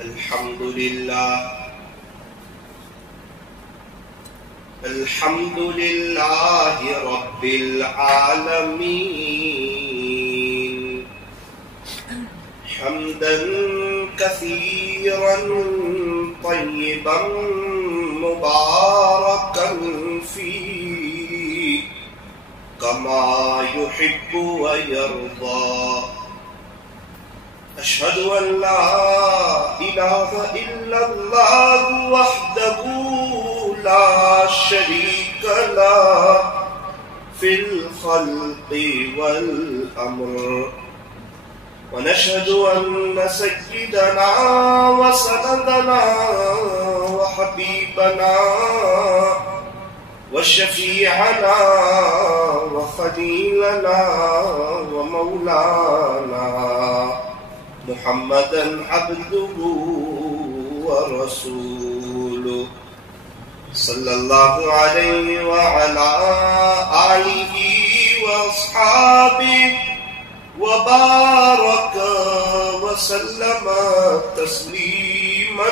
الحمد لله رب العالمين حمدا كثيرا طيبا مباركا فيه كما يحب ويرضى. أشهد أن لا إله إلا الله وحده لا شريك له في الخلق والأمر. ونشهد أن سيدنا وسندنا وحبيبنا وشفيعنا وخليلنا ومولانا محمدا عبده ورسوله صلى الله عليه وعلى آله وأصحابه وبارك وسلم تسليما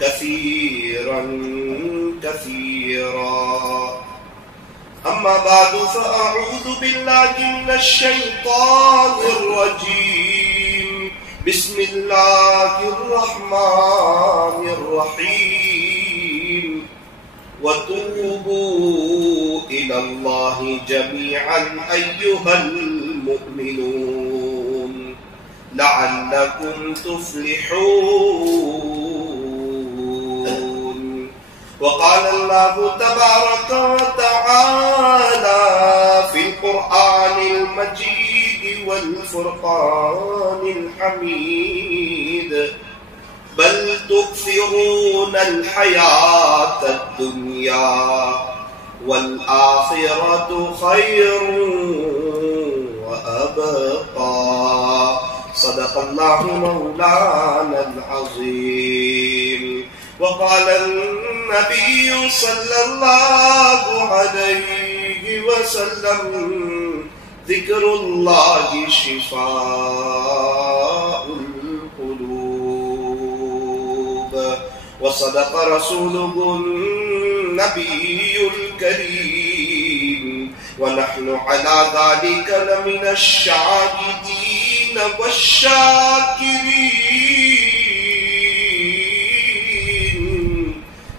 كثيرا كثيرا. أما بعد فأعوذ بالله من الشيطان الرجيم. بسم الله الرحمن الرحيم. وتوبوا إلى الله جميعا أيها المؤمنون لعلكم تفلحون. وقال الله تبارك وتعالى في القرآن المجيد والفرقان الحميد: بل تؤثرون الحياة الدنيا والآخرة خير وأبقى. صدق الله مولانا العظيم. وقال النبي صلى الله عليه وسلم: ذكر الله شفاء القلوب. وصدق رسوله النبي الكريم. ونحن على ذلك لمن الشاهدين والشاكرين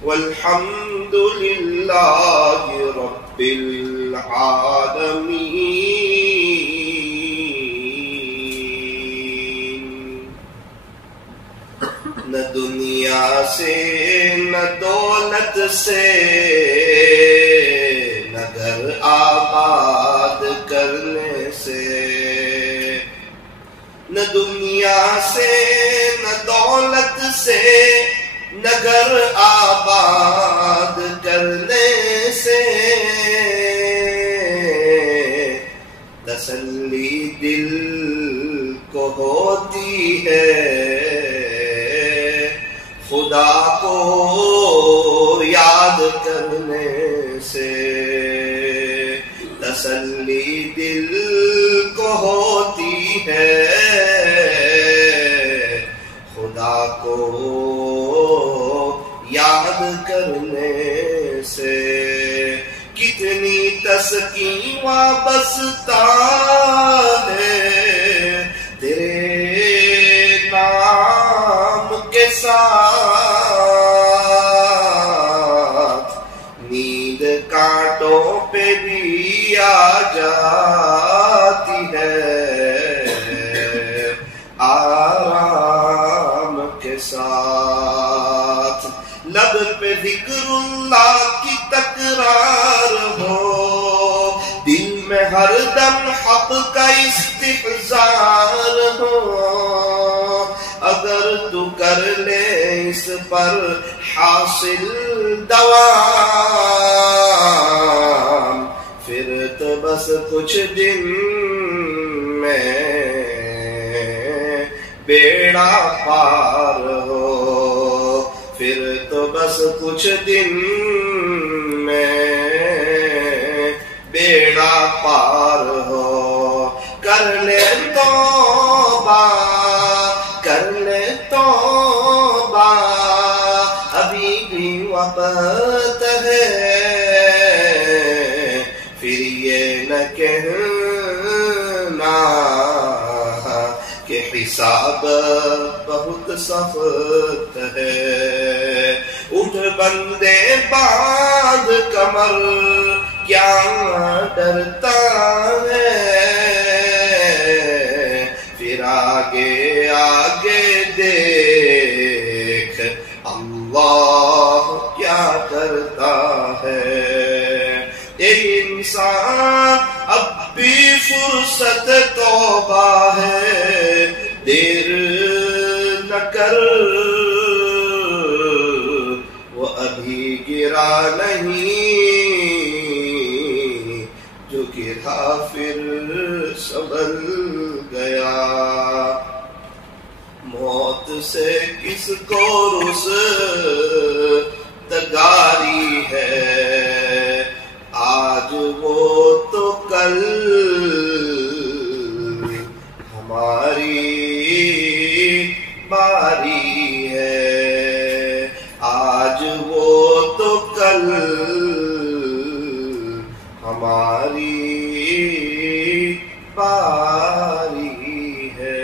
والحمد لله رب العالمين. نہ دنیا سے نہ دولت سے نہ گھر آباد کرنے سے، نہ دنیا سے نہ دولت سے نہ گھر آباد کرنے سے تسلی دل کو ہوتی ہے خدا کو یاد کرنے سے. تسلی دل کو ہوتی ہے خدا کو یاد کرنے سے. کتنی تسکین وابستہ ہے تیرے نام کے ساتھ. نیند کانٹوں پہ بھی آ جاتی ہے آرام کے ساتھ. لب پہ ذکر اللہ کی تکرار ہو، دل میں ہر دم حق کا استحضار ہو. اگر تو کر لے اس پر حاصل دوام، پھر تو بس کچھ دن میں بیڑا پار ہو. پھر تو بس کچھ دن میں بیڑا پار ہو. کر لے توبہ کر لے توبہ محبت ہے پھر یہ نہ کہنا کہ حساب بہت سخت ہے. اٹھ بندے باندھ کمر کیا ڈرتا ہے پھر آگے آگے دیکھ اللہ کیا کرتا ہے. ایک انسان اب بھی فرصت توبہ ہے دیر نہ کر وہ ابھی گرا نہیں جو گرا پھر سنبھل گیا. موت سے کس کو رستگاری ہے آج وہ تو کل ہماری باری ہے. آج وہ تو کل ہماری باری ہے.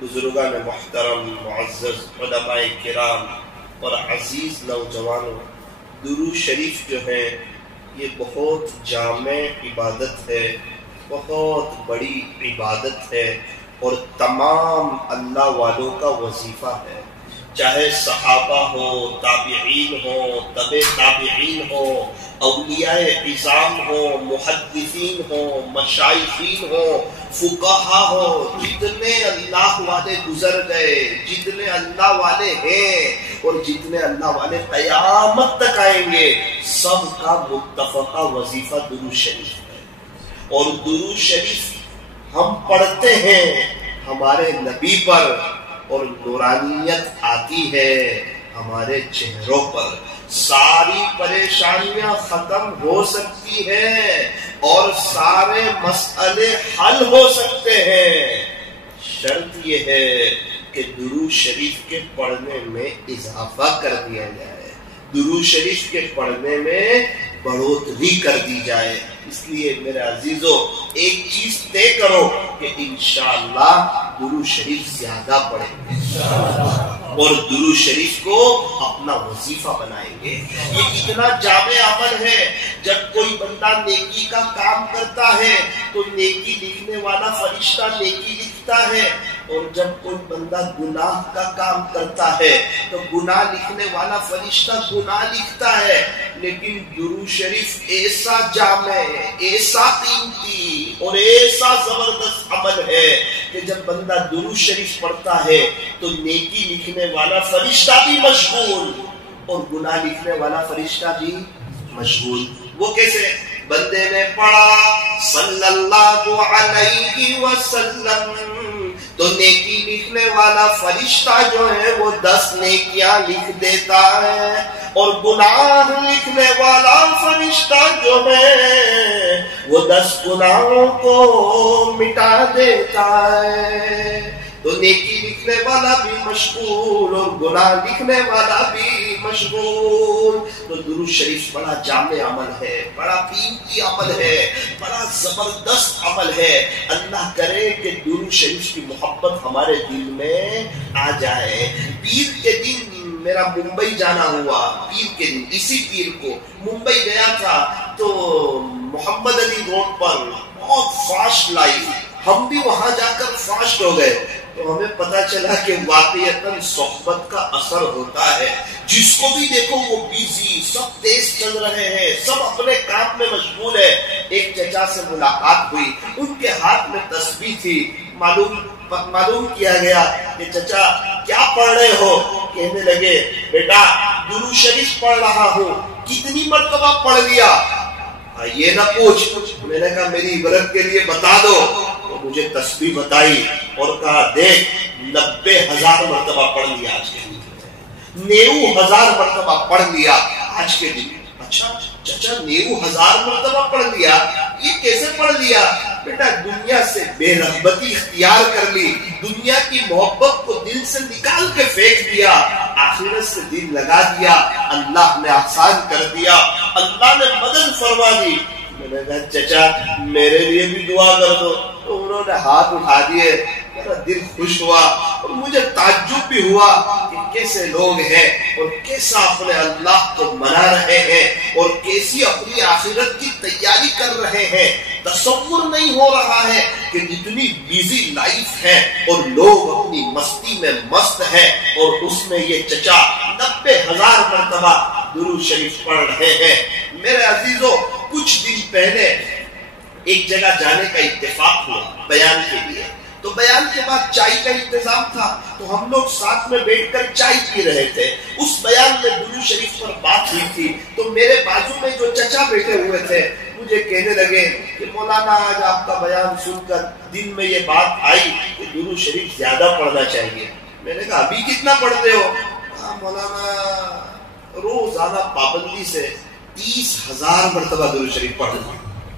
بزرگان محترم، معزز علماء کرام اور عزیز نوجوانوں، درود شریف جو ہے یہ بہت جامع عبادت ہے، بہت بڑی عبادت ہے اور تمام اللہ والوں کا وظیفہ ہے. چاہے صحابہ ہو، تابعین ہو، تبع تابعین ہو، اولیاء عظام ہو، محدثین ہو، مشائخین ہو، فقہا ہو، جتنے اللہ والے گزر گئے، جتنے اللہ والے ہیں اور جتنے اللہ والے قیامت تک آئیں گے، سب کا متفقہ وظیفہ درود شریف ہے. اور درود شریف ہم پڑھتے ہیں ہمارے نبی پر اور نورانیت آتی ہے ہمارے چہروں پر. ساری پریشانیاں ختم ہو سکتی ہیں اور سارے مسئلے حل ہو سکتے ہیں. شرط یہ ہے کہ درود شریف کے پڑھنے میں اضافہ کر دیا جائے، درود شریف کے پڑھنے میں بڑھوتری کر دی جائے. اس لیے میرے عزیزو ایک چیز طے کرو کہ انشاءاللہ درود شریف زیادہ پڑھیں گے اور درود شریف کو اپنا وظیفہ بنائیں گے. یہ اتنا جامع عمل ہے، جب کوئی بندہ نیکی کا کام کرتا ہے تو نیکی لکھنے والا فرشتہ نیکی لکھتا ہے، اور جب کوئی بندہ گناہ کا کام کرتا ہے تو گناہ لکھنے والا فرشتہ گناہ لکھتا ہے. لیکن درود شریف ایسا جامع ہے، ایسا قیمتی اور ایسا زبردست عمل ہے کہ جب بندہ درود شریف پڑھتا ہے تو نیکی لکھنے والا فرشتہ بھی مشغول اور گناہ لکھنے والا فرشتہ بھی مشغول. وہ کیسے؟ بندے نے پڑھا صلی اللہ علیہ وسلم تو نیکی لکھنے والا فرشتہ جو ہے وہ 10 نیکیاں لکھ دیتا ہے، اور گناہ لکھنے والا فرشتہ جو ہے وہ 10 گناہوں کو مٹا دیتا ہے. تو نیکی لکھنے والا بھی مشغول اور گناہ لکھنے والا بھی مشغول. تو درود شریف بڑا جامع عمل ہے، بڑا قیمتی عمل ہے، بڑا زبردست عمل ہے. اللہ کرے کہ درود شریف کی محبت ہمارے دل میں آ جائے. پیر کے دن میرا ممبئی جانا ہوا، پیر کے دن اسی پیر کو ممبئی گیا تھا تو محمد علی روڈ پر بہت فاسٹ لائف، ہم بھی وہاں جا کر فاسٹ ہو گئے. تو ہمیں پتا چلا کہ واقعتاً صحبت کا اثر ہوتا ہے. جس کو بھی دیکھو وہ بیزی، سب تیز چل رہے ہیں، سب اپنے کام میں مشغول ہے. ایک چچا سے ملاقات ہوئی، ان کے ہاتھ میں تسبیح تھی. معلوم کیا گیا کہ چچا کیا پڑھ رہے ہو؟ کہنے لگے بیٹا درود شریف پڑھ رہا ہوں. کتنی مرتبہ پڑھ لیا؟ یہ نہ پوچھ. میں نے کہا میری عبرت کے لیے بتا دو. تو مجھے تسبیح بتائی اور کہا دیکھ 90,000 مرتبہ پڑھ لیا آج کے دن، 90,000 مرتبہ پڑھ لیا آج کے دن. اچھا چچا 90,000 مرتبہ پڑھ لیا؟ یہ کیسے پڑھ لیا؟ بیٹا دنیا سے بے رغبتی اختیار کر لی، دنیا کی محبت کو دل سے نکال کے پھینک دیا، آخرت سے دل لگا دیا، اللہ نے آسان کر دیا، اللہ نے مدد فرما دی۔ میں نے کہا چچا میرے لیے بھی دعا کر دو، تو انہوں نے ہاتھ اٹھا دیے، میرا دل خوش ہوا اور مجھے تعجب بھی ہوا کہ کیسے لوگ ہیں اور کیسا اپنے اللہ کو منا رہے ہیں اور کیسی اپنی آخرت کی تیاری کر رہے ہیں۔ تصور نہیں ہو رہا ہے کہ جتنی بیزی لائف ہے اور لوگ اپنی مستی میں مست ہیں اور اس میں یہ چچا 90,000 مرتبہ درود شریف پڑھ رہے ہیں۔ میرے عزیزوں کچھ دن پہلے ایک جگہ جانے کا اتفاق ہوا بیان کے لیے، تو بیان کے بعد چائے کا انتظام تھا، تو ہم لوگ ساتھ میں بیٹھ کر چائے پی رہے تھے۔ اس بیان میں درود شریف پر بات ہوئی تھی، تو میرے بازو میں جو چچا بیٹھے ہوئے تھے مجھے کہنے لگے کہ مولانا آج آپ کا بیان سن کر دل میں یہ بات آئی کہ درود شریف زیادہ پڑھنا چاہیے۔ میں نے کہا ابھی کتنا پڑھتے ہو؟ کہا مولانا روزانہ پابندی سے 30,000 مرتبہ درود شریف پڑھنا،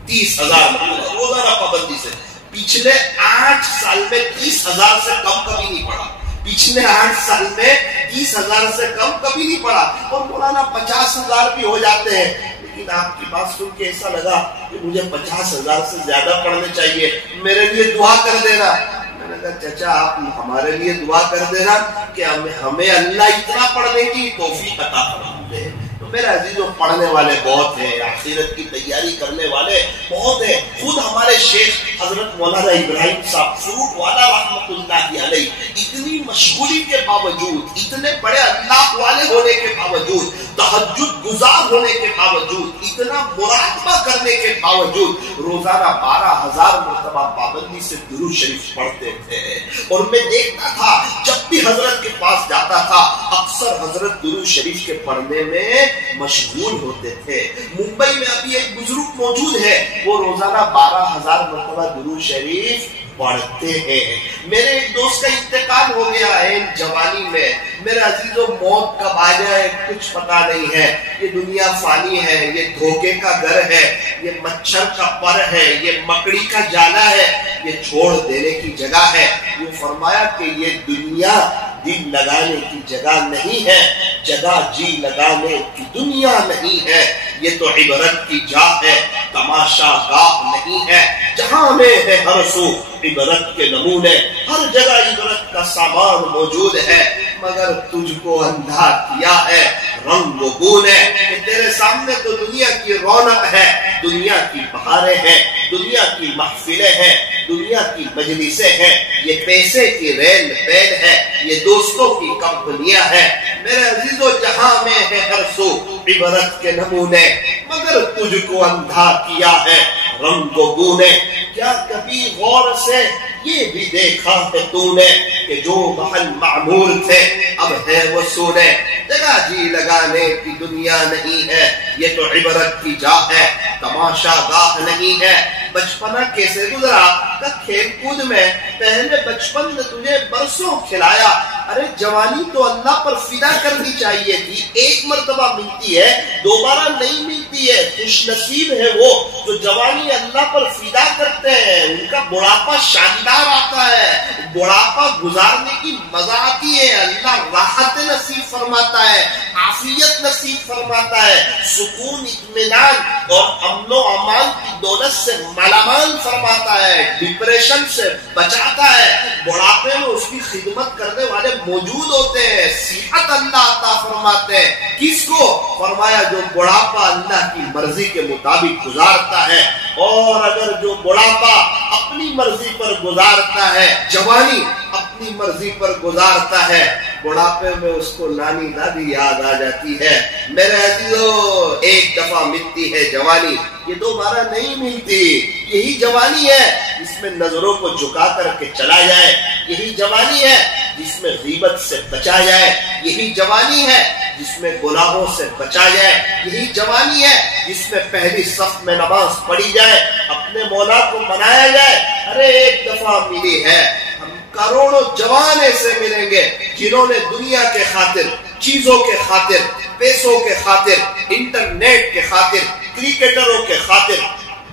30,000 مرتبہ روزانہ پابندی سے۔ پچھلے 8 سال میں 30,000 سے کم کبھی نہیں پڑھا، پچھلے 8 سال میں 30,000 سے کم کبھی نہیں پڑھا، اور مولانا 50,000 بھی ہو جاتے ہیں، لیکن آپ کی بات سن کے ایسا لگا کہ مجھے 50,000 سے زیادہ پڑھنے چاہیے، میرے لیے دعا کر دینا۔ میں نے کہا چچا آپ ہمارے لیے دعا کر دینا کہ ہمیں اللہ اتنا پڑھنے کی توفیق عطا فرما دے۔ میرے عزیزوں پڑھنے والے بہت ہیں، آخرت کی تیاری کرنے والے بہت ہیں۔ خود ہمارے شیخ حضرت مولانا ابراہیم صاحب فروٹ والا رحمت اللہ علیہ اتنی مشغولی کے باوجود، اتنے بڑے اللہ والے ہونے کے باوجود، تہجد گزار ہونے کے باوجود، اتنا مراقبہ کرنے کے باوجود روزانہ 12,000 مرتبہ پابندی سے درود شریف پڑھتے تھے۔ اور میں دیکھتا تھا جب بھی حضرت کے پاس جاتا تھا اکثر حضرت درود شریف کے پڑھنے میں مشغول ہوتے تھے۔ ممبئی میں ابھی ایک بزرگ موجود ہے، وہ روزانہ 12,000 مرتبہ درود شریف پڑھتے ہیں۔ میرے ایک دوست کا انتقال ہو گیا ہے جوانی میں۔ میرے عزیزوں موت کب آ جائے کچھ پتا نہیں ہے، یہ دنیا فانی ہے، یہ دھوکے کا گھر ہے، یہ مچھر کا پر ہے، یہ مکڑی کا جالا ہے، یہ چھوڑ دینے کی جگہ ہے۔ وہ فرمایا کہ یہ دنیا دل لگانے کی جگہ نہیں ہے، جگہ جی لگانے کی دنیا نہیں ہے، یہ تو عبرت کی جا ہے، تماشا گاہ نہیں ہے، جہاں میں ہے ہر سو عبرت کے نمونے، ہر جگہ عبرت کا سامان موجود ہے، مگر تجھ کو اندھا کیا ہے رنگ و بو نے کہ تیرے سامنے تو دنیا کی رونق ہے، دنیا کی بہاریں ہیں، دنیا کی محفلیں ہیں، دنیا کی مجلسیں ہیں، یہ پیسے کی ریل پیل ہے، یہ دوستوں کی کمپنیاں ہیں۔ میرے عزیزوں جہاں میں ہے ہر سو عبرت کے نمونے، مگر تجھ کو اندھا کیا ہے رنگ و بو نے۔ کیا کبھی غور سے یہ بھی دیکھا ہے تو نے کہ جو محل معمور تھے اب ہے وہ سونے، جگہ جی لگانے کی دنیا نہیں ہے، یہ تو عبرت کی جا ہے، تماشا گاہ نہیں ہے۔ بچپنا کیسے گزرا؟ کہ کھیل کود میں پہلے بچپن نے تجھے برسوں کھلایا، ارے جوانی تو اللہ پر فدا کرنی چاہیے تھی، ایک مرتبہ ملتی ہے دوبارہ نہیں ملتی ہے۔ خوش نصیب ہے وہ جو جوانی اللہ پر فدا کرتے ہیں، ان کا بڑھاپا شاندار آتا ہے، بڑھاپا گزارنے کی مزہ آتی ہے، اللہ راحت نصیب فرماتا ہے، عافیت نصیب فرماتا ہے، سکون اطمینان اور امن و امان کی دولت سے مالامال فرماتا ہے، ڈپریشن سے بچاتا ہے۔ بڑھاپے میں اس کی خدمت کرنے والے موجود ہوتے ہیں، صحت اللہ عطا فرماتے ہیں۔ کس کو؟ فرمایا جو بڑھاپا اللہ کی مرضی کے مطابق گزارتا ہے، اور اگر جو بڑھاپا اپنی مرضی پر گزارتا ہے، جوانی اپنی مرضی پر گزارتا ہے، بڑھاپے میں اس کو نانی دادی یاد آ جاتی ہے۔ میرے عزیزو ایک دفعہ ملتی ہے جوانی، یہ دوبارہ نہیں ملتی۔ یہی جوانی ہے جس میں نظروں کو جھکا کر کے چلا جائے، یہی جوانی ہے جس میں غیبت سے بچا جائے، یہی جوانی ہے جس میں گناہوں سے بچا جائے، یہی جوانی ہے جس میں پہلی صف میں نماز پڑھی جائے، اپنے مولا کو منایا جائے۔ ارے ایک دفعہ ملی ہے، ہم کروڑوں جوان ایسے ملیں گے جنہوں نے دنیا کے خاطر، چیزوں کے خاطر، پیسوں کے خاطر، انٹرنیٹ کے خاطر، کرکٹروں کے خاطر،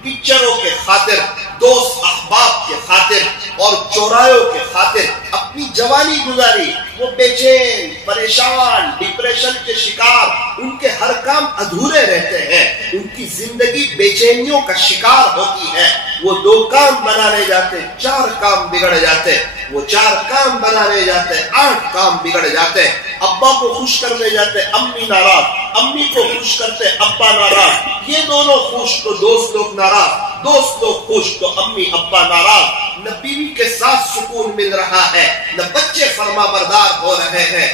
ٹیچروں کے خاطر، دوست احباب کے خاطر اور چوراہوں کے خاطر اپنی جوانی گزاری. وہ بے چین، پریشان، ڈپریشن کے شکار، ان کے ہر کام ادھورے رہتے ہیں، ان کی زندگی بے چینیوں کا شکار ہوتی ہے. وہ 2 کام بنانے جاتے 4 کام بگڑ جاتے، وہ 4 کام بنانے جاتے 8 کام بگڑ جاتے. ابا کو خوش کرنے جاتے امی ناراض، امی کو خوش کرتے ابا ناراض، یہ دونوں خوش تو دوست لوگ ناراض، دوست لوگ خوش تو امی ابا ناراض. نہ بیوی کے ساتھ سکون مل رہا ہے، نہ بچے فرما بردار ہو رہے ہیں.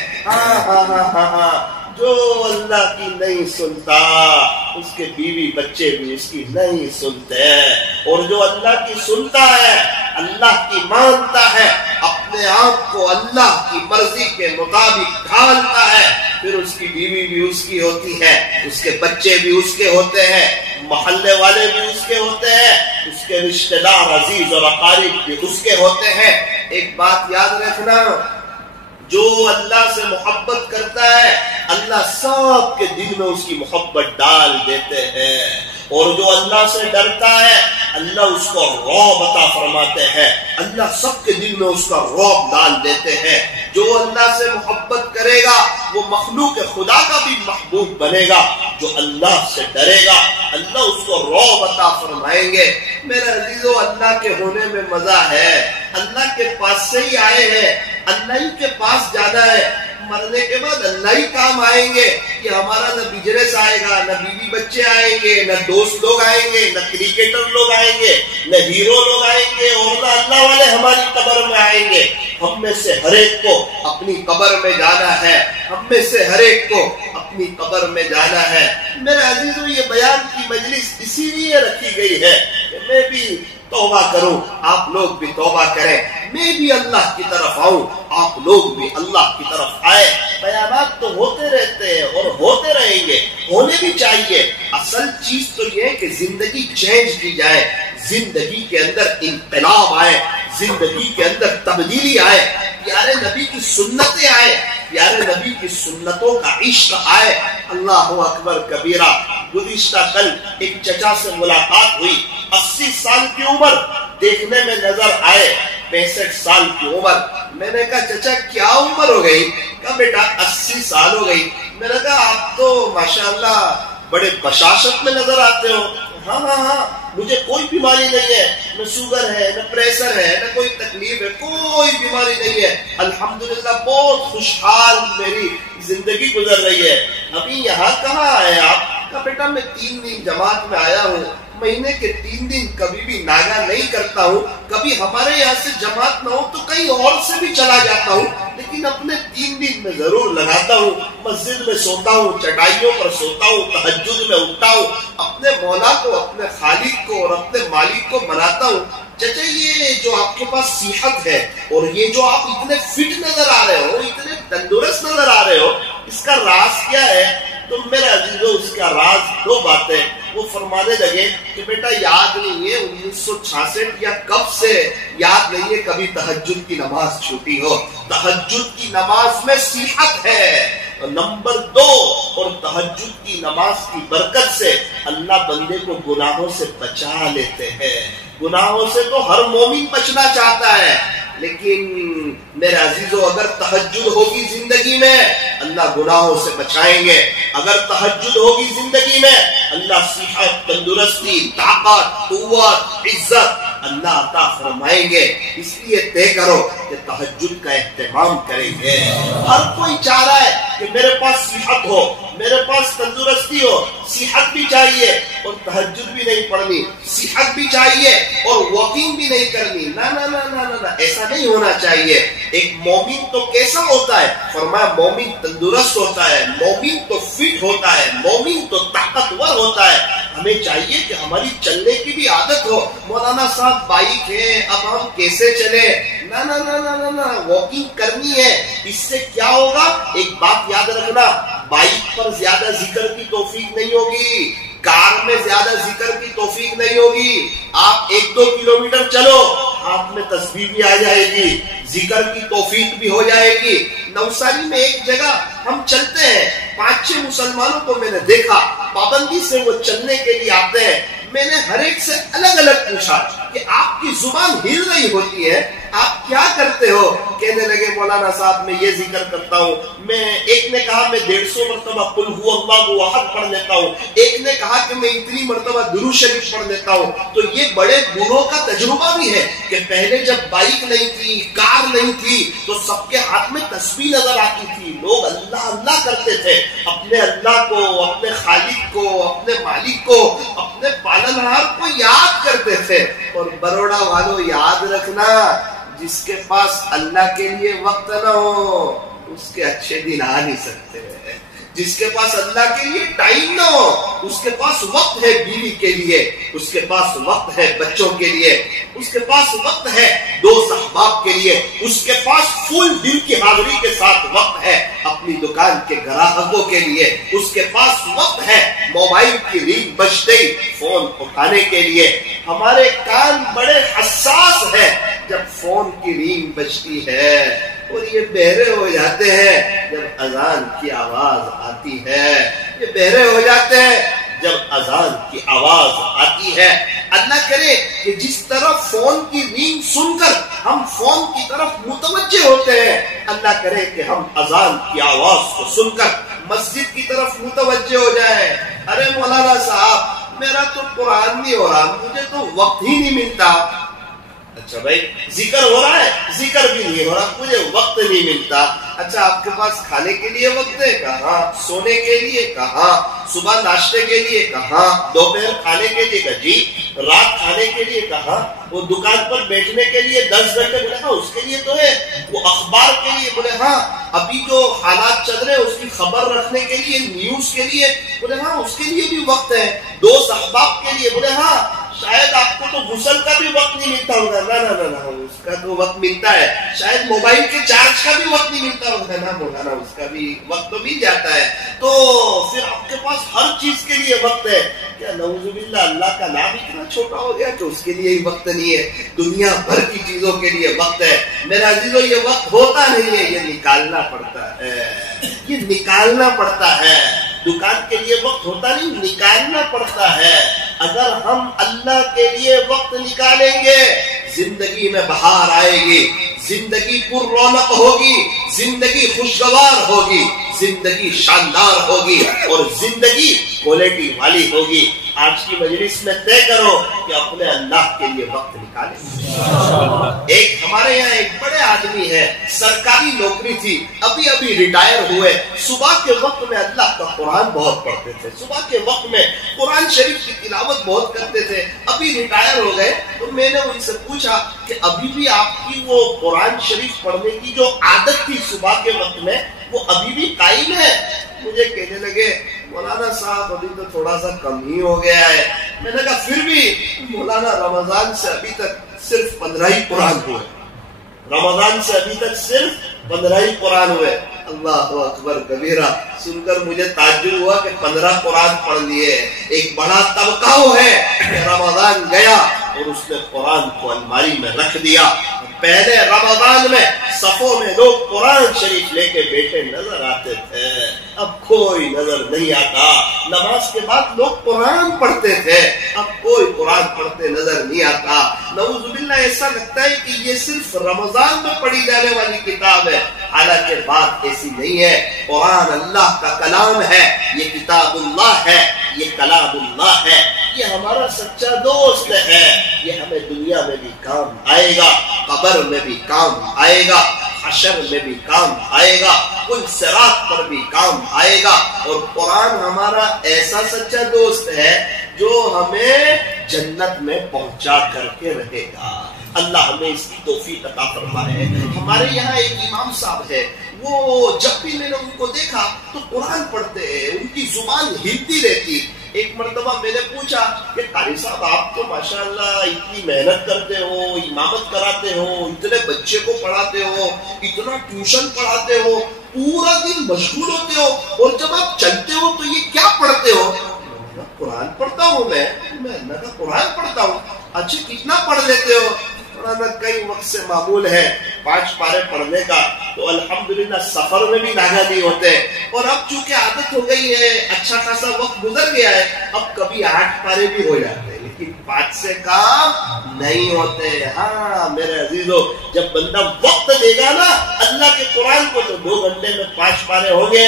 جو اللہ کی نہیں سنتا اس کے بیوی بچے بھی اس کی نہیں سنتے ہیں، اور جو اللہ کی سنتا ہے، اللہ کی مانتا ہے، اپنے آپ کو اللہ کی مرضی کے مطابق ڈھالتا ہے، پھر اس کی بیوی بھی اس کی ہوتی ہے، اس کے بچے بھی اس کے ہوتے ہیں، محلے والے بھی اس کے ہوتے ہیں، اس کے رشتہ دار عزیز اور اقارب بھی اس کے ہوتے ہیں. ایک بات یاد رکھنا، جو اللہ سے محبت کرتا ہے اللہ سب کے دل میں اس کی محبت ڈال دیتے ہیں، اور جو اللہ سے ڈرتا ہے اللہ اس کو رعب عطا فرماتے ہیں، اللہ سب کے دل میں اس کا رعب ڈال دیتے ہیں. جو اللہ سے محبت کرے گا وہ مخلوق خدا کا بھی محبوب بنے گا. جو اللہ سے ڈرے گا اللہ اس کو رعب عطا فرمائیں گے. میرے عزیزو، اللہ کے ہونے میں مزہ ہے، اللہ کے پاس سے ہی آئے ہیں، اللہ ہی کے پاس جانا ہے. مرنے کے بعد اللہ ہی کام آئیں گے. کہ ہمارا نہ بزنس آئے گا، نہ بیوی بچے آئیں گے، نہ دوست لوگ آئیں گے، نہ کرکٹر لوگ آئیں گے، نہ ہیرو لوگ آئیں گے، اور نہ اللہ والے ہماری قبر میں آئیں گے. ہم میں سے ہر ایک کو اپنی قبر میں جانا ہے، ہم میں سے ہر ایک کو اپنی قبر میں جانا ہے. میرے عزیزو، یہ بیان کی مجلس اسی لیے رکھی گئی ہے کہ میں بھی توبہ کروں، آپ لوگ بھی توبہ کریں، میں بھی اللہ کی طرف آؤں، آپ لوگ بھی اللہ کی طرف آئے. بیانات تو ہوتے رہتے ہیں اور ہوتے رہیں گے، ہونے بھی چاہیے. اصل چیز تو یہ ہے کہ زندگی چینج کی جائے، زندگی کے اندر انقلاب آئے، زندگی کے اندر تبدیلی آئے، پیارے نبی کی سنتیں آئے، پیارے نبی کی سنتوں کا عشق آئے. اللہ اکبر کبیرہ. گزشتہ کل ایک چچا سے ملاقات ہوئی، 80 سال کی عمر دیکھنے میں نظر آئے، 65 سال کی عمر. میں نے کہا چچا کیا عمر ہو گئی؟ کہا بیٹا 80 سال ہو گئی. میں نے کہا آپ تو ماشاءاللہ بڑے بشاشت میں نظر آتے ہو. ہاں مجھے کوئی بیماری نہیں ہے، نہ شوگر ہے، نہ پریشر ہے، نہ کوئی تکلیف ہے، کوئی بیماری نہیں ہے، الحمدللہ بہت خوشحال میری زندگی گزر رہی ہے. ابھی یہاں کہاں آئے آپ؟ کہا بیٹا میں 3 دن جماعت میں آیا ہوں، مہینے کے 3 دن کبھی بھی ناگا نہیں کرتا ہوں. کبھی ہمارے یہاں سے جماعت نہ ہو تو کہیں اور سے بھی چلا جاتا ہوں، لیکن اپنے 3 دن میں ضرور لگاتا ہوں. مسجد میں سوتا ہوں، چٹائیوں پر سوتا ہوں، تہجد میں اٹھتا ہوں، اپنے مولا کو، اپنے خالق کو اور اپنے مالک کو مناتا ہوں. چچا یہ جو آپ کے پاس صحت ہے اور یہ جو آپ اتنے فٹ نظر آ رہے ہو، اتنے تندرست نظر آ رہے ہو، اس کا راز کیا ہے؟ تو میرے عزیزو اس کا راز 2 باتیں. وہ فرمانے لگے کہ بیٹا یاد نہیں ہے 1966 یا کب سے یاد نہیں ہے کبھی تہجد کی نماز چھوٹی ہو. تہجد کی نماز میں صحت ہے. نمبر 2، اور تہجد کی نماز کی برکت سے اللہ بندے کو گناہوں سے بچا لیتے ہیں. گناہوں سے تو ہر مومن بچنا چاہتا ہے، لیکن میرے عزیزو اگر تہجد ہوگی زندگی میں اللہ گناہوں سے بچائیں گے. اگر تہجد ہوگی زندگی میں اللہ صحت، تندرستی، طاقت، قوت، عزت اللہ عطا فرمائیں گے. اس لیے طے کرو کہ تہجد کا اہتمام کریں گے. ہر کوئی چاہ رہا ہے کہ میرے پاس صحت ہو، میرے پاس تندرستی ہو. صحت بھی چاہیے اور تہجد بھی نہیں پڑھنی، صحت بھی چاہیے اور واکنگ بھی نہیں کرنی. نہ ایسا نہیں ہونا چاہیے. ایک مومن تو کیسا ہوتا ہے؟ فرمایا مومن تندرست ہوتا ہے، مومن تو فٹ ہوتا ہے، مومن تو طاقتور ہوتا ہے. ہمیں چاہیے کہ ہماری چلنے کی بھی عادت ہو. مولانا صاحب بائک ہے، اب ہم کیسے چلے؟ نہ واکنگ کرنی ہے. اس سے کیا ہوگا؟ ایک بات یاد رکھنا، بائک پر زیادہ ذکر کی توفیق نہیں ہوگی، کار میں زیادہ ذکر کی توفیق نہیں ہوگی. آپ 1-2 کلومیٹر چلو، ہاتھ میں تسبیح بھی آ جائے گی، ذکر کی توفیق بھی ہو جائے گی. نوساری میں ایک جگہ ہم چلتے ہیں، 5-6 مسلمانوں کو میں نے دیکھا، پابندی سے وہ چلنے کے لیے آتے ہیں. میں نے ہر ایک سے الگ الگ پوچھا کہ آپ کی زبان ہل رہی ہوتی ہے، آپ کیا کرتے ہو؟ کہنے لگے مولانا صاحب میں یہ ذکر کرتا ہوں، میں ایک نے کہا میں 150 مرتبہ قل هو اللہ احد پڑھ لیتا ہوں، ایک نے کہا کہ میں اتنی مرتبہ درود شریف پڑھ لیتا ہوں۔ تو یہ بڑے بوڑھوں کا تجربہ بھی ہے کہ پہلے جب بائک نہیں تھی، کار نہیں تھی، تو سب کے ہاتھ میں تسبیح نظر آتی تھی، لوگ اللہ اللہ کرتے تھے، اپنے اللہ کو، اپنے خالق کو، اپنے مالک کو، اپنے پالنہار کو یاد کرتے تھے۔ اور بروڑا والوں یاد رکھنا، جس کے پاس اللہ کے لیے وقت نہ ہو اس کے اچھے دن آ نہیں سکتے، جس کے پاس اللہ کے لیے ٹائم نہ ہو اس کے پاس وقت ہے بیوی کے لیے، اس کے پاس وقت ہے بچوں کے لیے، اس کے پاس وقت ہے دوست احباب کے لیے، اس کے پاس فل دل کی حاضری کے ساتھ وقت ہے اپنی دکان کے گراہکوں کے لیے، اس کے پاس وقت ہے موبائل کی رنگ بجتے ہی فون اٹھانے کے لیے۔ ہمارے کان بڑے حساس ہیں جب فون کی رنگ بجتی ہے، اور یہ بہرے ہو جاتے ہیں جب اذان کی آواز آتی ہے، یہ بہرے ہو جاتے ہیں جب اذان کی آواز آتی ہے۔ اللہ کرے کہ جس طرف فون کی رنگ سن کر ہم فون کی طرف متوجہ ہوتے ہیں، اللہ کرے کہ ہم اذان کی آواز کو سن کر مسجد کی طرف متوجہ ہو جائیں۔ ارے مولانا صاحب میرا تو قرآن نہیں ہو رہا، مجھے تو وقت ہی نہیں ملتا۔ اچھا بھائی ذکر ہو رہا ہے، ذکر بھی نہیں ہو رہا، مجھے وقت نہیں ملتا۔ اچھا آپ کے پاس کھانے کے لیے وقت ہے؟ کہاں؟ سونے کے لیے کہاں؟ صبح ناشتے کے لیے کہاں؟ دوپہر کھانے کے لیے کہاں؟ جی رات کھانے کے لیے کہاں؟ وہ دکان پر بیٹھنے کے لیے 10 گھنٹے، بولے ہاں اس کے لیے تو ہے، وہ اخبار کے لیے، بولے ہاں ابھی جو حالات چل رہے ہیں اس کی خبر رکھنے کے لیے، نیوز کے لیے، بولے ہاں اس کے لیے بھی وقت ہے، دوست احباب کے لیے، بولے ہاں شاید آپ کو تو غسل کا بھی وقت نہیں ملتا ہوگا، نہ اس کا تو وقت ملتا ہے، شاید موبائل کے چارج کا بھی وقت نہیں ملتا ہوگا، نہ مولانا اس کا بھی وقت تو مل جاتا ہے۔ تو پھر آپ کے پاس ہر چیز کے لیے وقت ہے، کیا نعوذ باللہ اللہ کا نام اتنا چھوٹا ہو گیا کہ اس کے لیے ہی وقت نہیں ہے؟ دنیا بھر کی چیزوں کے لیے وقت ہے۔ میرے عزیزو یہ وقت ہوتا نہیں ہے، یہ نکالنا پڑتا ہے، یہ نکالنا پڑتا ہے۔ دکان کے لیے وقت ہوتا نہیں، نکالنا پڑتا ہے۔ اگر ہم اللہ کے لیے وقت نکالیں گے زندگی میں بہار آئے گی، زندگی پر رونق ہوگی، زندگی خوشگوار ہوگی، زندگی شاندار ہوگی، اور زندگی کوالٹی والی ہوگی۔ آج کی مجلس میں طے کرو کہ اپنے اللہ کے لیے وقت نکالیں۔ ایک ہمارے یہاں ایک بڑے آدمی ہے، سرکاری نوکری تھی، ابھی ابھی ریٹائر ہوئے، صبح کے وقت میں اللہ کا قرآن بہت پڑھتے تھے، صبح کے وقت میں قرآن شریف کی تلاوت بہت کرتے تھے، ابھی ریٹائر ہو گئے۔ تو میں نے ان سے پوچھا کہ ابھی بھی آپ کی وہ قرآن شریف پڑھنے کی جو عادت تھی صبح کے وقت میں، وہ ابھی بھی قائم ہے؟ مجھے کہنے لگے مولانا صاحب ابھی تو تھوڑا سا کم ہی ہو گیا ہے۔ میں نے کہا پھر بھی مولانا رمضان سے ابھی تک صرف 15 ہی قرآن ہوئے، رمضان سے ابھی تک صرف 15 ہی قرآن ہوئے۔ اللہ اکبر کبیرہ، سن کر مجھے تعجب ہوا کہ 15 قرآن پڑھ لیے۔ ایک بڑا طبقہ وہ ہے کہ رمضان گیا اور اس نے قرآن کو الماری میں رکھ دیا۔ پہلے رمضان میں صفوں میں لوگ قرآن شریف لے کے بیٹھے نظر آتے تھے، اب کوئی نظر نہیں آتا۔ نماز کے بعد لوگ قرآن پڑھتے تھے، اب کوئی قرآن پڑھتے نظر نہیں آتا۔ نعوذ باللہ ایسا لگتا ہے کہ یہ صرف رمضان میں پڑھی جانے والی کتاب ہے، حالانکہ بات ایسی نہیں ہے۔ قرآن اللہ کا کلام ہے، یہ کتاب اللہ ہے، یہ کلام اللہ ہے، یہ ہمارا سچا دوست ہے، یہ ہمیں دنیا میں بھی کام آئے گا، قبر میں بھی کام آئے گا، حشر میں بھی کام آئے گا، کل صراط پر بھی کام آئے گا۔ اور قرآن ہمارا ایسا سچا دوست ہے جو ہمیں جنت میں پہنچا کر کے رہے گا۔ اللہ ہمیں اس کی توفیق عطا فرمائے۔ ہمارے یہاں ایک امام صاحب ہے، وہ جب بھی میں نے ان کو دیکھا تو قرآن پڑھتے ہیں، ان کی زبان ہلتی رہتی۔ ایک مرتبہ میں نے پوچھا کہ قاری صاحب آپ تو ماشاءاللہ اتنی محنت کرتے ہو، امامت کراتے ہو، اتنے بچے کو پڑھاتے ہو، اتنا ٹیوشن پڑھاتے ہو، پورا دن مشغول ہوتے ہو، اور جب آپ چلتے ہو تو یہ کیا پڑھتے ہو؟ قرآن پڑھتا ہوں میں نے کہا قرآن پڑھتا ہوں، اچھا کتنا پڑھ لیتے ہو؟ کئی وقت سے معمول ہے 5 پارے پڑھنے کا، تو الحمدللہ سفر میں بھی ناگا نہیں ہوتے، اور اب چونکہ عادت ہو گئی ہے، اچھا خاصا وقت گزر گیا ہے، اب کبھی 8 پارے بھی ہو جاتے ہیں، لیکن 5 سے کام نہیں ہوتے. ہاں میرے عزیزو، جب بندہ وقت دے گا نا اللہ کے قرآن کو تو 2 گھنٹے میں 5 پارے ہوں گے.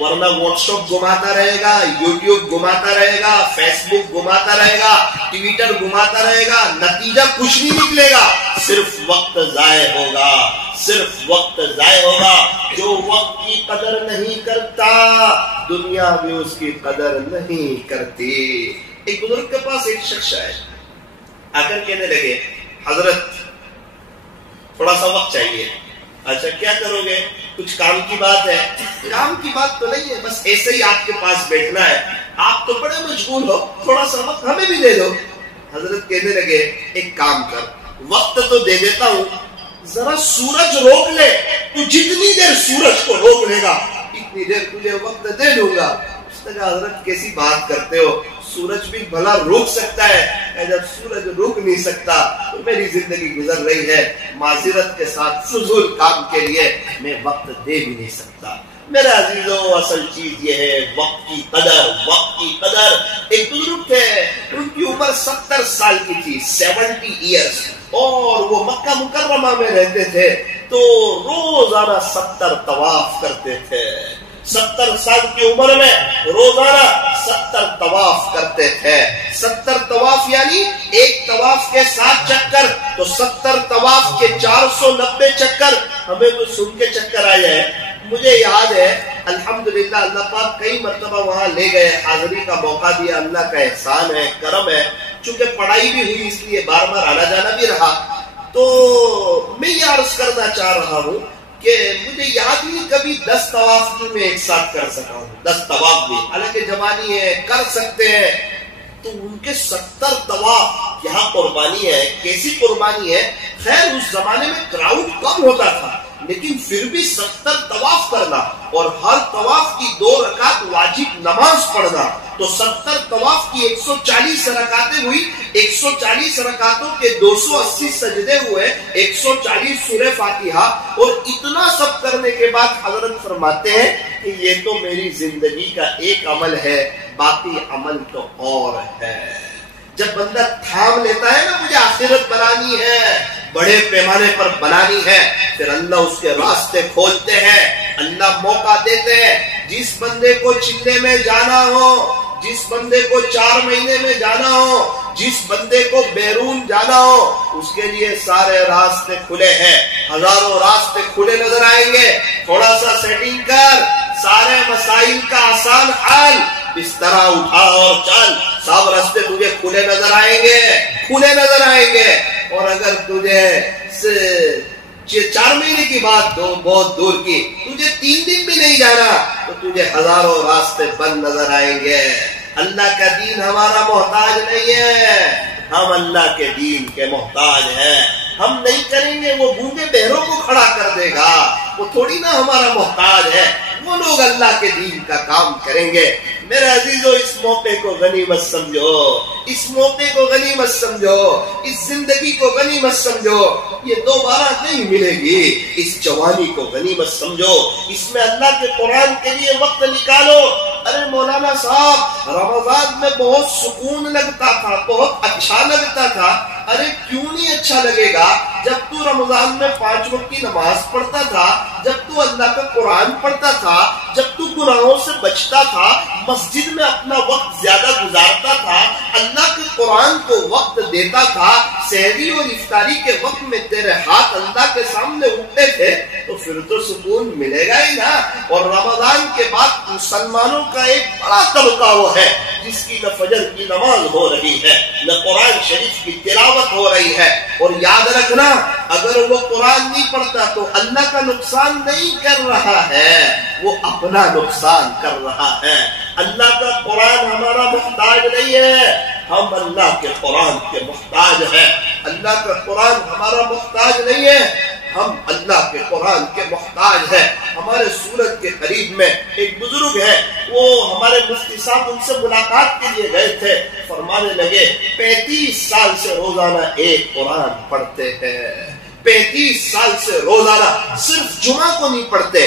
ورنہ واٹس ایپ گھماتا رہے گا، یوٹیوب گھماتا رہے گا، فیس بک گھماتا رہے گا، ٹویٹر گھماتا رہے گا، نتیجہ کچھ نہیں نکلے گا، صرف وقت ضائع ہوگا، صرف وقت ضائع ہوگا. جو وقت کی قدر نہیں کرتا دنیا بھی اس کی قدر نہیں کرتی. ایک بزرگ کے پاس ایک شخص آئے، آ کر کہنے لگے حضرت تھوڑا سا وقت چاہیے. اچھا کیا کرو گے؟ کچھ کام کی بات ہے. کام کی بات تو نہیں ہے، بس ایسے ہی آپ کے پاس بیٹھنا ہے، آپ تو بڑے مشغول ہو، تھوڑا سا وقت ہمیں بھی دے دو. حضرت کہنے لگے ایک کام کر، وقت تو دے دیتا ہوں، ذرا سورج روک لے، تو جتنی دیر سورج کو روک لے گا اتنی دیر تجھے وقت دے دوں گا. اس نے کہا حضرت کیسی بات کرتے ہو، سورج بھی بھلا روک سکتا ہے، جب سورج روک نہیں سکتا تو میری زندگی گزر رہی ہے معذرت کے ساتھ فضول کام کے لیے، میں وقت دے بھی نہیں سکتا. میرے عزیزو اصل چیز یہ ہے وقت کی قدر، وقت کی قدر. ایک بزرگ تھے، ان کی عمر 70 سال کی تھی، 70 ایئرس، اور وہ مکہ مکرمہ میں رہتے تھے تو روزانہ 70 طواف کرتے تھے. 70 سال کی عمر میں روزانہ 70 طواف کرتے تھے. 70 طواف یعنی ایک طواف کے 7 چکر، تو 70 طواف کے 490 چکر. ہمیں تو سن کے چکر آ جائے. مجھے یاد ہے الحمدللہ اللہ پاک کئی مرتبہ وہاں لے گئے، حاضری کا موقع دیا، اللہ کا احسان ہے، کرم ہے. چونکہ پڑھائی بھی ہوئی اس لیے بار بار آنا جانا بھی رہا. تو میں یہ عرض کرنا چاہ رہا ہوں کہ مجھے یاد نہیں کبھی 10 طواف بھی میں ایک ساتھ کر سکا ہوں. 10 طواف بھی، حالانکہ جوانی ہے کر سکتے ہیں. تو ان کے 70 طواف، یہاں قربانی ہے. کیسی قربانی ہے؟ خیر اس زمانے میں کراؤڈ کم ہوتا تھا، لیکن پھر بھی 70 طواف کرنا اور ہر طواف کی 2 رکعت واجب نماز پڑھنا. تو 70 طواف کی 140 رکعتیں ہوئی، 140 رکعتوں کے 280 سجدے ہوئے، 140 سورہ فاتحہ. اور اتنا سب کرنے کے بعد حضرت فرماتے ہیں کہ یہ تو میری زندگی کا ایک عمل ہے، باقی عمل تو اور ہے. جب بندہ تھام لیتا ہے نا مجھے آخرت بنانی ہے، بڑے پیمانے پر بنانی ہے، پھر اللہ اس کے راستے کھولتے ہیں، اللہ موقع دیتے ہیں. جس بندے کو چلے میں جانا ہو، جس بندے کو 4 مہینے میں جانا ہو، جس بندے کو بیرون جانا ہو، اس کے لیے سارے راستے کھلے ہیں. ہزاروں راستے کھلے نظر آئیں گے. تھوڑا سا سیٹنگ کر، سارے مسائل کا آسان حل، بسترا اٹھا اور چل، سب راستے تجھے کھلے نظر آئیں گے، کھلے نظر آئیں گے. اور اگر تجھے 4 مہینے کی بات بہت دور کی، تجھے 3 دن بھی نہیں جانا تو تجھے ہزاروں راستے بند نظر آئیں گے. اللہ کا دین ہمارا محتاج نہیں ہے، ہم اللہ کے دین کے محتاج ہیں. ہم نہیں کریں گے وہ گونگے بہروں کو کھڑا کر دے گا، وہ تھوڑی نہ ہمارا محتاج ہے. وہ لوگ اللہ کے دین کا کام کریں گے. میرے عزیزو اس موقع کو غنیمت سمجھو، اس موقع کو غنیمت سمجھو، اس زندگی کو غنیمت سمجھو. یہ دوبارہ نہیں ملے گی. اس جوانی کو غنیمت سمجھو، اس میں اللہ کے قرآن کے لیے وقت نکالو. ارے مولانا صاحب رمضان میں بہت سکون لگتا تھا، بہت اچھا لگتا تھا. ارے کیوں نہیں اچھا لگے گا جب تو رمضان میں 5 وقت کی نماز پڑھتا تھا، جب تو اللہ کا قرآن پڑھتا تھا، جب تو گناہوں سے بچتا تھا، مسجد میں اپنا وقت زیادہ گزارتا تھا، اللہ کے قرآن کو وقت دیتا تھا. سحری اور افطاری کے وقت میں تیرے ہاتھ اللہ کے سامنے اٹھتے تھے، تو پھر تو سکون ملے گا ہی نا. اور رمضان کے بعد مسلمانوں کا ایک بڑا طبقہ وہ ہے جس کی نہ فجر کی نماز ہو رہی ہے، نہ قرآن شریف کی تلاوت ہو رہی ہے. اور یاد رکھنا اگر وہ قرآن نہیں پڑھتا تو اللہ کا نقصان نہیں کر رہا ہے، وہ اپنا نقصان کر رہا ہے. اللہ کا قرآن ہمارا محتاج نہیں ہے، ہم اللہ کے قرآن کے محتاج ہیں. اللہ کا قرآن ہمارا محتاج نہیں ہے، ہم اللہ کے قرآن کے محتاج ہیں. ہمارے سورت کے قریب میں ایک بزرگ ہے، وہ ہمارے مفتی صاحب ان سے ملاقات کے لیے گئے تھے. فرمانے لگے 35 سال سے روزانہ ایک قرآن پڑھتے ہیں. 35 سال سے روزانہ صرف جمعہ کو نہیں پڑھتے،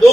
2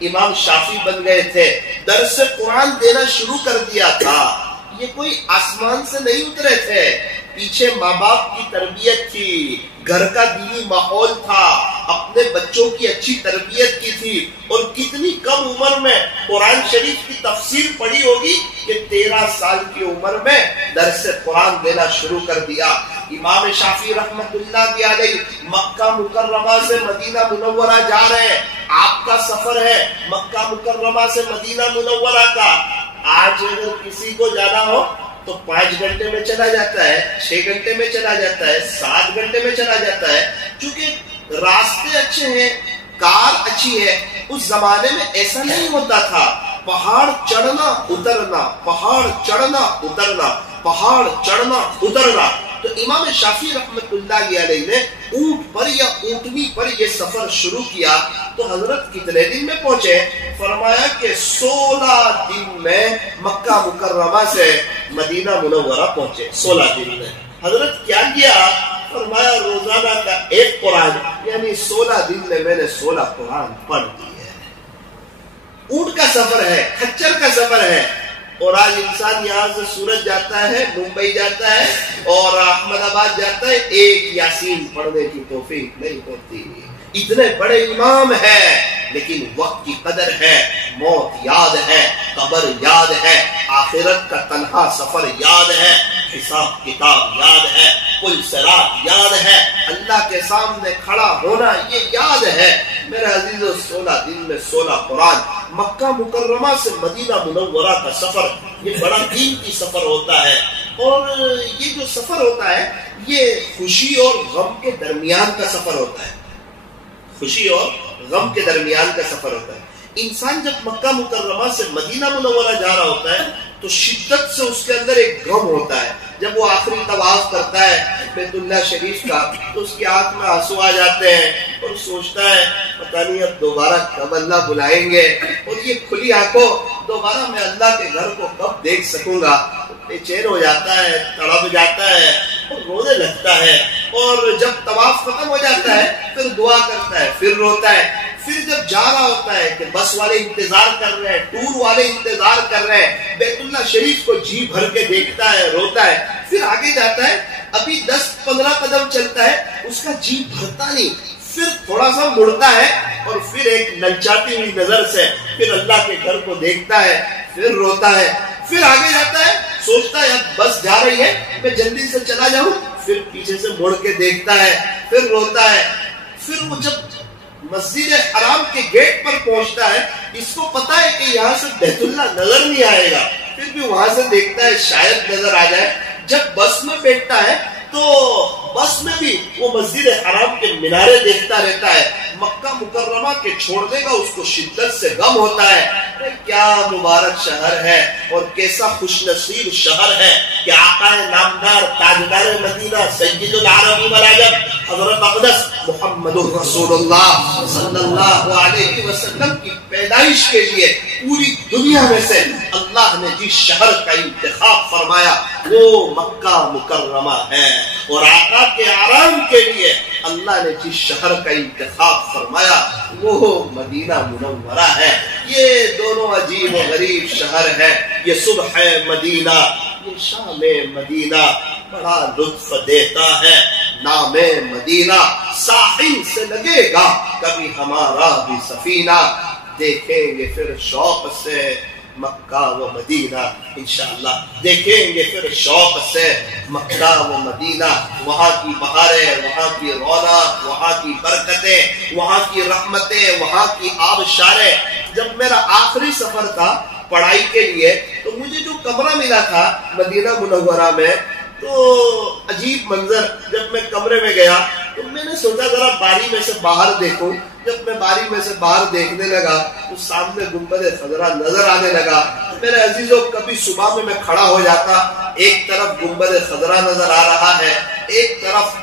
امام شافعی بن گئے تھے، درس قرآن دینا شروع کر دیا تھا۔ یہ کوئی آسمان سے نہیں اترے تھے، پیچھے ماں باپ کی تربیت تھی، گھر کا دینی ماحول تھا، اپنے بچوں کی اچھی تربیت کی تھی، اور کتنی کم عمر میں قرآن شریف کی تفسیر پڑھی ہوگی کہ 13 سال کی عمر میں درس قرآن دینا شروع کر دیا۔ امام شافعی رحمت اللہ علیہ مکہ مکرمہ سے مدینہ منورہ جا رہے ہیں، آپ کا سفر ہے مکہ مکرمہ سے مدینہ منورہ کا۔ آج اگر کسی کو جانا ہو تو 5 گھنٹے میں چلا جاتا ہے، 6 گھنٹے میں چلا جاتا ہے، 7 گھنٹے میں چلا جاتا ہے، کیونکہ راستے اچھے ہیں، کار اچھی ہے۔ اس زمانے میں ایسا نہیں ہوتا تھا، پہاڑ چڑھنا اترنا، پہاڑ چڑھنا اترنا، پہاڑ چڑھنا اترنا۔ تو امام شافعی رحمت اللہ علیہ نے اونٹ پر یا اونٹنی پر یہ سفر شروع کیا۔ تو حضرت کتنے دن میں پہنچے؟ فرمایا کہ 16 دن میں مکہ مکرمہ سے مدینہ منورہ پہنچے۔ 16 دن میں حضرت کیا کیا؟ فرمایا روزانہ کا 1 قرآن، یعنی 16 دن میں میں نے 16 قرآن پڑھ دیے۔ اونٹ کا سفر ہے، کھچر کا سفر ہے، اور آج انسان یہاں سے سورج جاتا ہے، ممبئی جاتا ہے اور احمد آباد جاتا ہے، 1 یاسین پڑھنے کی توفیق نہیں ہوتی۔ اتنے بڑے امام ہیں، لیکن وقت کی قدر ہے، موت یاد ہے، قبر یاد ہے، آخرت کا تنہا سفر یاد ہے، حساب کتاب یاد ہے، پل صراط یاد ہے، اللہ کے سامنے کھڑا ہونا یہ یاد ہے۔ میرے عزیزو 16 دن میں 16 قرآن، مکہ مکرمہ سے مدینہ منورہ کا سفر یہ بڑا قیمتی سفر ہوتا ہے، اور یہ جو سفر ہوتا ہے یہ خوشی اور غم کے درمیان کا سفر ہوتا ہے، خوشی اور غم کے درمیان کا سفر ہوتا ہے۔ انسان جب مکہ مکرمہ سے مدینہ منورہ جا رہا ہوتا ہے تو شدت سے اس کے اندر ایک غم ہوتا ہے۔ جب وہ آخری طواف کرتا ہے بیت اللہ شریف کا تو اس کی آنکھ میں آنسو آ جاتے ہیں، اور سوچتا ہے پتہ نہیں اب دوبارہ کب اللہ بلائیں گے، اور یہ کھلی آنکھوں دوبارہ میں اللہ کے گھر کو کب دیکھ سکوں گا۔ بے چین ہو جاتا ہے، تڑپ جاتا ہے اور رونے لگتا ہے، اور جب طواف ختم ہو جاتا ہے پھر دعا کرتا ہے، پھر روتا ہے۔ پھر جب جا رہا ہوتا ہے کہ بس والے انتظار کر رہے ہیں، ٹور والے انتظار کر رہے ہیں، بیت اللہ شریف کو جی بھر کے دیکھتا ہے، روتا ہے، پھر آگے جاتا ہے، ابھی 10-15 قدم چلتا ہے، اس کا جی بھرتا نہیں، پھر تھوڑا سا مڑتا ہے اور پھر ایک للچاتی ہوئی نظر سے پھر اللہ کے گھر کو دیکھتا ہے، پھر روتا ہے، پھر آگے جاتا ہے، سوچتا ہے اب بس جا رہی ہے میں جلدی سے چلا جاؤں، پھر پیچھے سے مڑ کے دیکھتا ہے، پھر روتا ہے۔ پھر وہ جب مسجد حرام کے گیٹ پر پہنچتا ہے، اس کو پتا ہے کہ یہاں سے بیت اللہ نظر نہیں آئے گا، پھر بھی وہاں سے دیکھتا ہے شاید نظر آ جائے۔ جب بس میں بیٹھتا ہے تو بس میں بھی وہ مسجد حرام کے مینارے دیکھتا رہتا ہے، مکہ مکرمہ کے چھوڑنے کا اس کو شدت سے غم ہوتا ہے۔ کیا مبارک شہر ہے اور کیسا خوش نصیب شہر ہے کہ آقا نامدار تاجدار مدینہ سید العرب والعجم حضرت اقدس محمد رسول اللہ صلی اللہ علیہ وسلم کی پیدائش کے لیے پوری دنیا میں سے اللہ نے جس شہر کا انتخاب فرمایا وہ مکہ مکرمہ ہے، اور آقا کے آرام کے لیے اللہ نے جس شہر کا انتخاب فرمایا وہ مدینہ منورہ ہے۔ یہ دونوں عجیب و غریب شہر ہیں، یہ صبح مدینہ، یہ شام مدینہ، بڑا لطف دیتا ہے نام مدینہ، ساحل سے لگے گا کبھی ہمارا بھی سفینہ، دیکھیں گے پھر شوق سے مکہ و مدینہ، انشاءاللہ دیکھیں گے پھر شوق سے مکہ و مدینہ، وہاں کی بہاریں، وہاں کی رونق، وہاں کی برکتیں، وہاں کی رحمتیں، وہاں کی آبشاریں۔ جب میرا آخری سفر تھا پڑھائی کے لیے تو مجھے جو کمرہ ملا تھا مدینہ منورہ میں، تو عجیب منظر، جب میں کمرے میں گیا تو میں نے سوچا ذرا باری میں سے باہر دیکھوں۔ جب میں باری میں سے باہر دیکھنے لگا تو سامنے گنبد خضرا نظر آنے لگا۔ میرے عزیزوں کبھی صبح میں کھڑا ہو جاتا، ایک طرف گنبد خضرا نظر آ رہا ہے، ایک طرف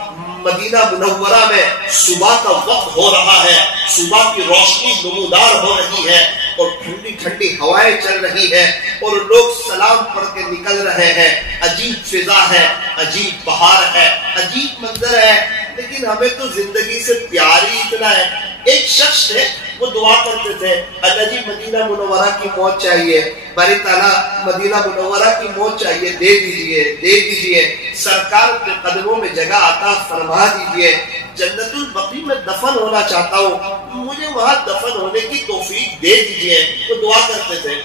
مدینہ منورہ میں صبح کا وقت ہو رہا ہے، صبح کی روشنی نمودار ہو رہی ہے، اور ٹھنڈی ٹھنڈی ہوائیں چل رہی ہے، اور لوگ سلام پڑھ کے نکل رہے ہیں۔ عجیب فضا ہے، عجیب بہار ہے، عجیب منظر ہے، لیکن ہمیں تو زندگی سے پیار ہی اتنا ہے۔ ایک شخص نے وہ دعا کرتے تھے اللہ جی مدینہ منورہ کی موت چاہیے، باری تعالیٰ مدینہ منورہ کی موت چاہیے، دے دیجئے دے دیجئے، سرکار کے قدموں میں جگہ عطا فرما دیجئے، جنت البقیع میں دفن ہونا چاہتا ہوں، مجھے وہاں دفن ہونے کی توفیق دے دیجئے۔ وہ دعا کرتے تھے۔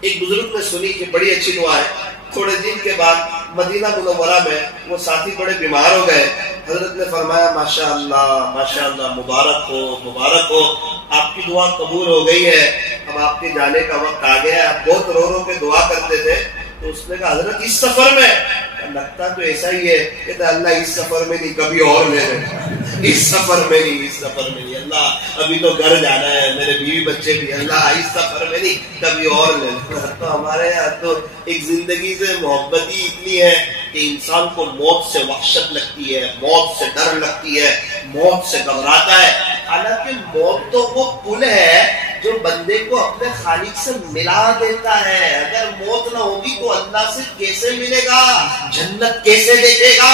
ایک بزرگ نے سنی کہ بڑی اچھی دعا ہے، تھوڑے دن کے بعد مدینہ منورہ میں وہ ساتھی بڑے بیمار ہو گئے، حضرت نے فرمایا ماشاءاللہ مبارک ہو مبارک ہو، آپ کی دعا قبول ہو گئی ہے، اب آپ کے جانے کا وقت آ گیا ہے۔ آپ بہت رو رو کے دعا کرتے تھے، تو اس نے کہا حضرت اس سفر میں، لگتا تو ایسا ہی ہے، کہتا اللہ اس سفر میں نہیں کبھی اور لے لے، اس سفر میں نہیں، اس سفر میں نہیں، اللہ ابھی تو گھر جانا ہے، میرے بیوی بچے بھی، اللہ اس سفر میں نہیں کبھی اور لے لے۔ تو ہمارے یہاں تو ایک زندگی سے محبت ہی اتنی ہے کہ انسان کو موت سے وحشت لگتی ہے، موت سے ڈر لگتی ہے، موت سے گھبراتا ہے۔ حالانکہ موت تو وہ پل ہے جو بندے کو اپنے خالق سے ملا دیتا ہے۔ اگر موت نہ ہوگی تو اللہ سے کیسے ملے گا، جنت کیسے دیکھے گا،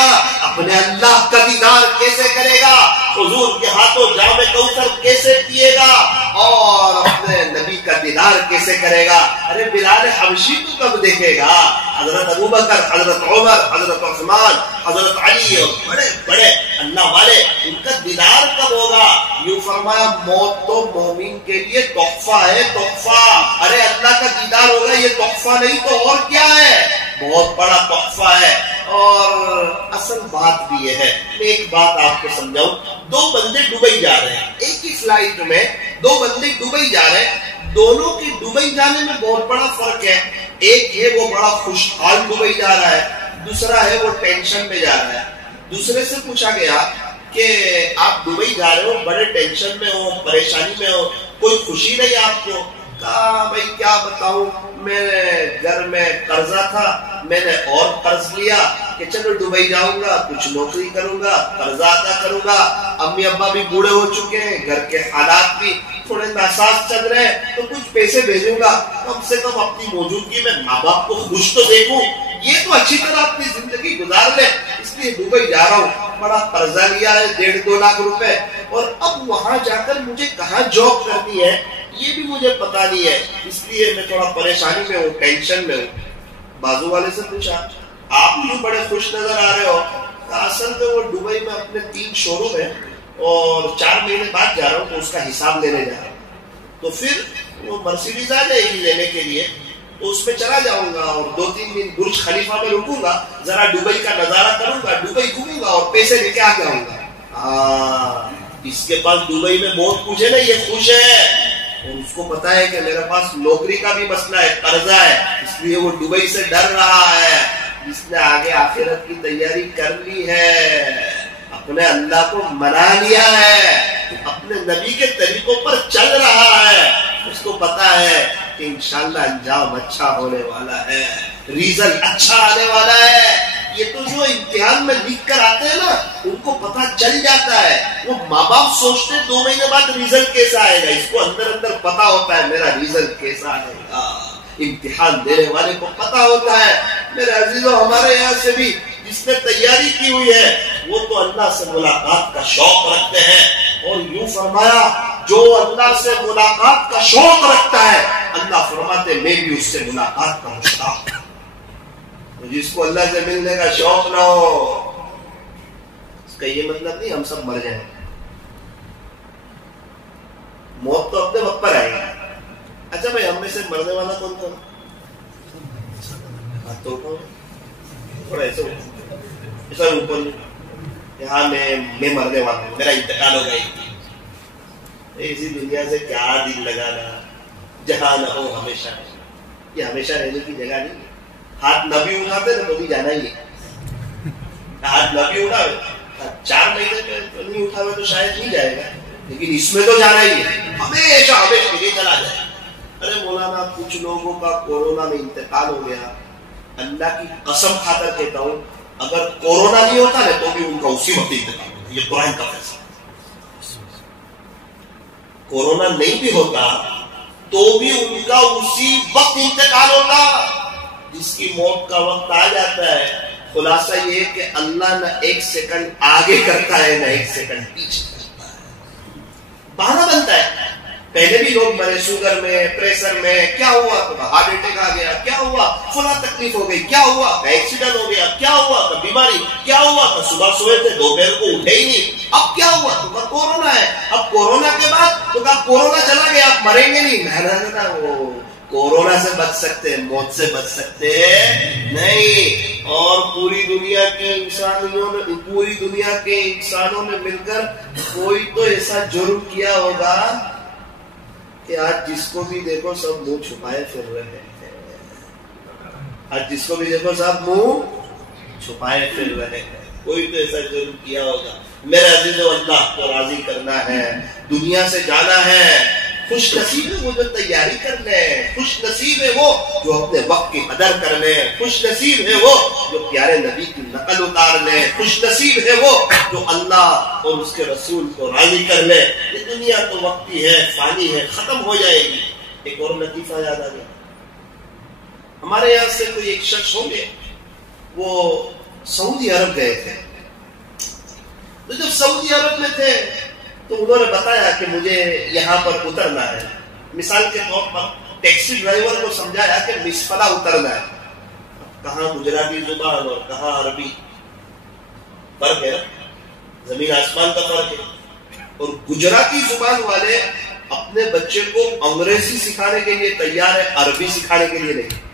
اپنے اللہ کا دیدار کیسے کرے گا، حضور کے ہاتھوں جام کوثر کیسے پیے گا، اور اپنے نبی کا دیدار کیسے کرے گا۔ ارے بلال حبشی کو کب دیکھے گا، حضرت ابوبکر، حضرت عمر، حضرت عثمان، حضرت علی اور بڑے بڑے اللہ والے، ان کا دیدار کب ہوگا؟ یوں فرمایا موت تو مومن کے لیے تحفہ ہے، تحفہ۔ ارے اللہ کا دیدار ہوگا، یہ تحفہ نہیں تو اور کیا ہے، بہت بڑا تحفہ ہے۔ اور اصل بات بھی یہ ہے، میں ایک بات آپ کو سمجھاؤں، دو بندے دبئی جا رہے ہیں، ایک ہی فلائٹ میں دو بندے دبئی جا رہے ہیں، دونوں کے دبئی جانے میں بہت بڑا فرق ہے۔ ایک ہے وہ بڑا خوشحال دبئی جا رہا ہے، دوسرا ہے وہ ٹینشن میں جا رہا ہے۔ دوسرے سے پوچھا گیا کہ آپ دبئی جا رہے ہو، بڑے ٹینشن میں ہو، پریشانی میں ہو، کوئی خوشی نہیں آپ کو؟ کہا بھائی کیا بتاؤں، میرے گھر میں قرضہ تھا، میں نے اور قرض لیا کہ چلو دبئی جاؤں گا، کچھ نوکری کروں گا، قرضہ ادا کروں گا، امی ابا بھی بوڑھے ہو چکے ہیں، گھر کے حالات بھی تھوڑے ناساز چل رہے ہیں، تو کچھ پیسے بھیجوں گا، کم سے کم اپنی موجودگی میں ماں باپ کو خوش تو دیکھوں، یہ تو اچھی طرح اپنی زندگی گزار لے، اس لیے دبئی جا رہا ہوں، بڑا قرضہ لیا ہے 1.5-2 لاکھ روپے، اور اب وہاں جا کر مجھے کہاں جاب کرنی ہے یہ بھی مجھے پتا نہیں ہے، اس لیے میں تھوڑا پریشانی میں ہوں، ٹینشن میں ہوں۔ بازو والے سے پوچھا آپ کیوں بڑے خوش نظر آ رہے ہو؟ اصل میں وہ دبئی میں اپنے 3 شوروم ہے اور 4 مہینے بعد جا رہا ہوں، تو اس کا حساب لینے جا رہا ہوں، تو پھر وہ مرسیڈیز آ جائے گی لینے کے لیے، تو اس میں چلا جاؤں گا اور 2-3 دن برج خلیفہ میں رکوں گا، ذرا دبئی کا نظارہ کروں گا، دبئی گھوموں گا اور پیسے لے کے آ جاؤں گا۔ اس کے پاس دبئی میں بہت کچھ ہے نا، یہ خوش ہے، اور اس کو پتا ہے کہ میرے پاس نوکری کا بھی مسئلہ ہے، قرضہ ہے، اس لیے وہ دبئی سے ڈر رہا ہے۔ جس نے آگے آخرت کی تیاری کر لی ہے، اپنے اللہ کو منا لیا ہے، اپنے نبی کے طریقوں پر چل رہا ہے، اس کو پتا ہے کہ انشاءاللہ انجام اچھا ہونے والا ہے، ریزلٹ اچھا آنے والا ہے۔ یہ تو جو امتحان میں لکھ کر آتے ہیں نا، ان کو پتا چل جاتا ہے، وہ ماں باپ سوچتے 2 مہینے بعد ریزلٹ کیسا آئے گا، اس کو اندر اندر پتا ہوتا ہے میرا ریزلٹ کیسا آئے گا، امتحان دینے والے کو پتا ہوتا ہے۔ میرے عزیزوں، ہمارے یہاں سے بھی جس نے تیاری کی ہوئی ہے وہ تو اللہ سے ملاقات کا شوق رکھتے ہیں، اور یوں فرمایا جو اللہ سے ملاقات کا شوق رکھتا ہے، اللہ فرماتے میں بھی اس سے ملاقات کا مشتاق ہوں۔ جس کو اللہ سے ملنے کا شوق نہ ہو، اس کا یہ مطلب نہیں ہم سب مر جائیں، موت تو اپنے وقت پر آئے گی۔ اچھا بھائی، ہم میں سے مرنے والا کون کون؟ تھوڑا ایسا اوپر، یہاں میں مرنے والا ہوں، میرا انتقال ہو گئی، اسی دنیا سے کیا دل لگانا، جہاں نہ ہو ہمیشہ، یہ ہمیشہ رہنے کی جگہ نہیں ہے۔ ہاتھ نہ بھی اٹھاتے نا تو بھی جانا ہی ہے، ہاتھ نہ بھی اٹھاوے، 4 مہینے میں نہیں اٹھاوے تو شاید نہیں جائے گا، لیکن اس میں تو جانا ہی ہے، ہمیشہ ہمیشہ کے چلا جائے۔ ارے مولانا، کچھ لوگوں کا کورونا میں انتقال ہو گیا، اللہ کی قسم کھا کر کہتا ہوں اگر کورونا نہیں ہوتا نا تو بھی ان کا اسی وقت انتقال ہوتا، یہ قرآن کا فیصلہ۔ کورونا نہیں بھی ہوتا تو بھی ان کا اسی وقت انتقال ہوتا، جس کی موت کا وقت آ جاتا ہے۔ خلاصہ یہ کہ اللہ نہ 1 سیکنڈ آگے کرتا ہے نہ 1 سیکنڈ پیچھے کرتا ہے، بہانہ بنتا ہے۔ پہلے بھی لوگ مرے شوگر میں، پریشر میں، کیا ہوا تو ہارٹ اٹیک آ گیا، کیا ہوا فلاں تکلیف ہو گئی، کیا ہوا ایکسیڈنٹ ہو گیا، کیا ہوا تو بیماری، کیا ہوا تو صبح سوئے تھے دوپہر کو اٹھے ہی نہیں، اب کیا ہوا تو کورونا ہے، اب کورونا کے بعد تو کہا کورونا چلا گیا اب مریں گے نہیں، نہ وہ کورونا سے بچ سکتے ہیں، موت سے بچ سکتے نہیں۔ اور پوری دنیا کے انسانوں نے مل کر کوئی تو ایسا جرم کیا ہوگا کہ آج جس کو بھی دیکھو سب منہ چھپائے پھر رہے ہیں، آج جس کو بھی دیکھو سب منہ چھپائے پھر رہے ہیں، کوئی تو ایسا جرم کیا ہوگا۔ میرے عزیزو، اللہ کو راضی کرنا ہے، دنیا سے جانا ہے، خوش نصیب ہے وہ جو تیاری کر لے، خوش نصیب ہے وہ جو اپنے وقت کی قدر کر لے، خوش نصیب ہے وہ جو پیارے نبی کی نقل اتار لے، خوش نصیب ہے وہ جو اللہ اور اس کے رسول کو راضی کر لے۔ یہ دنیا تو وقتی ہے، فانی ہے، ختم ہو جائے گی۔ ایک اور لطیفہ یاد آ گیا، ہمارے یہاں سے کوئی ایک شخص ہوں گے، وہ سعودی عرب گئے تھے، تو جب سعودی عرب میں تھے تو انہوں نے بتایا کہ مجھے یہاں پر اترنا ہے۔ مثال کے طور پر ٹیکسی ڈرائیور کو سمجھایا کہ مسفلہ اترنا ہے، کہاں گجراتی زبان اور کہاں عربی، فرق ہے نا، زمین آسمان کا فرق ہے۔ اور گجراتی زبان والے اپنے بچے کو انگریزی سکھانے کے لیے تیار ہے، عربی سکھانے کے لیے نہیں۔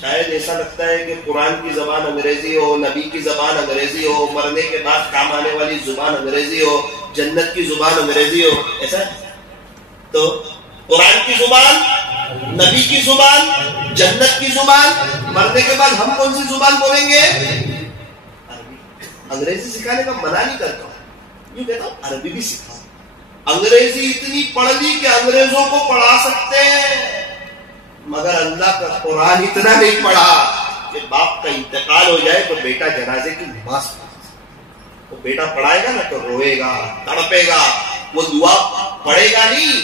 شاید ایسا لگتا ہے کہ قرآن کی زبان انگریزی ہو، نبی کی زبان انگریزی ہو، مرنے کے بعد کام آنے والی زبان انگریزی ہو، جنت کی زبان انگریزی ہو، ایسا ہے؟ تو قرآن کی زبان، نبی کی زبان، جنت کی زبان، مرنے کے بعد ہم کون سی زبان بولیں گے؟ عربی۔ انگریزی سکھانے کا منع نہیں کرتا ہوں، یوں کہتا ہوں عربی بھی سکھاؤ۔ انگریزی اتنی پڑھ لی کہ انگریزوں کو پڑھا سکتے ہیں، مگر اللہ کا قرآن اتنا نہیں پڑھا کہ باپ کا انتقال ہو جائے تو بیٹا جنازے کی نماز پڑھے۔ وہ بیٹا پڑھائے گا نا تو روئے گا، تڑپے گا، وہ دعا پڑھے گا نہیں،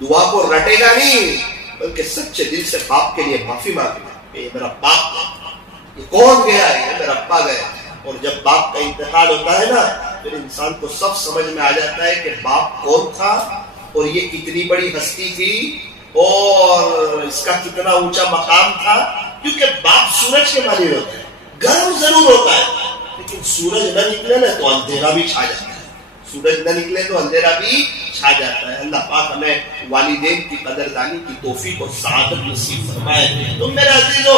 دعا کو رٹے گا نہیں، بلکہ سچے دل سے باپ کے لیے معافی مانگے گا کہ یہ میرا باپ، یہ کون گیا ہے، یہ میرا ابا گیا۔ اور جب باپ کا انتقال ہوتا ہے نا پھر انسان کو سب سمجھ میں آ جاتا ہے کہ باپ کون تھا اور یہ کتنی بڑی ہستی تھی اور اس کا کتنا اونچا مقام تھا۔ کیونکہ باپ سورج کے مانند ہوتا ہے، گرم ضرور ہوتا ہے لیکن سورج نہ نکلے نا تو اندھیرا بھی چھا جاتا ہے، سورج نہ نکلے تو اندھیرا بھی چھا جاتا ہے۔ اللہ پاک ہمیں والدین کی قدردانی کی توفیق اور سعادت نصیب فرمائے۔ تو میرے عزیزو،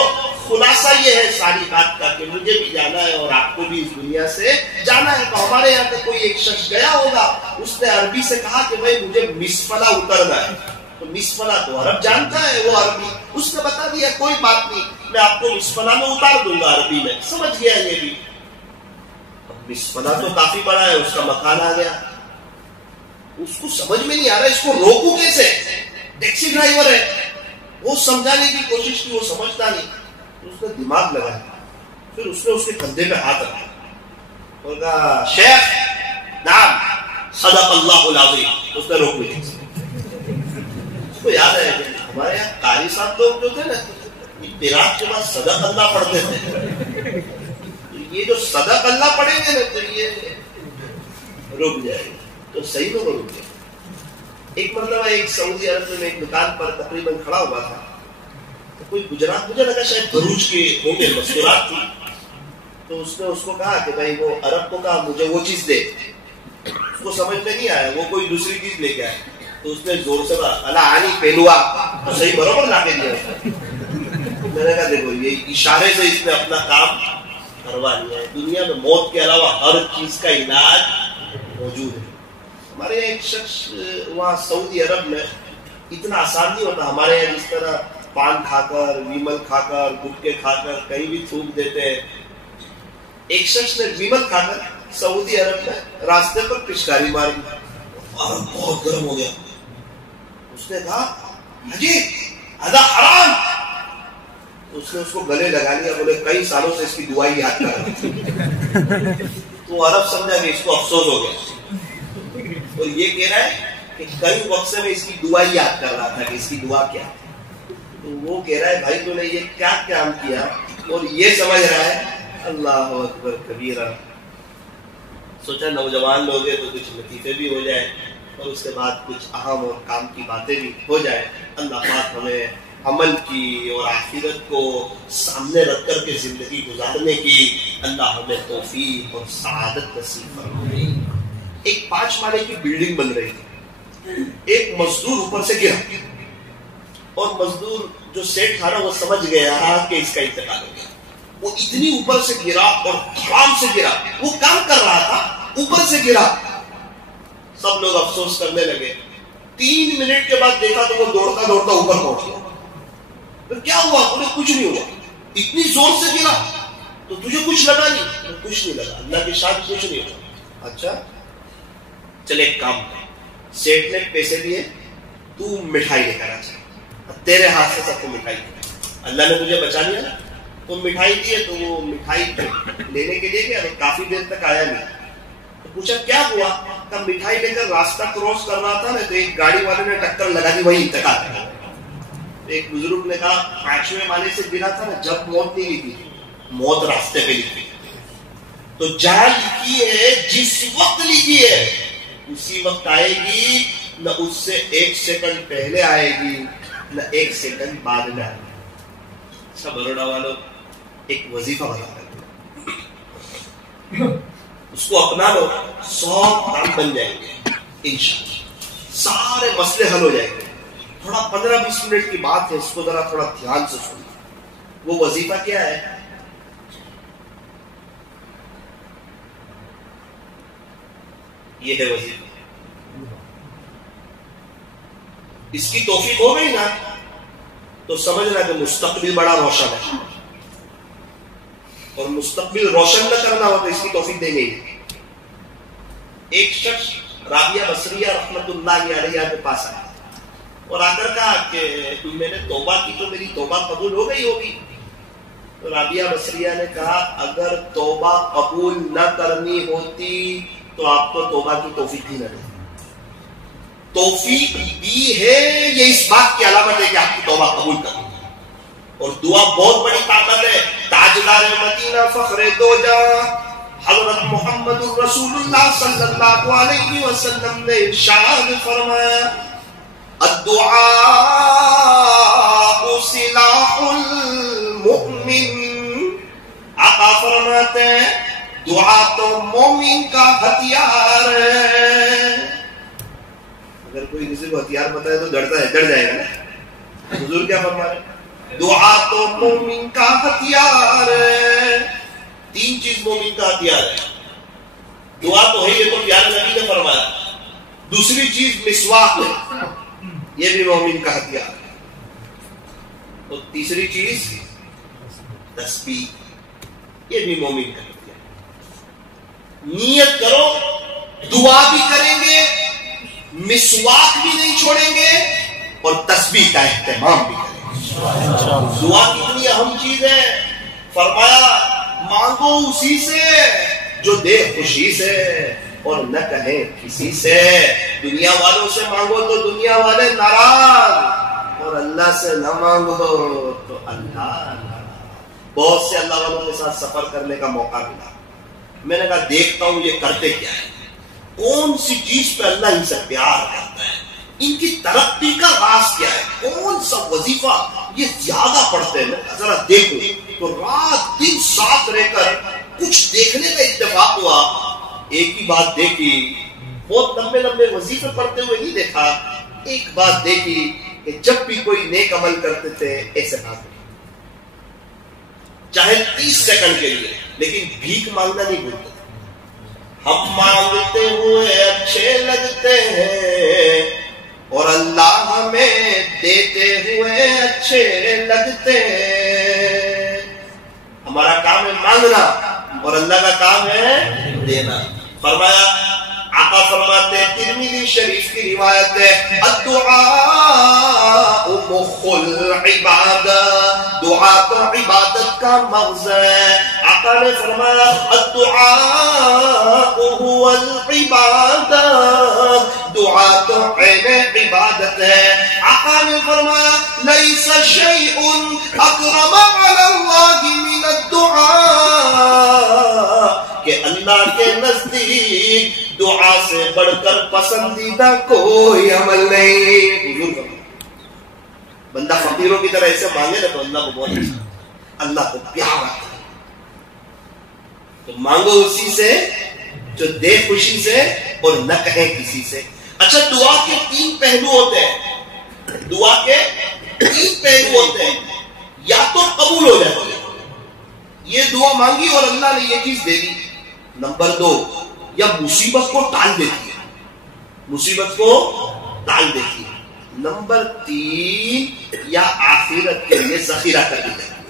خلاصہ یہ ہے ساری بات کا کہ مجھے بھی جانا ہے اور آپ کو بھی اس دنیا سے جانا ہے۔ تو ہمارے یہاں پہ کوئی ایک شخص گیا ہوگا، اس نے عربی سے کہا کہ بھائی مجھے مسفلہ اترنا ہے، تو مسفلہ تو عرب جانتا ہے، وہ عربی، اس نے بتا دیا کوئی بات نہیں، میں آپ کو مسفلہ میں اتار دوں گا عربی میں، سمجھ گیا یہ بھی۔ اب مسفلہ تو کافی بڑا ہے، اس کا مکان آ گیا، اس کو سمجھ میں نہیں آ رہا اس کو روکوں کیسے، ٹیکسی ڈرائیور ہے، وہ سمجھانے کی کوشش کی، وہ سمجھتا نہیں، اس نے دماغ لگایا، پھر اس نے اس کے کندھے پہ ہاتھ رکھا اور کہا شیخ نعم صدق اللہ العظیم، اس نے روک لیا۔ کو یاد ہے کہ ہمارے یہاں قاری صاحب لوگ جو تھے نا قرات کے بعد صدق اللہ پڑھتے تھے، یہ جو صدق اللہ پڑھیں گے نا تو یہ رک جائے گا، تو صحیح میں رک گیا۔ ایک مرتبہ ایک سعودی عرب میں ایک دکان پر تقریباً کھڑا ہوا تھا، تو کوئی گجرات، مجھے لگا شاید بھروچ کے ہوں گے، مستورات تھی، تو اس نے اس کو کہا کہ بھائی وہ عرب کو کہا مجھے وہ چیز دے، اس کو سمجھ میں نہیں آیا، وہ کوئی دوسری چیز لے کے آئے، تو اس نے زور سے کہا اللہ آنی پہلوا، تو صحیح برابر لا کے دیا۔ میں نے کہا دیکھو یہ اشارے سے اس نے اپنا کام کروا لیا ہے، دنیا میں موت کے علاوہ ہر چیز کا علاج موجود ہے۔ ہمارے ایک شخص وہاں سعودی عرب میں اتنا آسان نہیں ہوتا، ہمارے یہاں جس طرح پان کھا کر، ویمل کھا کر، گٹکے کھا کر کہیں بھی تھوک دیتے ہیں، ایک شخص نے ویمل کھا کر سعودی عرب میں راستے پر پچکاری ماری اور بہت گرم ہو گیا۔ اس نے کہا حجی ہذا حرام، اس نے اس کو گلے لگا لیا، بولے کئی سالوں سے اس کی دعائی یاد کر رہا تھا۔ تو عرب سمجھا کہ اس کو افسوس ہو گیا، اور یہ کہہ رہا ہے کہ کئی وقت سے میں اس کی دعائی یاد کر رہا تھا کہ اس کی دعا کیا ہے۔ تو وہ کہہ رہا ہے بھائی تو نے یہ کیا کام کیا، اور یہ سمجھ رہا ہے اللہ اکبر کبیرہ۔ سوچا نوجوان لوگ ہیں تو کچھ لطیفے بھی ہو جائیں اور اس کے بعد کچھ اہم اور کام کی باتیں بھی ہو جائیں. اللہ پاک ہمیں عمل کی اور آخرت کو سامنے رکھ کر کے زندگی گزارنے کی اللہ ہمیں توفیق اور سعادت نصیب فرمائے. ایک 5 مالے کی بلڈنگ بن رہی تھی. ایک مزدور اوپر سے گرا اور مزدور جو سیٹ تھا نا وہ سمجھ گیا کہ اس کا انتقال ہو گیا. وہ اتنی اوپر سے گرا اور دھڑام سے گرا. وہ کام کر رہا تھا, اوپر سے گرا. سب لوگ افسوس کرنے لگے. 3 منٹ کے بعد دیکھا تو وہ دوڑتا دوڑتا اوپر پہنچ گیا. تو کیا ہوا؟ بولے کچھ نہیں ہوا. اتنی زور سے گرا تو تجھے کچھ لگا نہیں؟ تو کچھ نہیں لگا, اللہ کی شان کچھ نہیں ہوا. اچھا چل ایک کام کر, سیٹ نے پیسے دیے, تو مٹھائی لے کر آ جا, تیرے ہاتھ سے سب کو مٹھائی دی. اللہ نے تجھے بچا لیا نا, تو مٹھائی دیے. تو وہ مٹھائی لینے کے لیے گیا تو کافی دیر تک آیا نہیں. تو پوچھا کیا ہوا؟ کہ مٹھائی لے کر راستہ کراس کر رہا تھا نا, تو ایک گاڑی والے نے ٹکر لگا دی, وہی انتقال کر. ایک بزرگ نے کہا 5ویں مالے سے گرا تھا نا, جب موت نہیں لکھی, موت راستے پہ لکھی. تو جہاں لکھی ہے, جس وقت لکھی ہے, اسی وقت آئے گی. نہ اس سے 1 سیکنڈ پہلے آئے گی, نہ 1 سیکنڈ بعد میں آئے گی. اچھا بروڑا والوں, ایک وظیفہ بتا دیں, اس کو اپنا لو, 100 کام بن جائیں گے انشاءاللہ. سارے مسئلے حل ہو جائیں گے. تھوڑا 15-20 منٹ کی بات ہے, اس کو ذرا تھوڑا دھیان سے سنو. وہ وظیفہ کیا ہے؟ یہ ہے وظیفہ. اس کی توفیق ہو گئی نا تو سمجھنا کہ مستقبل بڑا روشن ہے, اور مستقبل روشن نہ کرنا ہو تو اس کی توفیق دیں گے. ایک شخص رابعہ بصریہ رحمت اللہ علیہ کے پاس آیا اور آ کر کہا کہ میں نے توبہ کی تو میری توبہ قبول ہو گئی ہوگی. تو رابعہ بصریہ نے کہا اگر توبہ قبول نہ کرنی ہوتی تو آپ کو توبہ کی توفیق ہی نہ دے. توفیق دی ہے, یہ اس بات کی علامت ہے کہ آپ کی توبہ قبول کریں. اور دعا بہت بڑی طاقت ہے. تاجدار مدینہ فخر دو جہاں حضرت محمد رسول اللہ صلی اللہ علیہ وسلم نے ارشاد فرمایا الدعاء سلاح المؤمن. آقا فرماتے ہیں دعا تو مومن کا ہتھیار ہے. اگر کوئی کسی کو ہتھیار بتائے تو ڈرتا ہے, ڈر جائے گا نا. حضور کیا فرما رہے ہیں؟ دعا تو مومن کا ہتھیار ہے. 3 چیز مومن کا ہتھیار ہے. دعا تو ہے, یہ تو پیارے نبی نے فرمایا. دوسری چیز مسواک ہے, یہ بھی مومن کا ہتھیار ہے. اور تیسری چیز تسبیح, یہ بھی مومن کا ہتھیار ہے. نیت کرو, دعا بھی کریں گے, مسواک بھی نہیں چھوڑیں گے, اور تسبیح کا اہتمام بھی کریں گے. دعا کتنی اہم چیز ہے. فرمایا مانگو اسی سے جو دے خوشی سے, اور نہ کہیں کسی سے. دنیا والوں سے مانگو تو دنیا والے ناراض, اور اللہ سے نہ مانگو تو اللہ ناراض. بہت سے اللہ والوں کے ساتھ سفر کرنے کا موقع ملا. میں نے کہا دیکھتا ہوں یہ کرتے کیا ہے, کون سی چیز پہ اللہ ان سے پیار کرتا ہے, ان کی ترقی کا راز کیا ہے, کون سا وظیفہ یہ زیادہ پڑھتے ہیں. ذرا دیکھو تو رات دن ساتھ رہ کر کچھ دیکھنے کا اتفاق ہوا. ایک ہی بات دیکھی, بہت لمبے لمبے وظیفے پڑھتے ہوئے نہیں دیکھا. ایک بات دیکھی کہ جب بھی کوئی نیک عمل کرتے تھے ایسے بات, چاہے 30 سیکنڈ کے لیے, لیکن بھیک مانگنا نہیں بھولتے. ہم مانگتے ہوئے اچھے لگتے ہیں اور اللہ ہمیں دیتے ہوئے اچھے لگتے ہیں. ہمارا کام ہے مانگنا اور اللہ کا کام ہے دینا. فرمایا آقا فرماتے ہیں, ترمذی شریف کی روایت ہے الدعاء مخ العبادہ, دعا تو عبادت کا مغز ہے. آقا نے فرمایا الدعاء هو العبادہ, دعا تو عین عبادت ہے. آقا نے فرمایا لیس شیء اکرم علی اللہ من الدعاء, کہ اللہ اللہ کے نزدیک دعا سے بڑھ کر پسندیدہ کوئی عمل نہیں. بندہ فقیروں کی طرح ایسے مانگے نا تو اللہ کو بہت اچھا، اللہ کو پیار آتا ہے. تو مانگو اسی سے جو دے خوشی سے اور نہ کہیں کسی سے. اچھا، دعا کے 3 پہلو ہوتے ہیں. دعا کے 3 پہلو ہوتے ہیں. یا تو قبول ہو جاتی ہے، یہ دعا مانگی اور اللہ نے یہ چیز دے دی. نمبر 2، یا مصیبت کو ٹال دیتی ہے، مصیبت کو ٹال دیتی ہے. نمبر 3، یا آخرت کے لیے ذخیرہ کر دی جاتی ہے.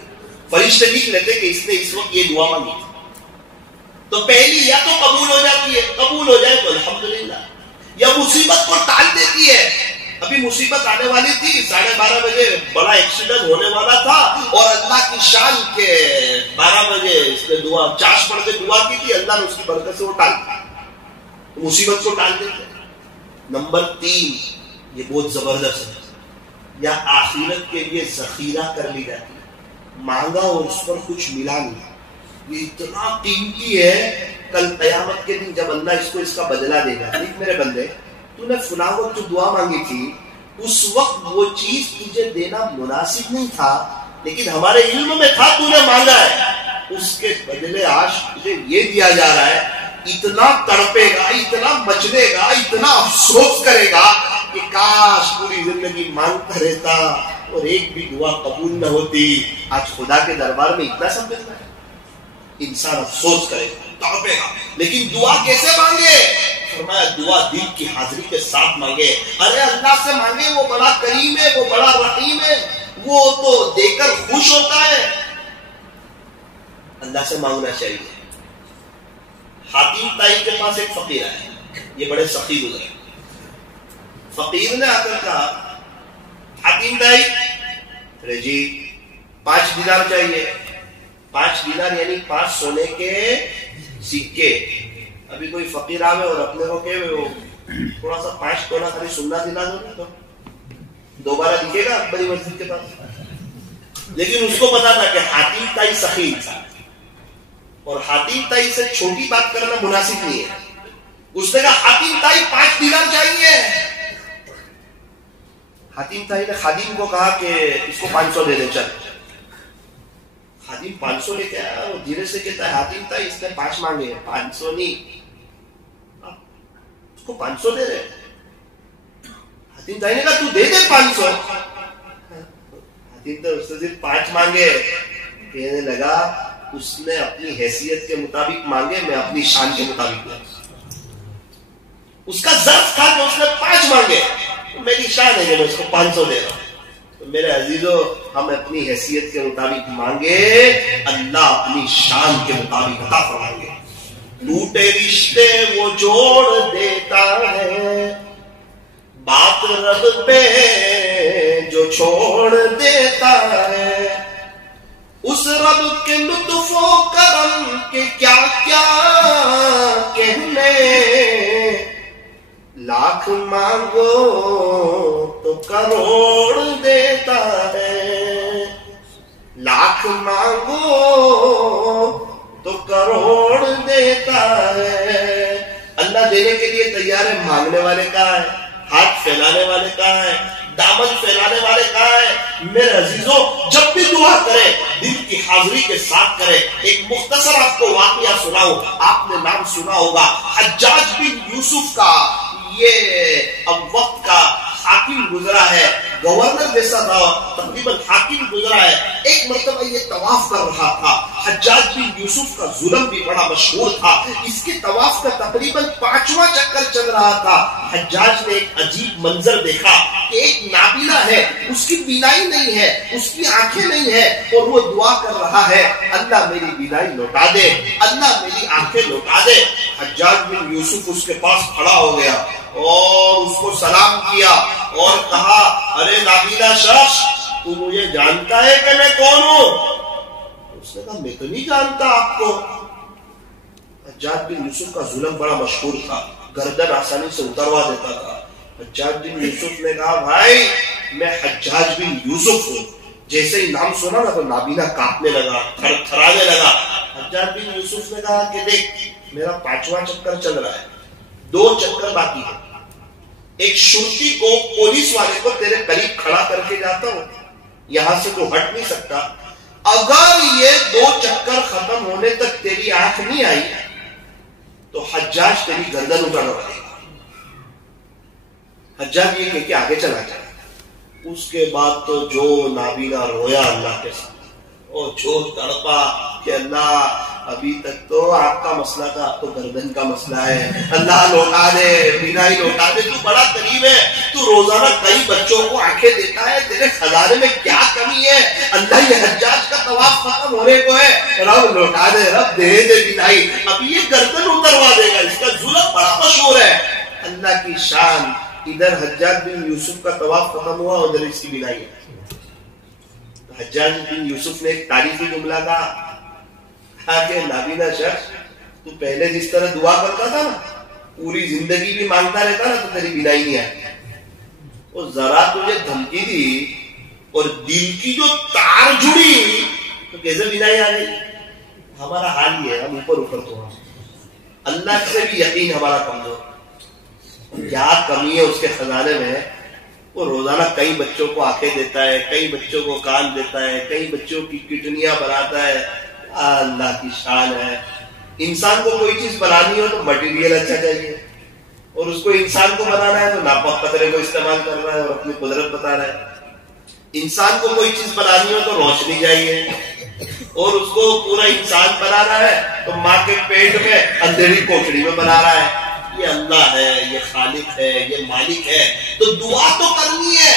فرشتے لکھ لیتے کہ اس نے اس وقت یہ دعا مانگی تھی. تو پہلی یا تو قبول ہو جاتی ہے، قبول ہو جائے تو الحمدللہ. یا مصیبت کو ٹال دیتی ہے. ابھی مصیبت آنے والی تھی، 12:30 بجے بڑا ایکسیڈنٹ ہونے والا تھا، اور اللہ کی شان کے 12 بجے اس نے دعا چاش پڑھ کے دعا کی تھی، اللہ نے اس کی برکت سے وہ ٹال دی. مصیبت کو ٹال دیتے. نمبر 3، یہ بہت زبردست ہے، یا آخرت کے لیے ذخیرہ کر لی جاتی ہے. مانگا اور اس پر کچھ ملا نہیں. یہ اتنا قیمتی ہے، کل قیامت کے دن جب اللہ اس کو اس کا بدلہ دے گا. دیکھ میرے بندے، تو نے فلاں وقت جو دعا مانگی تھی اس وقت وہ چیز تجھے دینا مناسب نہیں تھا، لیکن ہمارے علم میں تھا، تو نے مانگا ہے، اس کے بدلے آج تجھے یہ دیا جا رہا ہے. اتنا تڑپے گا، اتنا مچلے گا، اتنا افسوس کرے گا کہ کاش پوری زندگی مانگتا رہتا اور ایک بھی دعا قبول نہ ہوتی. آج خدا کے دربار میں اتنا سب ملتا ہے، انسان افسوس کرے گا، تڑپے گا. لیکن دعا کیسے مانگے؟ فرمایا دعا دل کی حاضری کے ساتھ مانگے. ارے اللہ سے مانگے، وہ بڑا کریم ہے، وہ بڑا رحیم ہے، وہ تو دے کر خوش ہوتا ہے. اللہ سے مانگنا چاہیے. حاتم طائی کے پاس ایک فقیر ہے، یہ بڑے سخی گزرے. فقیر نے آ کر کہا، حاتم طائی، ارے جی 5 دینار چاہیے. 5 دینار یعنی 5 سونے کے سکے. ابھی کوئی فقیر آوے اور اپنے کو کہ وہ تھوڑا سا 5 تولہ خالی سننا دلا دو تو دوبارہ دکھے گا بڑی مسجد کے پاس. لیکن اس کو پتا تھا کہ حاتم طائی سخی انسان، اور حاتم طائی سے چھوٹی بات کرنا مناسب نہیں ہے. اس نے کہا حاتم طائی 5 دینار چاہیے. حاتم طائی نے خادم کو کہا کہ اس کو 500 دے دے. چل. خادم 500 لے کے آیا، وہ دھیرے سے کہتا ہے حاتم طائی اس نے 5 مانگے ہیں، 500 نہیں، اس کو 500 دے رہے. حاتم طائی نے کہا تو دے دے 500. حاتم طائی اس نے صرف 5 مانگے. کہنے لگا اس نے اپنی حیثیت کے مطابق مانگے، میں اپنی شان کے مطابق مانگے. اس کا ظرف تھا کہ اس نے 5 مانگے، میری شان ہے کہ میں اس کو 500 دے رہا ہوں. تو میرے عزیزو، ہم اپنی حیثیت کے مطابق مانگے، اللہ اپنی شان کے مطابق عطا فرمائیں گے. ٹوٹے رشتے وہ جوڑ دیتا ہے، بات رب پہ جو چھوڑ دیتا ہے. اس رب کے لطف و کرم کے کیا کیا کہنے، لاکھ مانگو تو کروڑ دیتا ہے. لاکھ مانگو تو کروڑ دیتا ہے. اللہ دینے کے لیے تیار ہے. مانگنے والے کہاں ہے؟ ہاتھ پھیلانے والے کہاں ہے؟ دامن پھیلانے والے کہاں ہے؟ میرے عزیزوں، جب بھی دعا کرے دل کی حاضری کے ساتھ کرے. ایک مختصر آپ کو واقعہ سناؤں. آپ نے نام سنا ہوگا حجاج بن یوسف کا. یہ اب وقت کا حاکم گزرا ہے، گورنر جیسا تھا، تقریباً حاکم گزرا ہے. ایک مرتبہ یہ طواف کر رہا تھا. حجاج بن یوسف کا ظلم بھی بڑا مشہور تھا. اس کے طواف کا تقریباً 5واں چکر چل رہا تھا. حجاج نے ایک عجیب منظر دیکھا کہ ایک نابینا ہے، اس کی بینائی نہیں ہے، اس کی آنکھیں نہیں ہے، اور وہ دعا کر رہا ہے اللہ میری بینائی لوٹا دے، اللہ میری آنکھیں لوٹا دے. حجاج بن یوسف اس کے پاس کھڑا ہو گیا اور اس کو سلام کیا اور کہا، ارے نابینا شخص، تو مجھے جانتا ہے کہ میں کون ہوں؟ اس نے کہا میں تو نہیں جانتا آپ کو. حجاج بن یوسف کا ظلم بڑا مشہور تھا، گردن آسانی سے اتروا دیتا تھا. حجاج بن یوسف نے کہا بھائی میں حجاج بن یوسف ہوں. جیسے ہی نام سنا نا تو نابینا کانپنے لگا، تھر تھرانے لگا. حجاج بن یوسف نے کہا کہ دیکھ میرا 5واں چکر چل رہا ہے, 2 چکر باقی ہے. ایک شرطی کو, پولیس والے کو تیرے قریب کھڑا کر کے جاتا ہوں, یہاں سے تو ہٹ نہیں سکتا. اگر یہ 2 چکر ختم ہونے تک تیری آنکھ نہیں آئی تو حجاج تیری گردن اٹھانا پڑے گا. حجاج یہ کہہ کے آگے چلا جائے. اس کے بعد تو جو نابینا رویا اللہ کے ساتھ, اور جو تڑپا کہ اللہ ابھی تک تو آپ کا مسئلہ تھا, اب تو گردن کا مسئلہ ہے, اللہ لوٹا دے, بینائی لوٹا دے, تو بڑا قریب ہے, تو روزانہ کئی بچوں کو آنکھیں دیتا ہے, تیرے خزانے میں کیا کمی ہے؟ اللہ یہ حجاج کا طواف ختم ہونے کو ہے, رب لوٹا دے, رب دے دے بینائی, ابھی یہ گردن اتروا دے گا, اس کا ظلم بڑا مشہور ہے. اللہ کی شان, ادھر حجاج بن یوسف کا طواف ختم ہوا, ادھر اس کی بینائی ہے. حجاج بن یوسف نے ایک تاریخی جملہ کہا کہ نابینا شخص, تو پہلے جس طرح دعا کرتا تھا نا, پوری زندگی بھی مانگتا رہتا نا, تو تیری بینائی نہیں آئی. اور ذرا تجھے دھمکی دی اور دل کی جو تار جڑی تو کیسے بینائی آ گئی؟ ہمارا حال یہ ہے, ہم اوپر اوپر تو اللہ سے بھی یقین ہمارا کمزور. کیا کمی ہے اس کے خزانے میں؟ وہ روزانہ کئی بچوں کو آنکھیں دیتا ہے, کئی بچوں کو کان دیتا ہے, کئی بچوں کی کڈنیاں بناتا ہے. اللہ کی شان ہے. انسان کو کوئی چیز بنانی ہو تو مٹیریل اچھا چاہیے, اور اس کو انسان کو بنانا ہے تو ناپاک قطرے کو استعمال کر رہا ہے اور اپنی قدرت بتا رہا ہے. انسان کو کوئی چیز بنانی ہو تو روشنی چاہیے, اور اس کو پورا انسان بنا رہا ہے تو ماں کے پیٹ میں اندھیری کوٹڑی میں بنا رہا ہے. یہ اللہ ہے, یہ خالق ہے, یہ مالک ہے. تو دعا تو کرنی ہے,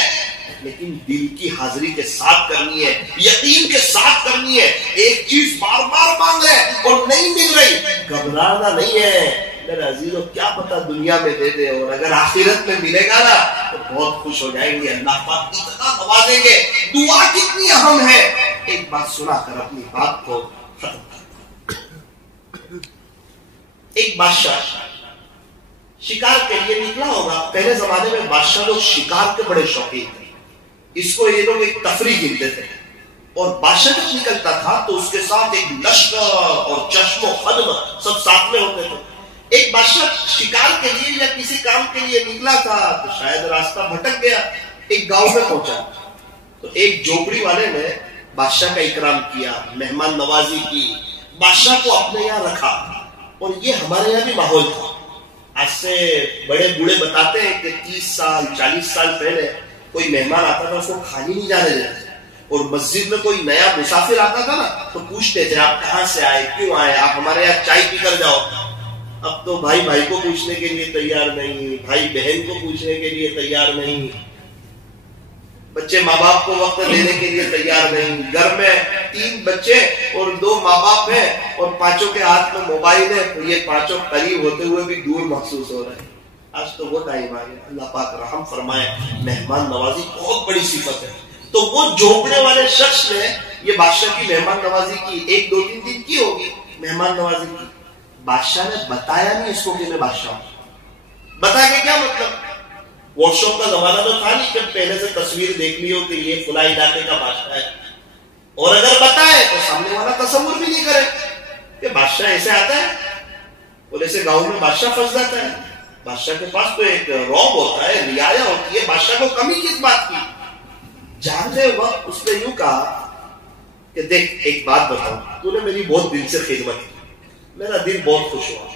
لیکن دل کی حاضری کے ساتھ کرنی ہے, یقین کے ساتھ کرنی ہے. ایک چیز بار بار مانگ رہے اور نہیں مل رہی, گھبرانا نہیں ہے. میرے عزیزوں, کیا پتا دنیا میں دے دے, اور اگر آخرت میں ملے گا نا تو بہت خوش ہو جائیں گے. اللہ پاک اتنا نوازیں گے. دعا کتنی اہم ہے, ایک بات سنا کر اپنی بات کو ختم کر. ایک بادشاہ شکار کے لیے نکلا ہوگا. پہلے زمانے میں بادشاہ لوگ شکار کے بڑے شوقین تھے, اس کو یہ لوگ ایک تفریح گنتے تھے. اور بادشاہ جب نکلتا تھا تو اس کے ساتھ ایک لشکر اور چشم و خدم سب ساتھ میں ہوتے تھے. ایک بادشاہ شکار کے لیے یا کسی کام کے لیے نکلا تھا تو شاید راستہ بھٹک گیا, ایک گاؤں میں پہنچا تو ایک جھوپڑی والے نے بادشاہ کا اکرام کیا, مہمان نوازی کی, بادشاہ کو اپنے یہاں رکھا. اور یہ ہمارے یہاں بھی ماحول تھا. آج سے بڑے بوڑھے بتاتے ہیں کہ 30 سال 40 سال پہلے کوئی مہمان آتا تھا, اس کو کھانے نہیں جانے دیتے. اور مسجد میں کوئی نیا مسافر آتا تھا نا تو پوچھتے تھے آپ کہاں سے آئے, کیوں آئے, آپ ہمارے یہاں چائے پی کر جاؤ. اب تو بھائی بھائی کو پوچھنے کے لیے تیار نہیں, بھائی بہن کو پوچھنے کے لیے تیار نہیں, بچے ماں باپ کو وقت دینے کے لیے تیار نہیں. گھر میں 3 بچے اور 2 ماں باپ ہیں اور 5 کے ہاتھ میں موبائل ہے, تو یہ 5 قریب ہوتے ہوئے بھی دور محسوس ہو رہے ہیں. آج تو وہ ٹائم آ گیا. اللہ پاک رحم فرمائے. مہمان نوازی بہت بڑی صفت ہے. تو وہ جھونپڑے والے شخص نے یہ بادشاہ کی مہمان نوازی کی, 1-2-3 دن کی ہوگی مہمان نوازی کی. بادشاہ نے بتایا نہیں اس کو کہ میں بادشاہ ہوں. بتا کے کیا مطلب, واٹس ایپ کا زمانہ تو تھا نہیں کہ پہلے سے تصویر دیکھ لی ہو کہ یہ فلاں علاقے کا بادشاہ ہے. اور اگر بتائے تو سامنے والا تصور بھی نہیں کرے کہ بادشاہ ایسے آتا ہے, اور ایسے گاؤں میں بادشاہ پھنس جاتا ہے. بادشاہ کے پاس تو ایک روب ہوتا ہے, رعایا ہوتی ہے. بادشاہ کو کمی کس بات کی؟ جانتے وقت اس نے یوں کہا کہ دیکھ ایک بات بتاؤں, تو نے میری بہت دل سے خدمت کی, میرا دل بہت خوش ہوا.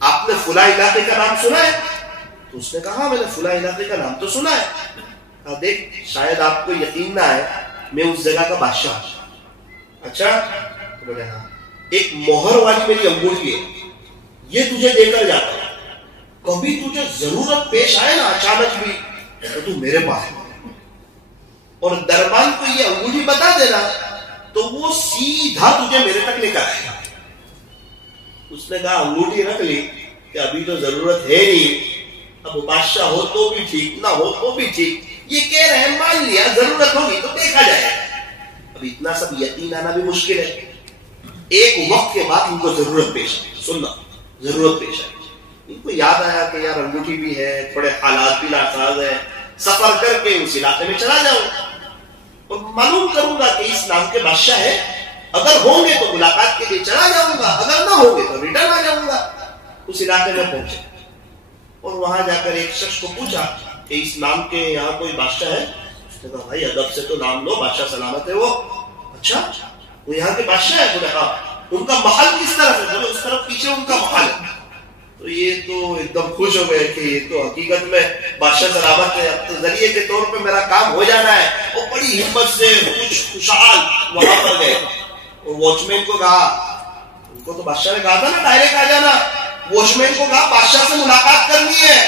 آپ نے فلاں علاقے کا نام سنا ہے؟ تو اس نے کہا میں نے فلاں علاقے کا نام تو سنا ہے. کہا دیکھ شاید آپ کو یقین نہ آئے, میں اس جگہ کا بادشاہ ہوں. اچھا, تو بولے ہاں. ایک مہر والی میری انگوٹھی ہے, یہ تجھے دے کر جاتا ہے. کبھی تجھے ضرورت پیش آئے نا اچانک بھی تو تو میرے پاس, اور دربان کو یہ انگوٹھی بتا دینا تو وہ سیدھا تجھے میرے تک لے کر آئے گا. اس نے کہا انگوٹھی رکھ لی کہ ابھی تو ضرورت ہے نہیں, اب بادشاہ ہو تو بھی ٹھیک, نہ ہو تو بھی ٹھیک. یہ کہہ رہے ہیں مان لیا ضرورت ہوگی تو دیکھا جائے گا. اب اتنا سب یقین آنا بھی مشکل ہے. ایک وقت کے بعد ان کو ضرورت پیش آئی, سننا ضرورت پیش آئی. ان کو یاد آیا کہ یار انگوٹھی بھی ہے, تھوڑے حالات بھی ناساز ہیں, سفر کر کے اس علاقے میں چلا جاؤں اور معلوم کروں گا کہ اس نام کے بادشاہ ہے. اگر ہوں گے تو ملاقات کے لیے چلا جاؤں گا، اگر نہ ہوں گے تو ریٹرن آ جاؤں گا۔ اس علاقے میں پہنچے اور وہاں جا کر ایک شخص کو پوچھا کہ اس نام کے یہاں کوئی بادشاہ ہے؟ اس نے کہا بھائی ادب سے تو نام لو، بادشاہ سلامت ہے وہ۔ اچھا وہ یہاں کے بادشاہ ہے؟ بولے ہاں۔ ان کا محل کس طرف ہے؟ بولے اس طرف پیچھے ان کا محل ہے۔ تو یہ تو ایک دم خوش ہو گئے کہ یہ تو حقیقت میں بادشاہ سلامت ہے، اب تو ذریعے کے طور پہ میرا کام ہو جانا ہے۔ وہ بڑی ہمت سے خوشحال وہاں پر گئے اور واچ مین کو کہا، ان کو تو بادشاہ نے کہا تھا نا ڈائریکٹ آ جانا، واچ مین کو کہا بادشاہ سے ملاقات کرنی ہے۔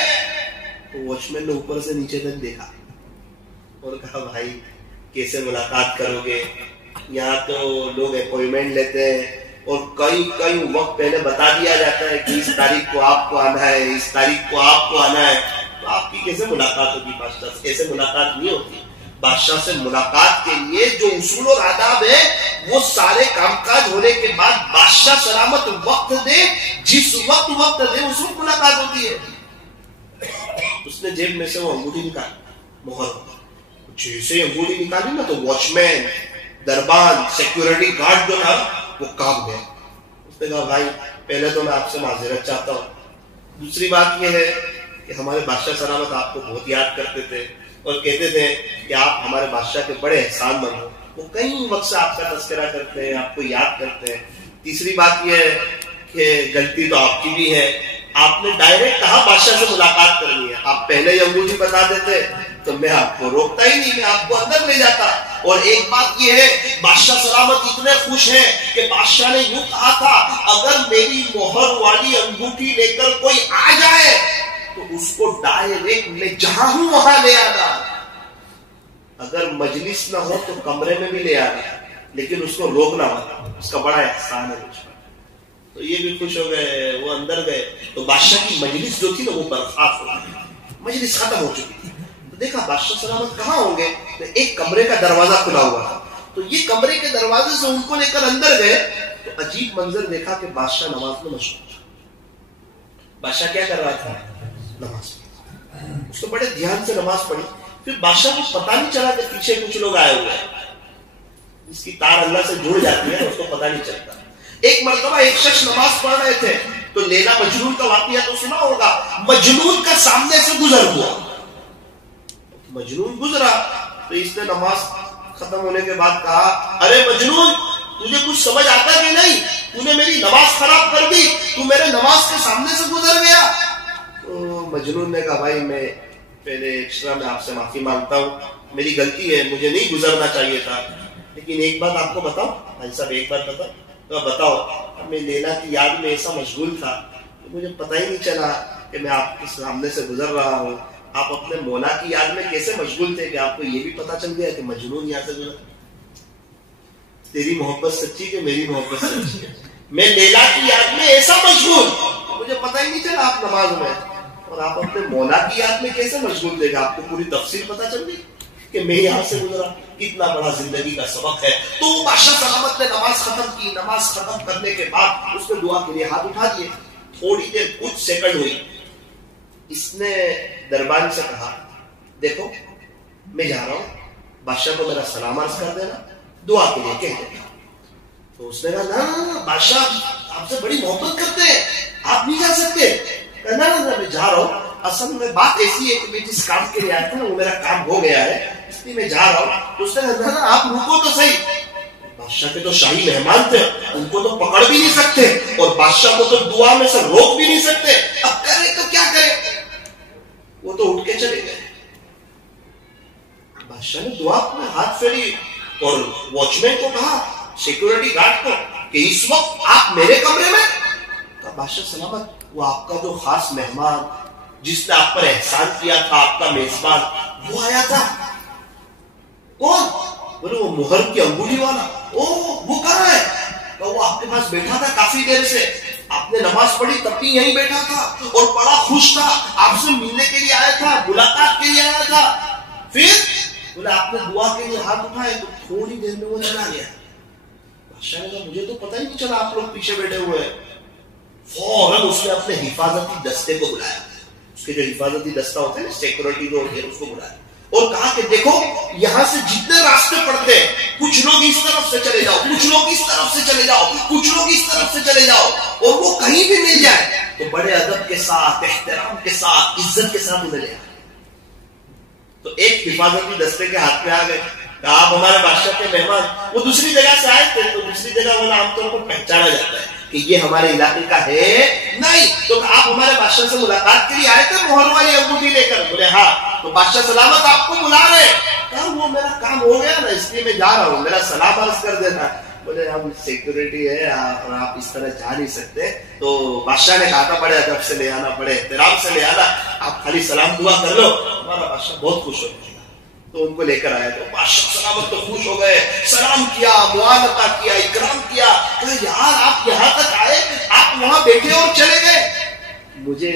تو واچ مین نے اوپر سے نیچے تک دیکھا اور کہا بھائی کیسے ملاقات کرو گے؟ یہاں تو لوگ اپوائنٹمنٹ لیتے ہیں اور کئی وقت پہلے بتا دیا جاتا ہے کہ اس تاریخ کو آپ کو آنا ہے، اس تاریخ کو آپ کو آنا ہے، تو آپ کی کیسے ملاقات ہوگی بادشاہ سے؟ کیسے ملاقات نہیں ہوتی؟ بادشاہ سے ملاقات کے لیے جو اصول اور آداب ہے وہ سارے کام کاج ہونے کے بعد بادشاہ سلامت وقت دے، جس وقت دے اس وقت ملاقات ہوتی ہے۔ اس نے جیب میں سے وہ انگوٹھی نکالی، مہر، جیسے انگوٹھی نکالی نا تو واچ مین، دربان، سیکورٹی گارڈ جو تھا وہ کام گئے۔ اس نے کہا بھائی پہلے تو میں آپ سے معذرت چاہتا ہوں، دوسری بات یہ ہے کہ ہمارے بادشاہ سلامت آپ کو بہت یاد کرتے تھے اور کہتے تھے کہ آپ ہمارے بادشاہ کے بڑے احسان مند ہو، وہ کئی وقت سے آپ کا تذکرہ کرتے ہیں، آپ کو یاد کرتے ہیں۔ تیسری بات یہ ہے کہ غلطی تو آپ کی بھی ہے، آپ نے ڈائریکٹ کہا بادشاہ سے ملاقات کرنی ہے، آپ پہلے ہی انگوٹھی بتا دیتے تو میں آپ کو روکتا ہی نہیں، میں آپ کو اندر لے جاتا۔ اور ایک بات یہ ہے بادشاہ سلامت اتنے خوش ہیں کہ بادشاہ نے یوں کہا تھا اگر میری مہر والی انگوٹھی لے کر کوئی آ جائے تو اس کو ڈائریکٹ میں جہاں ہوں وہاں لے آنا، اگر مجلس نہ ہو تو کمرے میں بھی لے آنا، لیکن اس کو روکنا مت، اس کا بڑا احسان ہے مجھ پر۔ تو یہ بھی خوش ہو گئے، وہ اندر گئے تو بادشاہ کی مجلس جو تھی نا وہ برخاست ہو گئی، مجلس ختم ہو چکی تھی۔ تو دیکھا بادشاہ سلامت کہاں ہوں گے؟ تو ایک کمرے کا دروازہ کھلا ہوا تھا، تو یہ کمرے کے دروازے سے ان کو لے کر اندر گئے تو عجیب منظر دیکھا کہ بادشاہ نماز میں مشغول تھا۔ بادشاہ کیا کر رہا تھا؟ نماز پڑھی۔ اس کو بڑے دھیان سے نماز پڑھی، پھر بادشاہ کو پتا نہیں چلا کہ پیچھے کچھ لوگ آئے ہوئے ہیں، اس کی تار اللہ سے جڑ جاتی ہے اس کو پتا نہیں چلتا۔ ایک مرتبہ ایک شخص نماز پڑھ رہے تھے تو لیلا مجنون کا واقعہ تو سنا ہوگا، مجنون کا سامنے سے گزر ہوا، مجنون گزرا تو اس نے نماز ختم ہونے کے بعد کہا ارے مجنون تجھے کچھ سمجھ آتا کہ نہیں؟ تو نے میری نماز خراب کر دی، تو میرے نماز کے سامنے سے گزر گیا۔ تو مجنون نے کہا بھائی میں پہلے ایکسٹرا میں آپ سے معافی مانگتا ہوں، میری غلطی ہے، مجھے نہیں گزرنا چاہیے تھا، لیکن ایک بات آپ کو بتاؤ بھائی صاحب، ایک بات بتاؤ۔ تو بتاؤ میں لیلا کی یاد میں ایسا مشغول تھا کہ مجھے پتہ ہی نہیں چلا کہ میں آپ کے سامنے سے گزر رہا ہوں، آپ اپنے مولا کی یاد میں کیسے مشغول تھے کہ آپ کو یہ بھی پتا چل گیا کہ مجنون یہاں سے گزرا؟ تیری محبت سچی کہ میری محبت سچی ہے؟ میں لیلا کی یاد میں ایسا مشغول مجھے پتہ ہی نہیں چلا آپ نماز میں، اور آپ اپنے مولا کی یاد میں کیسے مشغول تھے کہ آپ کو پوری تفصیل پتا چل گئی کہ میں یہاں سے گزرا؟ کتنا بڑا زندگی کا سبق ہے۔ تو بادشاہ سلامت نے نماز ختم کی، نماز ختم کرنے کے بعد اس نے دعا کے لیے ہاتھ اٹھا دیے، تھوڑی دیر کچھ سیکنڈ ہوئی، اس نے دربان سے کہا دیکھو میں جا رہا ہوں، بادشاہ کو میرا سلام عرض کر دینا، دعا کے لیے کہہ دینا۔ تو اس نے کہا نا بادشاہ آپ سے بڑی محبت کرتے ہیں، آپ نہیں جا سکتے۔ کہا نا میں جا رہا ہوں، اصل میں بات ایسی ہے کہ میں جس کام کے لیے آیا تھا نا وہ میرا کام ہو گیا ہے، اس لیے میں جا رہا ہوں۔ تو اس نے کہا نا آپ رکو تو صحیح، بادشاہ کے تو شاہی مہمان تھے، ان کو تو پکڑ بھی نہیں سکتے اور بادشاہ کو تو دعا میں سے روک بھی نہیں سکتے، اب کرے تو کیا کرے؟ وہ تو اٹھ کے چلے گئے۔ بادشاہ نے دعا میں ہاتھ پھیری اور واچ مین کو کہا، سیکورٹی گارڈ کو، کہ اس وقت آپ میرے کمرے میں؟ کہا بادشاہ سلامت وہ آپ کا جو خاص مہمان جس نے آپ پر احسان کیا تھا، آپ کا میزبان، وہ آیا تھا۔ کون؟ بولے وہ مہر کی انگوٹھی والا۔ او وہ کہاں ہے؟ کہا وہ آپ کے پاس بیٹھا تھا کافی دیر سے، آپ نے نماز پڑھی تب بھی یہیں بیٹھا تھا اور بڑا خوش تھا، آپ سے ملنے کے لیے آیا تھا، ملاقات کے لیے آیا تھا۔ پھر بولے آپ نے دعا کے لیے ہاتھ اٹھائے تو تھوڑی دیر میں وہ چلا گیا۔ بادشاہ نے کہا مجھے تو پتہ ہی نہیں چلا آپ لوگ پیچھے بیٹھے ہوئے ہیں۔ فوراً اس نے اپنے حفاظتی دستے کو بلایا، اس کے جو حفاظتی دستہ ہوتے ہیں نا، سیکورٹی جو ہوتی ہے، اس کو بلایا اور کہا کہ دیکھو یہاں سے جتنے راستے پڑتے ہیں کچھ لوگ اس طرف سے چلے جاؤ, کچھ لوگ اس طرف سے چلے جاؤ, کچھ لوگ اس طرف سے چلے جاؤ, اور وہ کہیں بھی مل جائے تو بڑے ادب کے ساتھ, احترام کے ساتھ, عزت کے ساتھ انہیں لے آئے. تو ایک حفاظتی دستے کے ہاتھ میں آ گئے, آپ ہمارے بادشاہ کے مہمان, وہ دوسری جگہ سے آئے تھے تو دوسری جگہ والا عام طور پر پہچانا جاتا ہے کہ یہ ہمارے علاقے کا ہے نہیں. تو آپ ہمارے بادشاہ سے ملاقات کے لیے آئے تھے مہر والی انگوٹھی لے کر؟ بولے ہاں. تو بادشاہ سلامت آپ کو بلا رہے. کہا وہ میرا کام ہو گیا نا اس لیے میں جا رہا ہوں, میرا سلام عرض کر دینا. بولے ہم سیکورٹی ہے اور آپ اس طرح جا نہیں سکتے. تو بادشاہ نے کہا تھا بڑے ادب سے لے آنا, بڑے احترام سے لے آنا, آپ خالی سلام دعا کر لو. ہمارا بادشاہ بہت خوش ہو گیا تو ان کو لے کر آیا. تو بادشاہ سلامت تو خوش ہو گئے, سلام کیا, معانقہ کیا, اکرام کیا. کہا یار آپ یہاں تک آئے, آپ وہاں بیٹھے اور چلے گئے. مجھے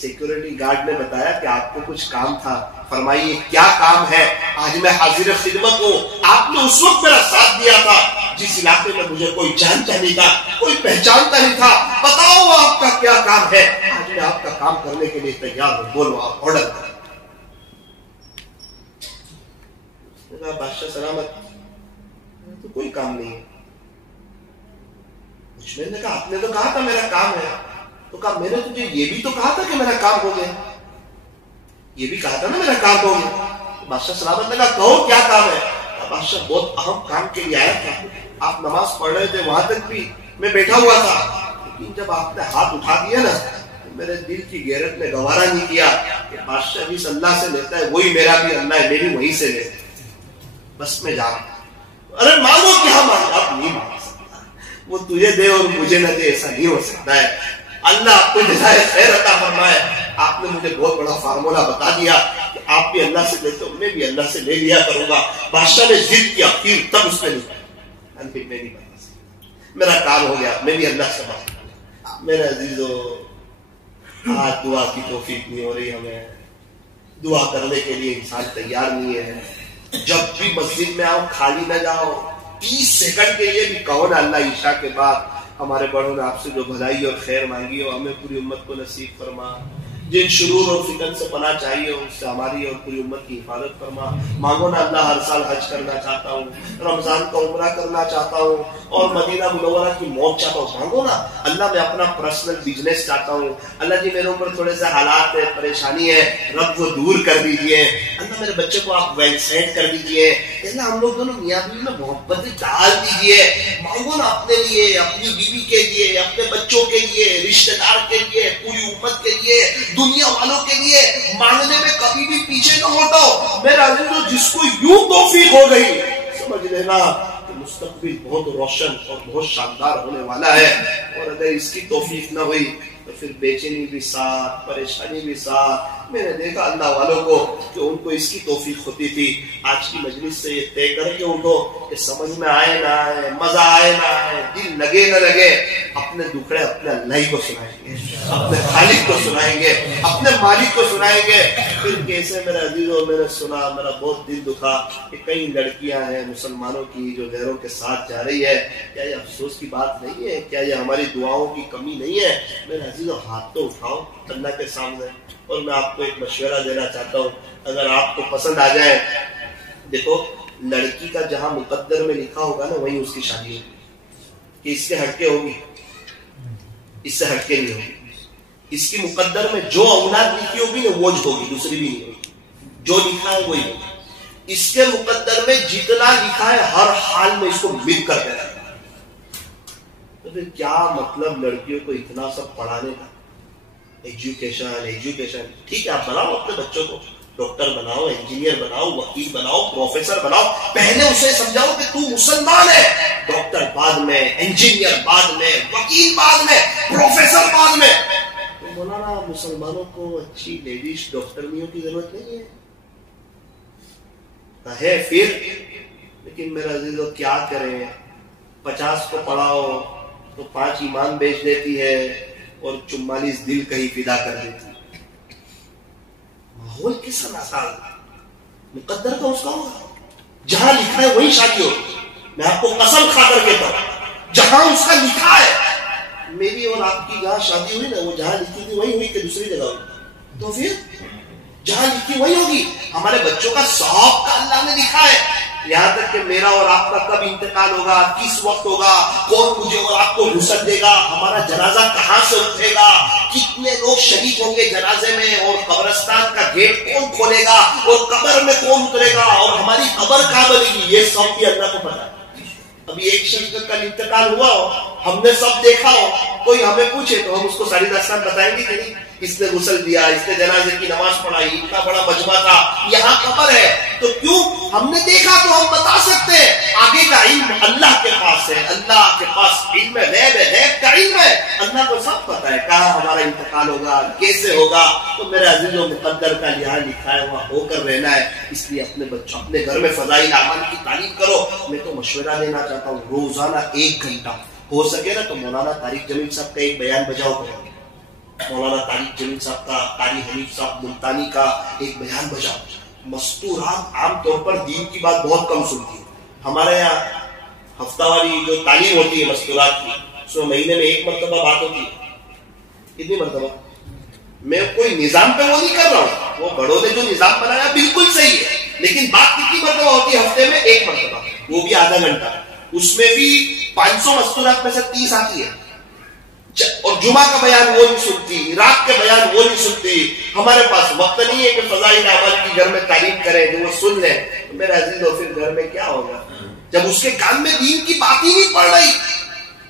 سیکورٹی گارڈ نے بتایا کہ آپ کو کچھ کام تھا. فرمائیے کیا کام ہے؟ آج میں حاضر خدمت ہوں. آپ نے اس وقت میرا ساتھ دیا تھا جس علاقے میں مجھے کوئی جانتا نہیں تھا, کوئی پہچانتا نہیں تھا. بتاؤ آپ کا کیا کام ہے؟ آج میں آپ کا کام کرنے کے لیے تیار ہوں, بولو آپ آرڈر کریں. بادشاہ سلامت تو کوئی کام نہیں ہے. میں نے کہا آپ نے تو کہا تھا میرا کام ہے. تو کہا میں نے تجھے یہ بھی تو کہا تھا کہ میرا کام ہو گیا, یہ بھی کہا تھا نا میرا کام ہو گیا. بادشاہ سلامت نے کہا کہو کیا کام ہے. بادشاہ بہت اہم کام کے لیے آیا تھا. آپ نماز پڑھ رہے تھے, وہاں تک بھی میں بیٹھا ہوا تھا, لیکن جب آپ نے ہاتھ اٹھا دیا نا میرے دل کی غیرت نے گوارا نہیں کیا کہ بادشاہ جس اللہ سے لیتا ہے وہی میرا بھی اللہ ہے, میری وہیں سے لیتا ہے. بس میں جا رہا ہوں. ارے مانگو کیا مانگا؟ آپ نہیں مانگ سکتا, وہ تجھے دے اور مجھے نہ دے, ایسا نہیں ہو سکتا ہے. اللہ آپ کو جزائے خیر عطا فرمائے. آپ نے مجھے بہت بڑا فارمولا بتا دیا کہ آپ بھی اللہ سے لیتے ہو, میں بھی اللہ سے لے لیا کروں گا. بادشاہ نے ضد کیا, پھر تب اس نے نہیں, میں نہیں بتا سکتا, میرا کام ہو گیا, میں بھی اللہ سے بات. میرے عزیزو, آج دعا کی توفیق نہیں ہو رہی ہمیں. دعا کرنے کے لیے انسان تیار نہیں ہے. جب بھی مسجد میں آؤ خالی نہ جاؤ, 30 سیکنڈ کے لیے بھی کہو نا اللہ عشاء کے بعد ہمارے بڑوں نے آپ سے جو بھلائی اور خیر مانگی ہو ہمیں پوری امت کو نصیب فرما. جن شرور اور فتن سے پناہ چاہیے اس سے ہماری اور پوری امت کی حفاظت فرما. مانگو نا اللہ ہر سال حج کرنا چاہتا ہوں, رمضان کا عمرہ کرنا چاہتا ہوں, اور مدینہ منورہ کی موت چاہتا ہوں. مانگو نا اللہ میں اپنا پرسنل بزنس چاہتا ہوں. اللہ جی میرے اوپر تھوڑے سے حالات ہے, پریشانی ہے, رب وہ دور کر دیجیے. اللہ میرے بچے کو آپ ویل سیٹ کر دیجیے. اللہ ہم لوگ دونوں میاں بیوی میں محبت ڈال دیجیے. مانگو نا اپنے لیے, اپنی بیوی کے لیے, اپنے بچوں کے لیے, رشتے دار کے لیے, پوری امت کے لیے, دنیا والوں کے لیے. مانگنے میں کبھی بھی پیچھے نہ ہٹو. میرا عزیزو جس کو یوں توفیق ہو گئی سمجھ لینا کہ مستقبل بہت روشن اور بہت شاندار ہونے والا ہے. اور اگر اس کی توفیق نہ ہوئی تو پھر بے چینی بھی ساتھ, پریشانی بھی ساتھ. میں نے دیکھا اللہ والوں کو کہ ان کو اس کی توفیق ہوتی تھی. آج کی مجلس سے یہ طے کر کے اٹھو کہ سمجھ میں آئے نہ آئے, مزہ آئے نہ آئے, دل لگے نہ لگے, اپنے دکھڑے اپنے اللہ کو سنائیں گے, اپنے خالق کو سنائیں گے, اپنے مالک کو سنائیں گے. پھر کیسے میرے عزیزوں, میں نے سنا, میرا بہت دل دکھا کہ کئی لڑکیاں ہیں مسلمانوں کی جو غیروں کے ساتھ جا رہی ہے. کیا یہ افسوس کی بات نہیں ہے؟ کیا یہ ہماری دعاؤں کی کمی نہیں ہے؟ میرے عزیزوں ہاتھ تو اٹھاؤ اللہ کے سامنے. اور میں آپ کو ایک مشورہ دینا چاہتا ہوں, اگر آپ کو پسند آ جائے, دیکھو لڑکی کا جہاں مقدر میں لکھا ہوگا نا وہیں اس کی شادی ہوگی. کہ اس سے ہٹ کے ہوگی, اس سے ہٹ کے نہیں ہوگی. اس کی مقدر میں جو اولاد لکھی ہوگی نا وہ ہوگی, دوسری بھی نہیں ہوگی. جو لکھا ہے وہی ہوگی. اس کے مقدر میں جتنا لکھا ہے ہر حال میں اس کو مل کر دینا. تو پھر کیا مطلب لڑکیوں کو اتنا سب پڑھانے کا؟ ایجوکیشن ٹھیک ہے, آپ بناؤ اپنے بچوں کو, ڈاکٹر بناؤ, انجینئر بناؤ, وکیل بناؤ, پروفیسر بناؤ. پہلے اسے سمجھاؤ کہ تو مسلمان ہے. ڈاکٹر بعد میں, انجینئر بعد میں, وکیل بعد میں, پروفیسر بعد میں. تو مولانا مسلمانوں کو اچھی لیڈیز ڈاکٹرنیوں کی ضرورت نہیں ہے پھر. لیکن میرا عزیزو کیا کریں, 50 کو پڑھاؤ تو 5 ایمان بیچ دیتی ہے اور 44 دل کہیں فدا کر دیتی. ماحول کس کا مقدر کا اس کا ہوگا, جہاں لکھا ہے وہی شادی ہوگی. میں آپ کو قسم کھا کر کہتا ہوں, جہاں اس کا لکھا ہے. میری اور آپ کی جہاں شادی ہوئی نا وہ جہاں لکھی تھی وہی ہوئی کہ دوسری جگہ ہوئی. تو پھر جہاں لکھی وہی ہوگی. ہمارے بچوں کا ثواب کا اللہ نے لکھا ہے. یہاں تک کہ میرا اور آپ کا کب انتقال ہوگا, کس وقت ہوگا, کون مجھے اور آپ کو غسل دے گا, ہمارا جنازہ کہاں سے اٹھے گا, کتنے لوگ شریک ہوں گے جنازے میں, اور قبرستان کا گیٹ کون کھولے گا, اور قبر میں کون اترے گا, اور ہماری قبر کہاں بنے گی, یہ سب بھی اللہ کو پتا ہے. ابھی ایک شخص کا کل انتقال ہوا ہو, ہم نے سب دیکھا ہو, کوئی ہمیں پوچھے تو ہم اس کو ساری داستان بتائیں گے کہ نہیں, اس نے غسل دیا, اس نے جنازے کی نماز پڑھائی, اتنا بڑا مجمع تھا, یہاں قبر ہے. تو کیوں, ہم نے دیکھا تو ہم بتا سکتے ہیں. آگے کا علم اللہ کے پاس ہے, اللہ کے پاس علم غیب ہے, غیب کا علم ہے, اللہ کو سب پتا ہے کہاں ہمارا انتقال ہوگا, کیسے ہوگا. تو میرے عزیزوں, مقدر کا یہاں لکھا ہے وہاں ہو کر رہنا ہے. اس لیے اپنے بچوں, اپنے گھر میں فضائل اعمال کی تعلیم کرو. میں تو مشورہ دینا چاہتا ہوں, روزانہ 1 گھنٹہ ہو سکے نا تو مولانا طارق جمیل صاحب کا ایک بیان بجاؤ کرو. مولانا طارق جمیل صاحب کا, قاری حنیف صاحب ملتانی کا ایک بیان بجاؤ. مستورات عام طور پر دین کی بات بہت کم سنتی ہے. ہمارے یہاں ہفتہ واری جو تعلیم ہوتی ہے مستورات کی, اس میں مہینے میں 1 مرتبہ بات ہوتی ہے. کتنی مرتبہ؟ میں کوئی نظام پہ وہ نہیں کر رہا ہوں, وہ بڑوں نے جو نظام بنایا بالکل صحیح ہے, لیکن بات کتنی مرتبہ ہوتی ہے؟ ہفتے میں 1 مرتبہ, وہ بھی آدھا گھنٹہ. اس میں بھی 500 مستورات میں سے 30 آتی ہے. اور جمعہ کا بیان وہ نہیں سنتی, رات کے بیان وہ نہیں سنتی. ہمارے پاس وقت نہیں ہے کہ فضائل اعمال کی گھر میں تعلیم کریں جو وہ سن لیں. تو میرے عزیزو, پھر گھر میں کیا ہوگا جب اس کے کان میں دین کی بات ہی نہیں پڑ رہی,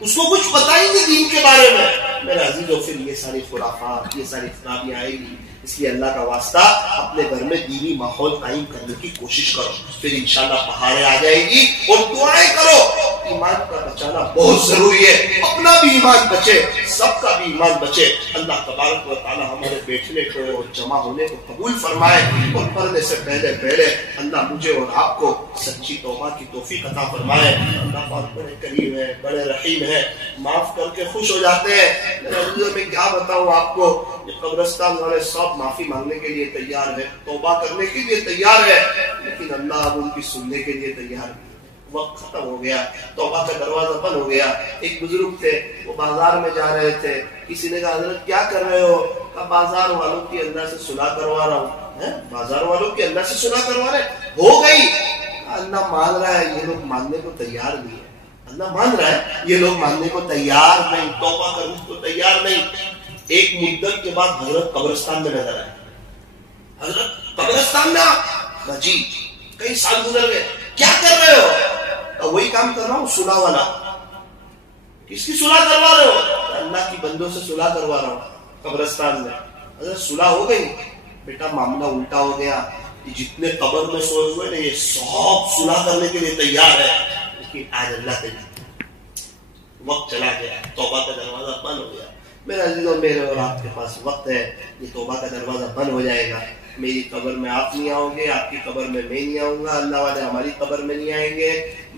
اس کو کچھ پتا ہی نہیں دین کے بارے میں. میرے عزیزو, پھر یہ ساری خرافات, یہ ساری خرابیاں آئے گی. اس لیے اللہ کا واسطہ اپنے گھر میں دینی ماحول قائم کرنے کی کوشش کرو, پھر انشاءاللہ بہاریں آ جائے گی. اور دعائیں کرو. ایمان کا بچانا بہت ضروری ہے, اپنا بھی ایمان بچے, سب کا بھی ایمان بچے. اللہ تبارک و تعالی ہمارے بیٹھنے کو اور جمع ہونے کو قبول فرمائے, اور پڑھنے سے پہلے اللہ مجھے اور آپ کو سچی توبہ کی توفیق عطا فرمائے. اللہ پاک بڑے کریم ہے, بڑے رحیم ہے, معاف کر کے خوش ہو جاتے ہیں. میں کیا بتاؤں آپ کو, یہ قبرستان والے سب معافی مانگنے کے لیے تیار ہے, توبہ کرنے کے لیے تیار ہے, لیکن اللہ اب ان کی سننے کے لیے تیار نہیں. وقت ختم ہو گیا, توبہ کا دروازہ بند ہو گیا. ایک بزرگ تھے, وہ بازار میں جا رہے تھے. کسی نے کہا, حضرت کیا کر رہے ہو؟ کہا, بازار والوں کی اللہ سے صلح کروا رہا ہوں. بازار والوں کی اللہ سے صلح کروا رہے, ہو گئی. اللہ مان رہا ہے, یہ لوگ ماننے کو تیار نہیں ہے. اللہ مان رہا ہے, یہ لوگ ماننے کو تیار نہیں, توبہ کرنے کو تیار نہیں. ایک مدت کے بعد حضرت قبرستان میں نظر آئے. حضرت قبرستان میں, جی کئی سال گزر گئے, کیا کر رہے ہو؟ وہی کام کر رہا ہوں, صلح والا. کس کی صلح کروا رہے ہو؟ اللہ کی بندوں سے صلح کروا رہا ہوں قبرستان میں. حضرت صلح ہو گئی؟ بیٹا معاملہ الٹا ہو گیا. جتنے قبر میں سوئے ہوئے نا, یہ سب صلح کرنے کے لیے تیار ہے, لیکن آج اللہ تعالی وقت چلا گیا, توبہ کا دروازہ بند ہو گیا. میرا عزیزوں, میرے اور آپ کے پاس وقت ہے, یہ توبہ کا دروازہ بند ہو جائے گا. میری قبر میں آپ نہیں آؤ گے, آپ کی قبر میں میں نہیں آؤں گا, اللہ والے ہماری قبر میں نہیں آئیں گے.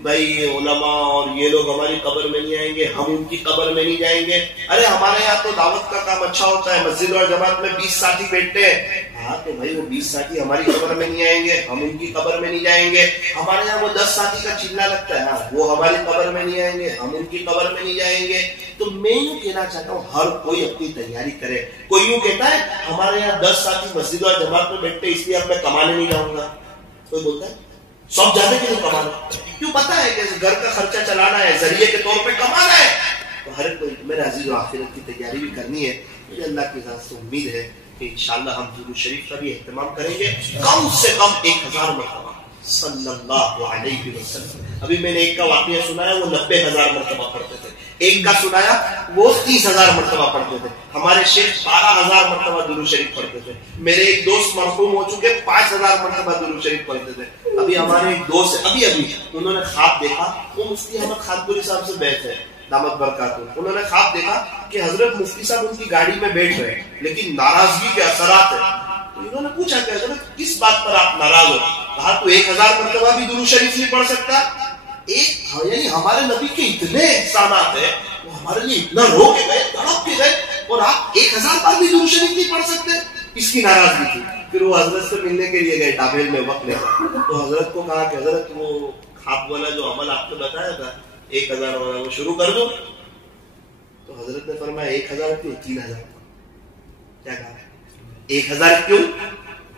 بھائی علماء اور یہ لوگ ہماری قبر میں نہیں آئیں گے, ہم ان کی قبر میں نہیں جائیں گے. ارے ہمارے یہاں تو دعوت کا کام اچھا ہوتا ہے, مسجد اور جماعت میں 20 ساتھی بیٹھتے ہیں. ہاں تو بھائی وہ 20 ساتھی ہماری قبر میں نہیں آئیں گے, ہم ان کی قبر میں نہیں جائیں گے. ہمارے یہاں وہ 10 ساتھی کا چلنا لگتا ہے, وہ ہماری قبر میں نہیں آئیں گے, ہم ان کی قبر میں نہیں جائیں گے. تو میں یوں کہنا چاہتا ہوں, ہر کوئی اپنی تیاری کرے. کوئی یوں کہتا ہے ہمارے یہاں 10 ساتھی مسجد اور جماعت میں بیٹھتے اس لیے اب میں کمانے نہیں جاؤں گا. کوئی بولتا ہے سب جانے کے لیے کمانا, کیوں پتا ہے کہ گھر کا خرچہ چلانا ہے, ذریعے کے طور پہ کمانا ہے. تو ہر کوئی, میرے عزیز و آخرت کی تیاری بھی کرنی ہے. مجھے اللہ کی ذات سے امید ہے کہ انشاءاللہ ہم درود شریف کا بھی اہتمام کریں گے, کم سے کم 1000 مرتبہ صلی اللہ علیہ وسلم. ابھی میں نے ایک کا واقعہ سنایا, وہ 90,000 مرتبہ پڑھتے تھے. ایک کا سنایا وہ 30,000 مرتبہ پڑھتے تھے. ہمارے شیخ 12,000 مرتبہ درود شریف پڑھتے تھے. میرے ایک دوست مرحوم ہو چکے 5,000 مرتبہ درود شریف پڑھتے تھے. ابھی ہمارے ایک دوست ابھی انہوں نے خواب دیکھا, وہ مفتی احمد خانپوری صاحب سے بیٹھ ہے دامت برکاتہ. انہوں نے خواب دیکھا کہ حضرت مفتی صاحب ان کی گاڑی میں بیٹھ رہے لیکن ناراضگی کے اثرات ہیں. تو انہوں نے پوچھا کہ حضرت کس بات پر آپ ناراض ہو؟ کہا تو 1000 مرتبہ بھی درود شریف نہیں پڑھ سکتا. یعنی ہمارے نبی کے اتنے احسانات ہیں, وہ ہمارے لیے اتنا رو کے گئے, تڑپ کے گئے, اور آپ 1000 بار بھی درود شریف نہیں پڑھ سکتے. اس کی ناراضگی تھی. پھر وہ حضرت سے ملنے کے لیے گئے ٹابیل میں وقت لے کر. تو حضرت کو کہا کہ حضرت وہ خواب والا جو عمل آپ نے بتایا تھا 1000 والا, وہ شروع کر دو. تو حضرت نے فرمایا 1000 کیوں, 3000. کیا کہا 1000 کیوں,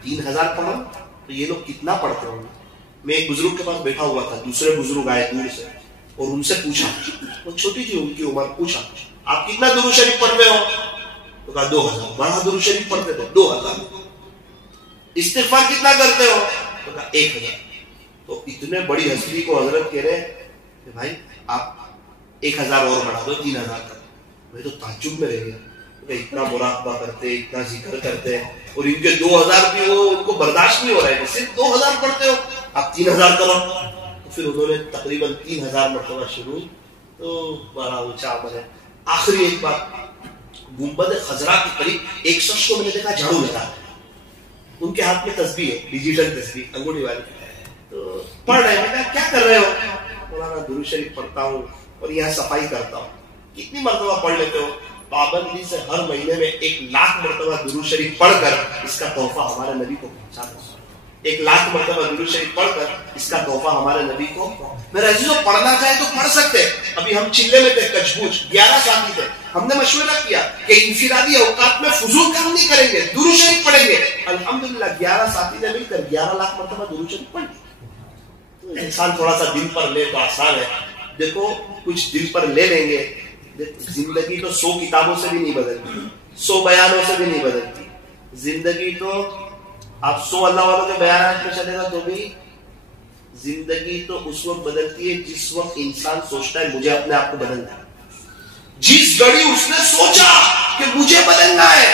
3000 کماؤ تو یہ لوگ کتنا پڑھتے ہوں گے. میں ایک بزرگ کے پاس بیٹھا ہوا تھا, دوسرے بزرگ آئے دور سے اور ان سے پوچھا, وہ چھوٹی تھی ان کی عمر, پوچھا آپ کتنا درود شریف پڑھ رہے ہو؟ تو کہا 2000. بڑا درود شریف پڑھتے تھے 2000. استغفار کتنا کرتے ہو؟ تو کہا 1000. تو اتنے بڑی ہستی کو حضرت کہہ رہے کہ بھائی آپ 1000 اور بڑھا دو, 3000 تک. میں تو تعجب میں رہ گیا, اتنا مراقبہ کرتے, اتنا ذکر کرتے ہیں اور ان کے 2000 بھی وہ ان کو برداشت نہیں ہو رہا ہے, صرف 2000 پڑھتے ہو, آپ 3000 کرو. تو پھر انہوں نے تقریباً 3000 مرتبہ شروع, تو بڑا اونچا عمل ہے. آخری ایک بات, گنبد خضرا کے قریب ایک شخص کو میں نے دیکھا جھاڑو لگا, ان کے ہاتھ میں تسبیح ہے, ڈیجیٹل تسبیح انگوٹھی والی, تو پڑھ رہے ہیں. کیا کر رہے ہو؟ مولانا درود شریف پڑھتا ہوں اور یہاں صفائی کرتا ہوں. کتنی مرتبہ پڑھ لیتے ہو؟ پابندی سے ہر مہینے میں 1,00,000 مرتبہ درود شریف پڑھ کر اس کا تحفہ ہمارے نبی کو پہنچا دو. 1,00,000 مرتبہ درود شریف پڑھ کر اس کا تحفہ ہمارے نبی کو. میرے عزیزوں, پڑھنا چاہے تو پڑھ سکتے. ابھی ہم چلے میں تھے, کچبوچ 11 ساتھی تھے, ہم نے مشورہ کیا کہ انفرادی اوقات میں فضول کام نہیں کریں گے, درود شریف پڑھیں گے. الحمدللہ 11 ساتھی نے مل کر 11,00,000 مرتبہ درود شریف پڑھ لی. انسان تھوڑا سا دل پر لے تو آسان ہے. دیکھو کچھ دل پر لے لیں گے, زندگی تو 100 کتابوں سے بھی نہیں بدلتی, 100 بیانوں سے بھی نہیں بدلتی. زندگی تو آپ 100 اللہ والوں کے بیانات میں چلے گا تو بھی زندگی تو اس وقت بدلتی ہے جس وقت انسان سوچتا ہے مجھے اپنے آپ کو بدلنا ہے. جس گھڑی اس نے سوچا کہ مجھے بدلنا ہے,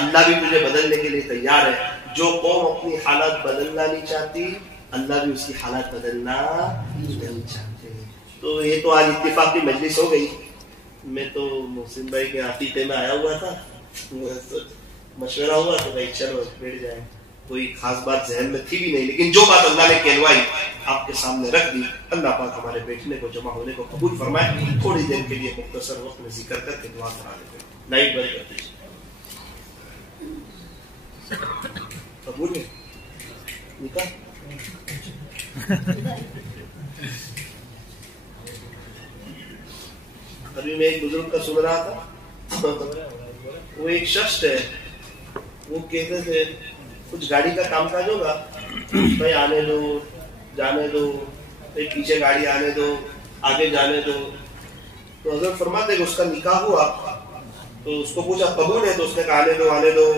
اللہ بھی تجھے بدلنے کے لیے تیار ہے. جو قوم اپنی حالات بدلنا نہیں چاہتی, اللہ بھی اس کی حالات بدلنا نہیں چاہتے. تو یہ تو آج اتفاق کی مجلس ہو گئی. میں تو محسن بھائی کے عقیقے میں آیا ہوا تھا, مشورہ ہوا تو بھائی چلو بیٹھ جائیں. کوئی خاص بات ذہن میں تھی بھی نہیں, لیکن جو بات اللہ نے کہلوائی آپ کے سامنے رکھ دی. اللہ پاک ہمارے بیٹھنے کو, جمع ہونے کو قبول فرمائے. تھوڑی دیر کے لیے مختصر وقت میں ذکر کر کے دعا کرا دیتے ہیں. لائٹ بند کر دیجیے. قبول ہے نکاح. ابھی میں ایک بزرگ کا سن رہا تھا, وہ ایک شخص ہے, وہ کہتے تھے کچھ گاڑی کا کام کاج ہوگا, بھائی آنے دو, جانے دو, پیچھے گاڑی آنے دو, آگے جانے دو. تو حضرت فرماتے کہ اس کا نکاح ہوا, تو اس کو پوچھا قبول ہے؟ تو اس نے کہا آنے دو آنے دو.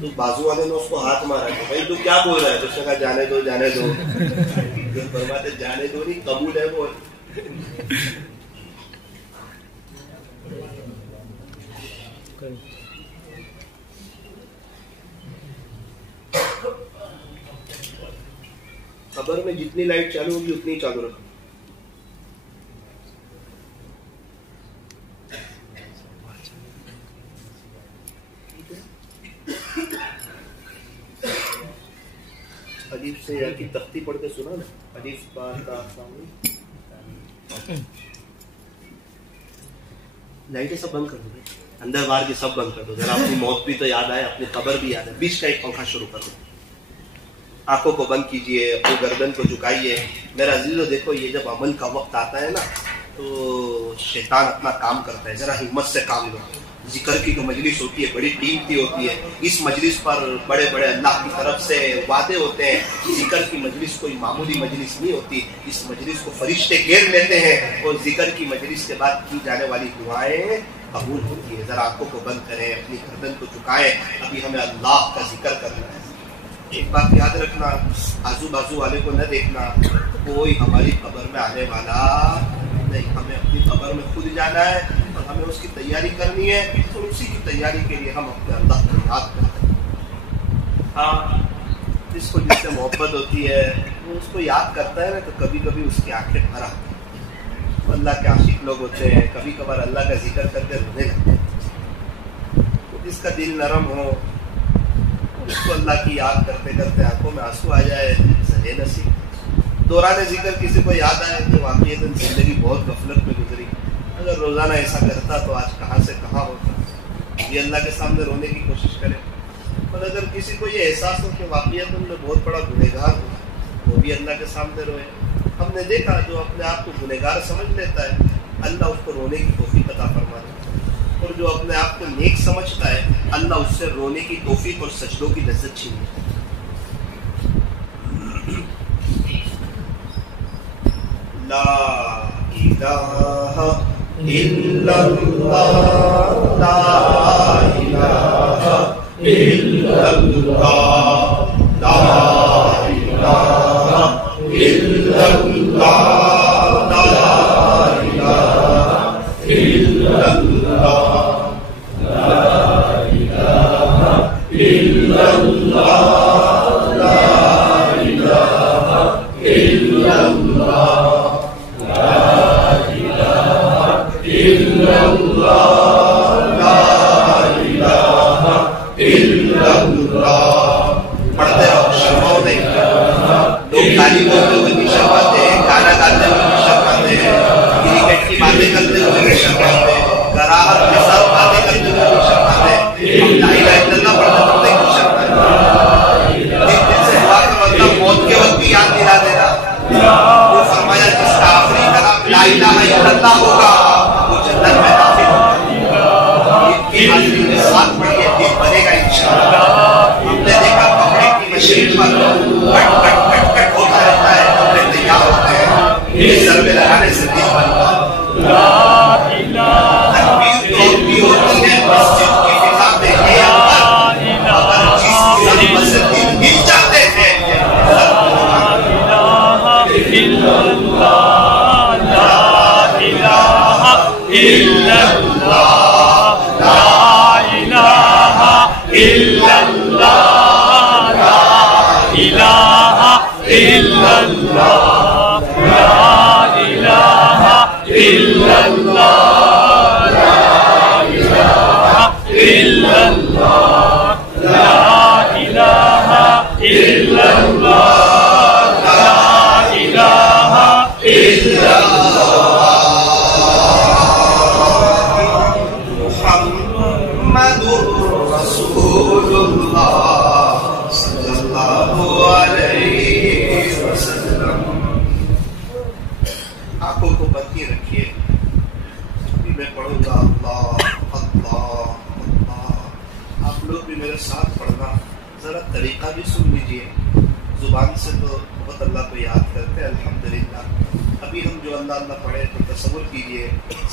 تو بازو والے نے اس کو ہاتھ مارا کہ بھائی تو کیا بول رہا ہے؟ تو اس نے کہا جانے دو جانے دو. فرماتے جانے دو نہیں, قبول ہے وہ. قبر میں جتنی لائٹ چالو ہوگی اتنی ہی چالو رکھو. حدیث سے یا کی تختی پڑھ کے سنا نا, حدیث لائٹیں سب بند کر دو, اندر باہر کی سب بند کر دو, ذرا اپنی موت بھی تو یاد آئے, اپنی قبر بھی یاد ہے. بیچ کا ایک پنکھا شروع کر دو, آنکھوں کو بند کیجئے, اپنی گردن کو جھکائیے. میرا عزیزو دیکھو, یہ جب عمل کا وقت آتا ہے نا تو شیطان اپنا کام کرتا ہے. ذرا ہمت سے کام لو. ذکر کی جو مجلس ہوتی ہے بڑی قیمتی ہوتی ہے. اس مجلس پر بڑے بڑے اللہ کی طرف سے وعدے ہوتے ہیں. ذکر کی مجلس کوئی معمولی مجلس نہیں ہوتی. اس مجلس کو فرشتے گھیر لیتے ہیں اور ذکر کی مجلس کے بعد کی جانے والی دعائیں قبول ہوتی ہے. ذرا آنکھوں کو بند کریں, اپنی گردن کو جھکائیں. ابھی ہمیں اللہ کا ذکر کرنا ہے. ایک بات یاد رکھنا, آزو بازو والے کو نہ دیکھنا, کوئی ہماری قبر میں آنے والا نہیں. ہمیں اپنی قبر میں خود جانا ہے اور ہمیں اس کی تیاری کرنی ہے, اور اسی کی تیاری کے لیے ہم اپنے اللہ کو یاد کرتے ہیں. ہاں, جس کو جس سے محبت ہوتی ہے وہ اس کو یاد کرتا ہے نا, تو کبھی کبھی اس کی آنکھیں بھر آتی ہیں. اللہ کے عاشق لوگ ہوتے ہیں, کبھی کبھار اللہ کا ذکر کر کے رونے لگتے ہیں. تو جس کا دل نرم ہو اس کو اللہ کی یاد کرتے کرتے آنکھوں میں آنسو آ جائے, سہے نصیب. دوران ذکر کسی کو یاد آئے تو واقعی زندگی بہت غفلت میں گزری. اگر روزانہ ایسا کرتا تو آج کہاں سے کہاں ہوتا. یہ اللہ کے سامنے رونے کی کوشش کرے. اور اگر کسی کو یہ احساس ہو کہ واقعی میں بہت بڑا گنہگار ہوں, وہ بھی اللہ کے سامنے روئے. ہم نے دیکھا جو اپنے آپ کو گنہگار سمجھ لیتا ہے, اللہ اس کو رونے کی توفیق عطا فرما دیتا ہے. اور جو اپنے آپ کو نیک سمجھتا ہے اللہ اس سے رونے کی توفیق اور سجدوں کی لذت چھین لیتا ہے۔ لا الہ الا اللہ، لا الہ الا اللہ، لا الہ الا اللہ، لا الہ الا اللہ، لا الہ الا اللہ، لا الہ الا اللہ، لا الہ الا اللہ، لا الہ الا اللہ۔ پڑھتے رہو، شرماؤ نہیں۔ لوگ گالی بولتے ہوئے بھی شرماتے ہیں، گانا گاتے ہوئے بھی شرماتے ہیں، کرکٹ کی باتیں کرتے ہوئے بھی شرماتے ہیں، کراہت کے ساتھ باتیں کرتے ہوئے بھی شرماتے ہیں۔ ہم لا الہ الا اللہ پڑھتے پڑھتے کیوں شرماتے ہیں؟ ایک دن سے دعا کا مطلب موت کے وقت بھی یاد دلا دینا۔ وہ فرمایا جس کا آخری کلام لا الہ الا اللہ ہوگا وہ جنت میں داخل ہوگا۔ ان کی حاضری میں ساتھ پڑھیے، دل بنے گا انشاءاللہ۔ ہم نے دیکھا کپڑے کی مشین پر کٹ کٹ کٹ کٹ ہوتا رہتا ہے، کپڑے تیار ہوتے ہیں، یہ ضربے لگانے سے دل بنتا ہے۔ تکبیر تو بھی ہوتی ہے مسجد کی فضا میں، اے اللہ اگر جس ضربے سے دل ہل جاتے ہیں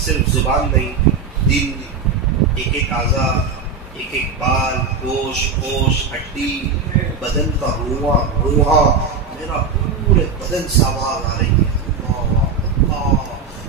صرف زبان نہیں، دل، ایک ایک اعضاء، ایک ایک بال، گوشت، ہڈی، بدن کا روحاں میرا پورے بدن سے آواز آ رہی ہے اللہ اللہ۔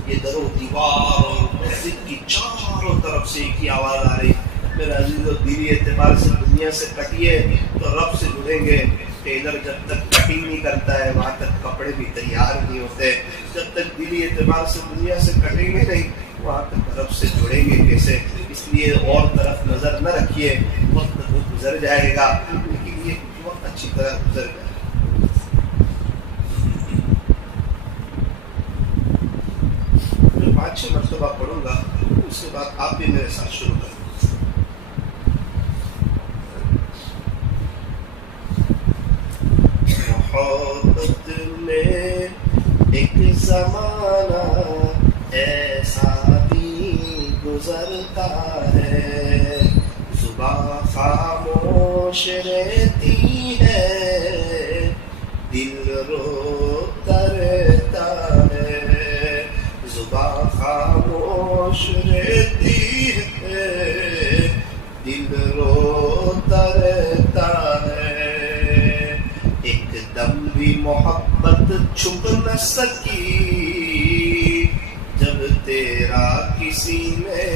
یہ در و دیوار اور مسجد کی چاروں طرف سے ایک ہی آواز آ رہی ہے۔ میرے عزیزو دینی اعتبار سے دنیا سے کٹیے تو رب سے جڑیں گے۔ ٹیلر جب تک کٹنگ نہیں کرتا ہے وہاں تک کپڑے بھی تیار نہیں ہوتے۔ جب تک دینی اعتبار سے دنیا سے کٹیں گے نہیں وہاں تک رب سے جڑیں گے کیسے؟ اس لیے اور طرف نظر نہ رکھیے، وقت گزر جائے گا لیکن یہ وقت اچھی طرح گزر جائے گا۔ میں 5-6 مرتبہ پڑھوں گا، اس کے بعد آپ بھی میرے ساتھ شروع کریں۔ محبت میں ایک زمانہ ایسا بھی گزرتا ہے، زباں خاموش رہتی ہے، دل روتا رہتا ہے، زباں خاموش رہتی ہے، دل روتا رہتا ہے، ایک دم بھی محبت چھپ نہ سکی جب تیرا کسی نے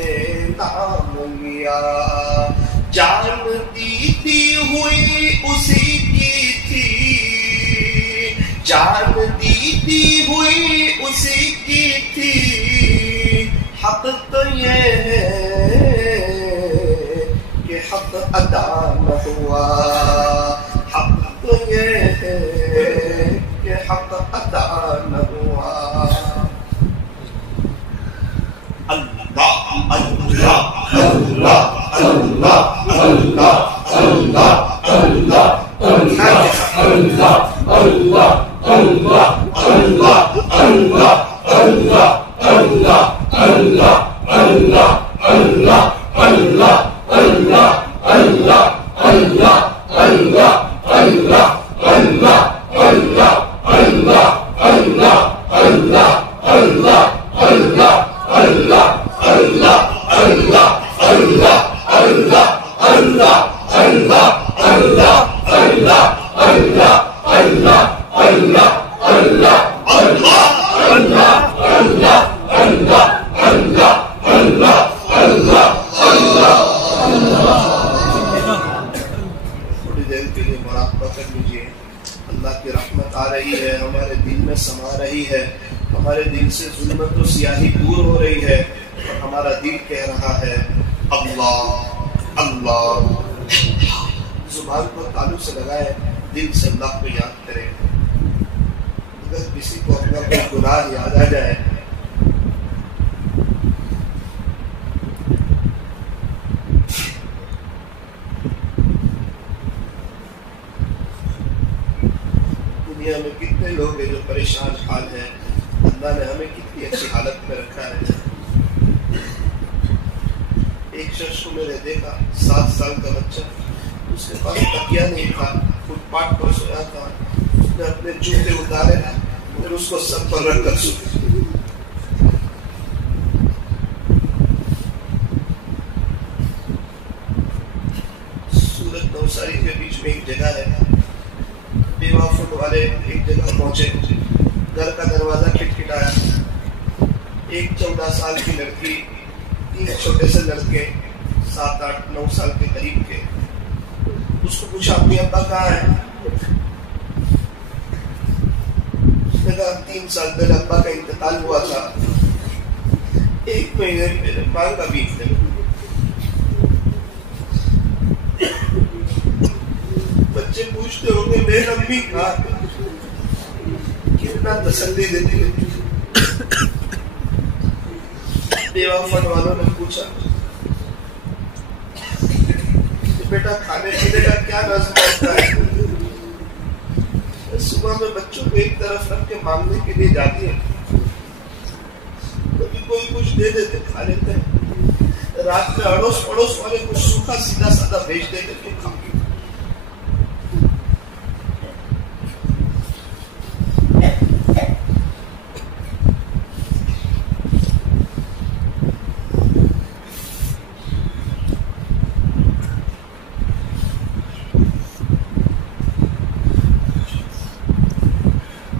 نام لیا، جان دیتی ہوئی اسی کی تھی، جان دیتی ہوئی اسی کی تھی، حق تو یہ ہے کہ حق ادا نہ ہوا، حق تو یہ ہے کہ حق ادا نہ ہوا۔ اللہ اللہ اللہ اللہ اللہ اللہ اللہ اللہ اللہ اللہ اللہ اللہ اللہ اللہ اللہ اللہ اللہ اللہ اللہ اللہ اللہ اللہ اللہ اللہ اللہ اللہ اللہ اللہ. تھوڑی دیر کے لیے مراقبہ کر لیجیے. اللہ کی رحمت آ رہی ہے, ہمارے دل میں سما رہی ہے, ہمارے دل سے ظلمت و سیاہی دور ہو رہی ہے, اور ہمارا دل کہہ رہا ہے اللہ اللہ. زبان کو تالو سے لگائے, دل سے اللہ کو یاد کرے. اگر کسی کو اپنا کوئی گناہ یاد آ جائے, دنیا میں کتنے لوگ ہیں جو پریشان حال ہیں, اللہ نے ہمیں کتنی اچھی حالت میں رکھا ہے. ایک شخص کو میں نے دیکھا, 7 سال کا بچہ, اس کے پاس تکیہ نہیں تھا, فٹ پاتھ پر سویا تھا. اس نے اپنے جوتے اتارے پھر اس کو سر پر رکھ کر سویا. سورت نوساری کے بیچ میں ایک جگہ ہے, بیوہ فٹ والے ایک جگہ پہنچے, گھر کا دروازہ کھٹکھٹایا. ایک 14 سال کی لڑکی, 3 چھوٹے سے لڑکے 7, 8, 9 سال کے قریب کے. اس کو پوچھا اپنی ابا کہاں ہے؟ اس نے کہا 3 سال پہلے ابا کا انتقال ہوا تھا, 1 مہینے میرے ماں کا بھی انتقال. بچے پوچھتے ہوں گے میری امی کہاں؟ کتنا تسلی دیتی ہے. بیوہ فٹ والوں نے پوچھا بیٹا کھانے پینے کا کیا نظم ہوتا ہے؟ صبح میں بچوں کو ایک طرف رکھ کے مانگنے کے لیے جاتی ہے, کبھی کوئی کچھ دے دیتے کھا لیتے ہیں, رات میں اڑوس پڑوس والے کچھ سوکھا سیدھا سادہ بھیج دیتے تو کھا.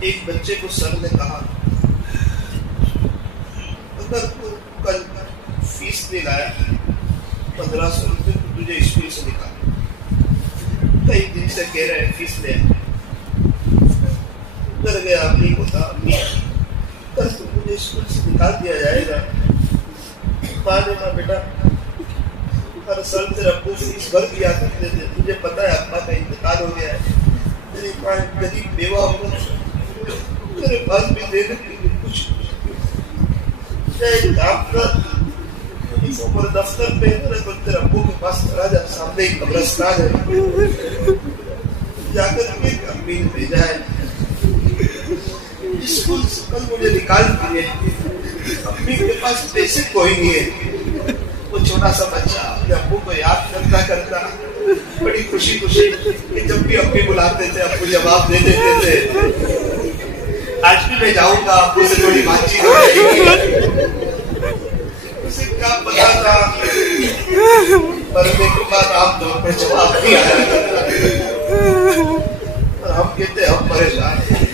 ایک بچے کو سر نے کہا اگر کل فیس نہیں لایا 1500 روپے تو تجھے اسکول سے نکال. کئی دن سے کہہ رہے ہیں فیس لے. ڈر گیا امی کو تھا, امی کل تو مجھے اسکول سے نکال دیا جائے گا. ماں نے کہا بیٹا ہر سال تیرے ابو فیس بھر دیا کرتے تھے, تجھے پتا ہے ابا کا انتقال ہو گیا ہے. میری ماں غریب بیوہ ہو گئی, میرے پاس بھی دینے کے لیے کچھ دفتر پہ تیرے ابو کے پاس چلا جا, سامنے ہی قبرستان ہے, جا کر کے امی نے بھیجا ہے اسکول سے کل مجھے نکال دیے. امی کے پاس پیسے کوئی نہیں ہے. وہ چھوٹا سا بچہ اپنے ابو کو یاد کرتا کرتا بڑی خوشی خوشی کہ جب بھی امی بلاتے تھے ابو جواب دے دیتے تھے. آج بھی میں جاؤں گا, ابو سے تھوڑی بات چیت ہو جائے گی. اسے کیا پتا تھا مرنے کے بعد آپ دور پہ جواب نہیں آیا کرتا. اور ہم کہتے ہم پریشان ہیں,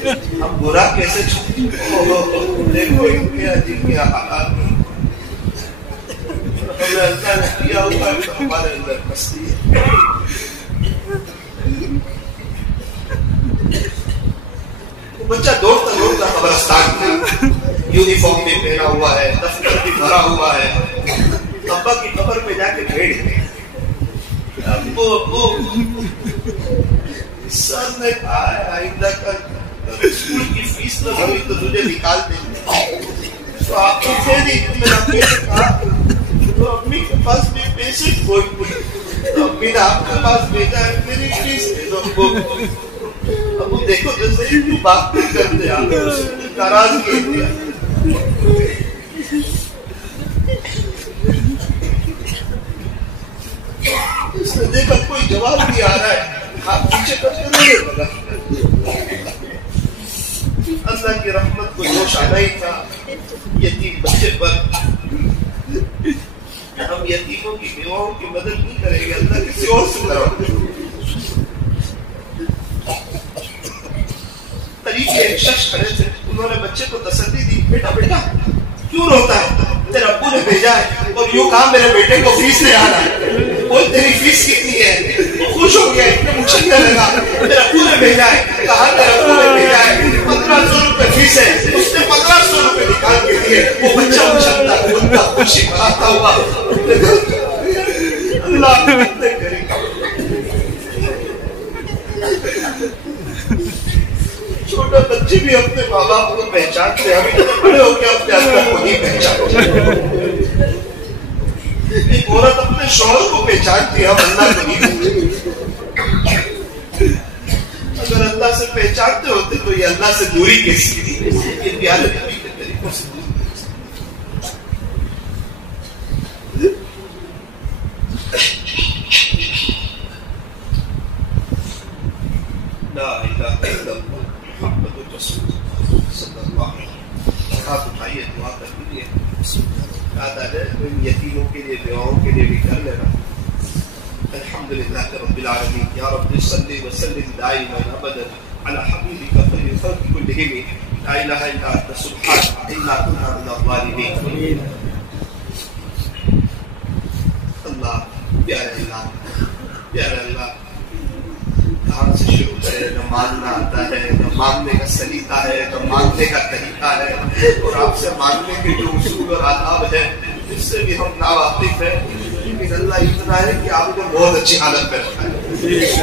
ہم برا کیسے چھوڑیں. دیکھو ان کے عجیب کے حالات ہمیں اللہ نے کیا ہوا تو ہمارے اندر مستی ہے. بچہ دوڑتا دوڑتا قبرستان میں, یونیفارم بھی پہنا ہوا ہے, دفتر بھی بھرا ہوا ہے. ابا کی قبر پہ جا کے بیٹھ گئے. ابو ابو سر نے کہا ہے آئندہ کل اسکول کی فیس نہ بھری تو تجھے نکال دیں گے. تو آپ کو تھے نہیں تو میں امی نے کہا تو امی کے پاس بھی پیسے کوئی نہیں, تو امی نے آپ کے پاس بھیجا ہے میری فیس دے دو. ابو دیکھو جیسے کیوں بات نہیں کرتے, آپ ناراض کیے دیا. اس نے دیکھا کوئی جواب نہیں آ رہا ہے, آپ پیچھے کرتے رونے لگا. اللہ کی رحمت کو جوش آنا ہی تھا یتیم بچے پر. ہم یتیموں کی بیواؤں کی مدد نہیں کریں گے, اللہ کسی اور سے کروا. قریب کے ایک شخص کھڑے تھے, انہوں نے بچے کو تسلی دی, بیٹا بیٹا کیوں روتا ہے, تیرے ابو نے بھیجا ہے اور یوں کہا میرے بیٹے کو فیس لے آنا ہے. بول تیری فیس کتنی ہے؟ خوش ہو گیا, اتنے اچھلنے لگا, میرے ابو نے بھیجا ہے. کہا تیرے ابو نے بھیجا ہے, 1500 روپے فیس ہے. اس نے 1500 روپے نکال کے دیے. وہ بچہ اچھلتا کودتا خوشی مناتا ہوا اللہ کتنے کرے. چھوٹے بچے بھی اپنے ماں باپ کو پہچانتے ہیں, ابھی بڑے ہو کے اپنے اللہ کو نہیں پہچانتے. ایک عورت اپنے شوہر کو پہچانتی ہے, ہم اللہ کو نہیں پہچانتے. اگر اللہ سے پہچانتے ہوتے تو یہ اللہ سے دوری کیسی تھی, یہ پیارے نبی کے طریقوں سے دوری. لا الہ الا اللہ محمد رسول اللہ صلی اللہ علیہ وسلم. ہاتھ اٹھائیے, دعا کر لیجیے. یاد آ جائے ان یتیموں کے لیے, دعاؤں کے لیے بھی کر لینا. الحمدللہ رب العالمین. یا رب صلی وسلم دائما ابدا علی حبیبک خیر الخلق کلہم لا الہ الا انت سبحانک انا کنا من الظالمین. اللہ پیارے اللہ, پیارے اللہ, کہاں سے شروع کرے؟ نہ ماننا آتا ہے, نہ ماننے کا سلیقہ ہے, نہ ماننے کا طریقہ ہے, اور آپ سے ماننے کے جو اصول اور آداب ہے اس سے بھی ہم ناواقف ہیں. لیکن اللہ اتنا ہے کہ آپ نے بہت اچھی حالت میں رکھا ہے,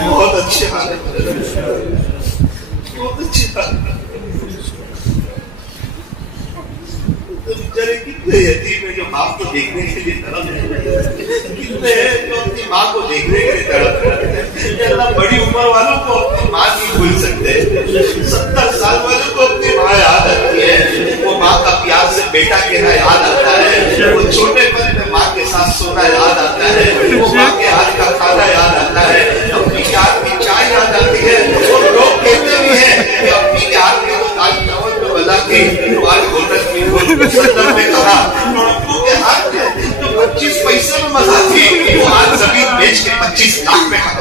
بہت اچھی حالت میں رکھا ہے, بہت اچھی حالت میں. کتنے یتیم ہیں جو باپ کو دیکھنے کے لیے تڑپ رہے ہیں, کتنے ہیں جو اپنی ماں کو دیکھنے کے لیے تڑپ رہے ہیں. اللہ بڑی عمر والوں کو اپنی ماں نہیں بھول سکتے, 70 سال والوں کو اپنی ماں یاد آتی ہے. وہ ماں کا پیار سے بیٹا کہنا یاد آتا ہے, وہ چھوٹے پن میں ماں کے ساتھ سونا یاد آتا ہے, وہ ماں کے ہاتھ کا کھانا یاد آتا ہے, اپنی کے ہاتھ کی چائے یاد آتی ہے. اور لوگ کہتے بھی ہیں کہ اپنی کے ہاتھ کے تو دال چاول میں بلا کے آج گولڈن کی وسلم نے کہا ابو کے ہاتھ میں جو 25 پیسے میں مزہ تھی وہ آج زمین بیچ کے 25 لاکھ میں کھا.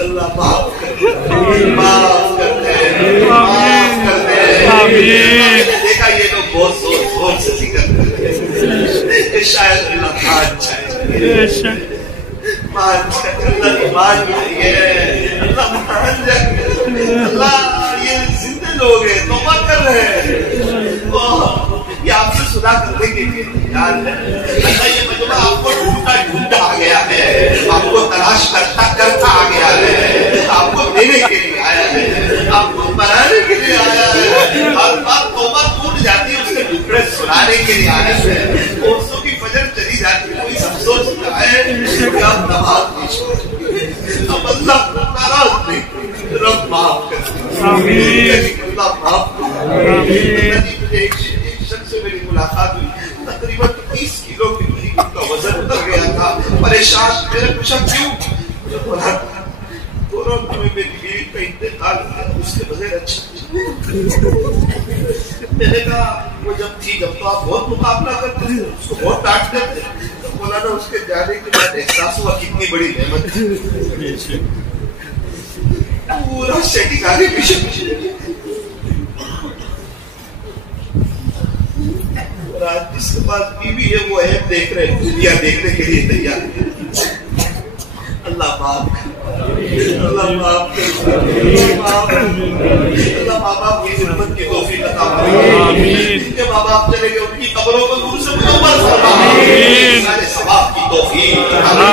اللہ معاف کرتے, معاف کرتے, معاف کرتے. دیکھا یہ لوگ بہت زور سے ذکر کرتے ہیں کہ شاید اللہ مان جائے, مان جائے, اللہ مان جائے, اللہ مان جائے. اللہ یہ زندے لوگ ہیں, توبہ کر رہے ہیں, یہ آپ سے سنا کرنے کے لیے تیار ہے. اللہ یہ مجمع آپ کو ڈھونڈا آ گیا ہے, آپ کو تلاش کرتا آ گیا ہے, آپ کو دینے کے لیے آیا ہے, آپ کو بنانے کے لیے آیا ہے. ہر بات توبہ ٹوٹ جاتی ہے, اس کے ٹکڑے سنانے کے لیے آیا ہے. عورتوں کی فجر چلی جاتی ہے, کوئی سب سوچ رہا ہے کہ آپ نماز نہیں چھوڑیں, اب اللہ کو ناراض نہیں, رب معاف کر. اللہ معاف کر. ایک شخص سے میری ملاقات ہوئی, تقریباً 30 کلو کے قریب ان کا وزن اتر گیا تھا, پریشان. میں نے پوچھا کیوں؟ کورونا میں میری بیوی کا انتقال ہوا, اس کے بغیر اچھا. میں نے کہا وہ جب تھی جب تو آپ بہت مقابلہ کرتے تھے, اس کو بہت ڈانٹتے تھے. مولانا اس کے جانے کے بعد احساس ہوا کتنی بڑی نعمت ہے. پورا سیٹنگ آگے پیچھے پیچھے. اور آج جس کے پاس بیوی ہے وہ اہم دیکھ رہے ہیں, دنیا دیکھنے کے لیے تیار ہے. اللہ معاف کر, اللہ معاف کر, اللہ ماں باپ کی خدمت کی توفیق عطا فرمائے. جن کے ماں باپ چلے گئے ان کی قبروں کو نور سے منور فرمائے, سارے ثواب کی توفیق. اللہ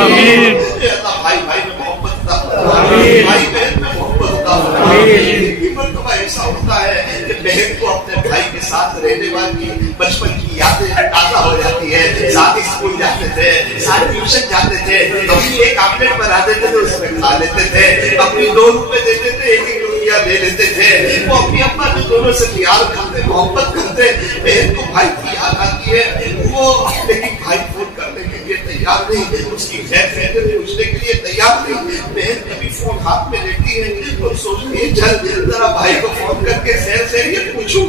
بھائی بھائی میں محبت عطا فرمائے, بھائی بہن میں محبت عطا فرمائے. مرتبہ ایسا ہوتا ہے کہ بہن کو اپنے بھائی کے ساتھ رہنے والی بچپن کی یادیں تازہ ہو جاتی ہے. ساتھ اسکول جاتے تھے, ساتھ ٹیوشن جاتے تھے, کبھی ایک آملیٹ بنا دیتے تھے, اس میں کھا لیتے تھے, اپنی 2 روپے دیتے تھے, 1 روپیہ لے لیتے تھے. وہ اپنی اپنا جو دونوں سے پیار کرتے, محبت کرتے. بہن کو بھائی کی یاد آتی ہے, وہ لیکن بھائی فون کرنے کے لیے تیار نہیں, اس کی خیر خیر پوچھنے کے لیے تیار نہیں. بہن کبھی فون ہاتھ میں لیتی ہے اور سوچتی ہے چل ذرا بھائی کو فون کر کے خیر یہ پوچھوں,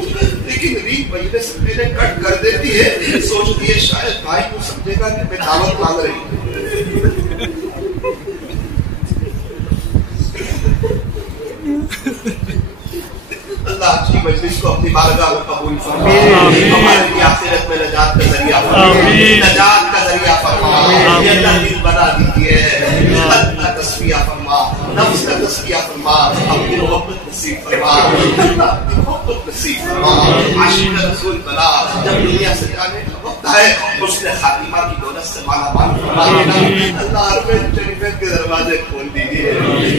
لیکن رنگ بجنے سے پہلے کٹ کر دیتی ہے. سوچتی ہے شاید بھائی کو سمجھے گا کہ میں دعوت مانگ رہی ہوں. مجلس کو اپنی بارگاہ میں قبول فرما، ہمارے لیے آخرت میں نجات کا ذریعہ فرما، نجات کا ذریعہ فرما، یا اللہ دل بنا دیجیے، قلب کا تصفیہ فرما، نفس کا تصفیہ فرما، اپنی محبت نصیب فرما، اپنی محبت نصیب فرما، عاشق رسول بنا، جب دنیا سے جانے کا وقت ہے حسن خاتمہ کی دولت سے مالا مال فرما دینا، اللہ حرمین شریفین کے دروازے کھول دیجیے،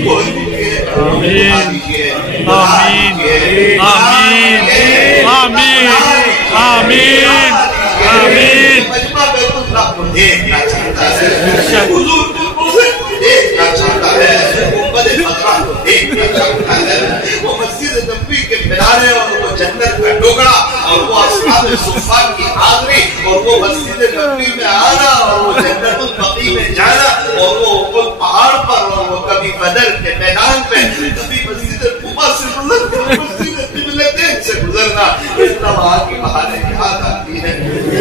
کھول دیجیے، بنا دیجیے، آمین آمین آمین آمین آمین۔ مجمع بیت اللہ کو دیکھنا چاہتا ہے، حضور کو دیکھنا چاہتا ہے، گنبد خضرا کو دیکھنا چاہتا ہے، وہ مسجد نبوی کے مینارے اور وہ جنت کا ٹکڑا اور وہ اصحاب صفان کی حاضری اور وہ مسجد نبوی میں آنا اور وہ جنت البقیع میں جانا اور وہ پہاڑ پر اور وہ کبھی بدر کے میدان میں، کبھی مسجد قباء سے گزر کر مسجد قبلتین سے گزرنا، اتنا وہاں کی بہاریں یاد آتی ہے،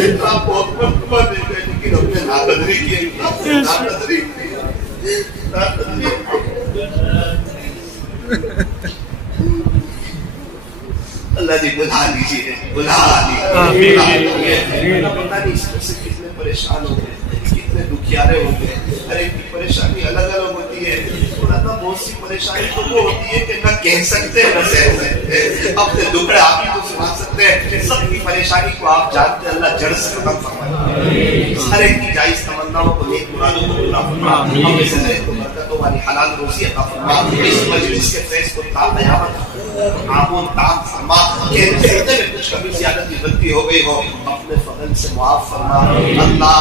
اتنا بہت مرتبہ دے گئے لیکن ہم نے ناقدری کی، ناقدری کی، ناقدری اللہ جی بلا لیجیے، بلا لیجیے، پتہ نہیں اس میں سے کتنے پریشان ہو گئے، کتنے دکھیارے ہو گئے، ہر ایک کی پریشانی الگ الگ ہوتی ہے، ورنہ بہت سی پریشانی تو وہ ہوتی ہے کہ نہ کہہ سکتے نہ سہ سکتے، اپنے دکھڑے آپ ہی تو سنا سکتے ہیں، سب کی پریشانی کو آپ جانتے، اللہ جڑ سے ختم فرمائے، ہر ایک کی جائز تمناؤں کو نیک مرادوں کو پورا فرما، ہم سے ہر ایک کو برکتوں والی حلال روزی عطا فرما، اس مجلس کے فیض کو تا قیامت آمون تام فرما، کہ سجدے میں کچھ کبھی زیادہ کی غلطی ہو گئی ہو اپنے فضل سے معاف فرما، اللہ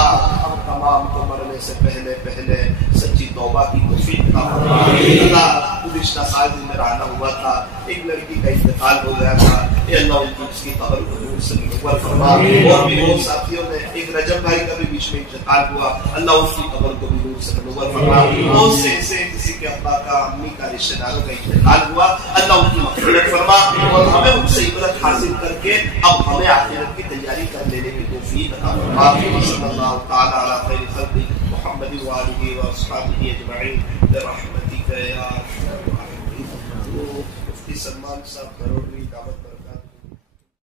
ہم تمام کو مرنے سے پہلے پہلے سچی توبہ کی توفیق عطا فرما، اللہ گزشتہ سال میں رہنا ہوا تھا، ایک لڑکی کا انتقال ہو گیا تھا، اے اللہ ان کی اس کی قبر کو نور سے منور فرما، اور بھی بہت ساتھیوں نے، ایک رجب بھائی کا بھی بیچ میں انتقال ہوا، اللہ اس کی قبر کو بھی نور سے منور فرما، بہت سے ایسے کسی کے ابا کا امی کا رشتہ داروں کا انتقال ہوا، اللہ ان کی مغفرت فرما، اور ہمیں ان سے عبرت حاصل کر کے اب ہمیں آخرت کی تیاری کر لینے کی توفیق عطا فرما، صلی اللہ تعالی علی خیر خلق محمد وآلہ واصحابہ اجمعین برحمتک یا ارحم الراحمین۔ مفتی سلمان صاحب کروڑوی دعوت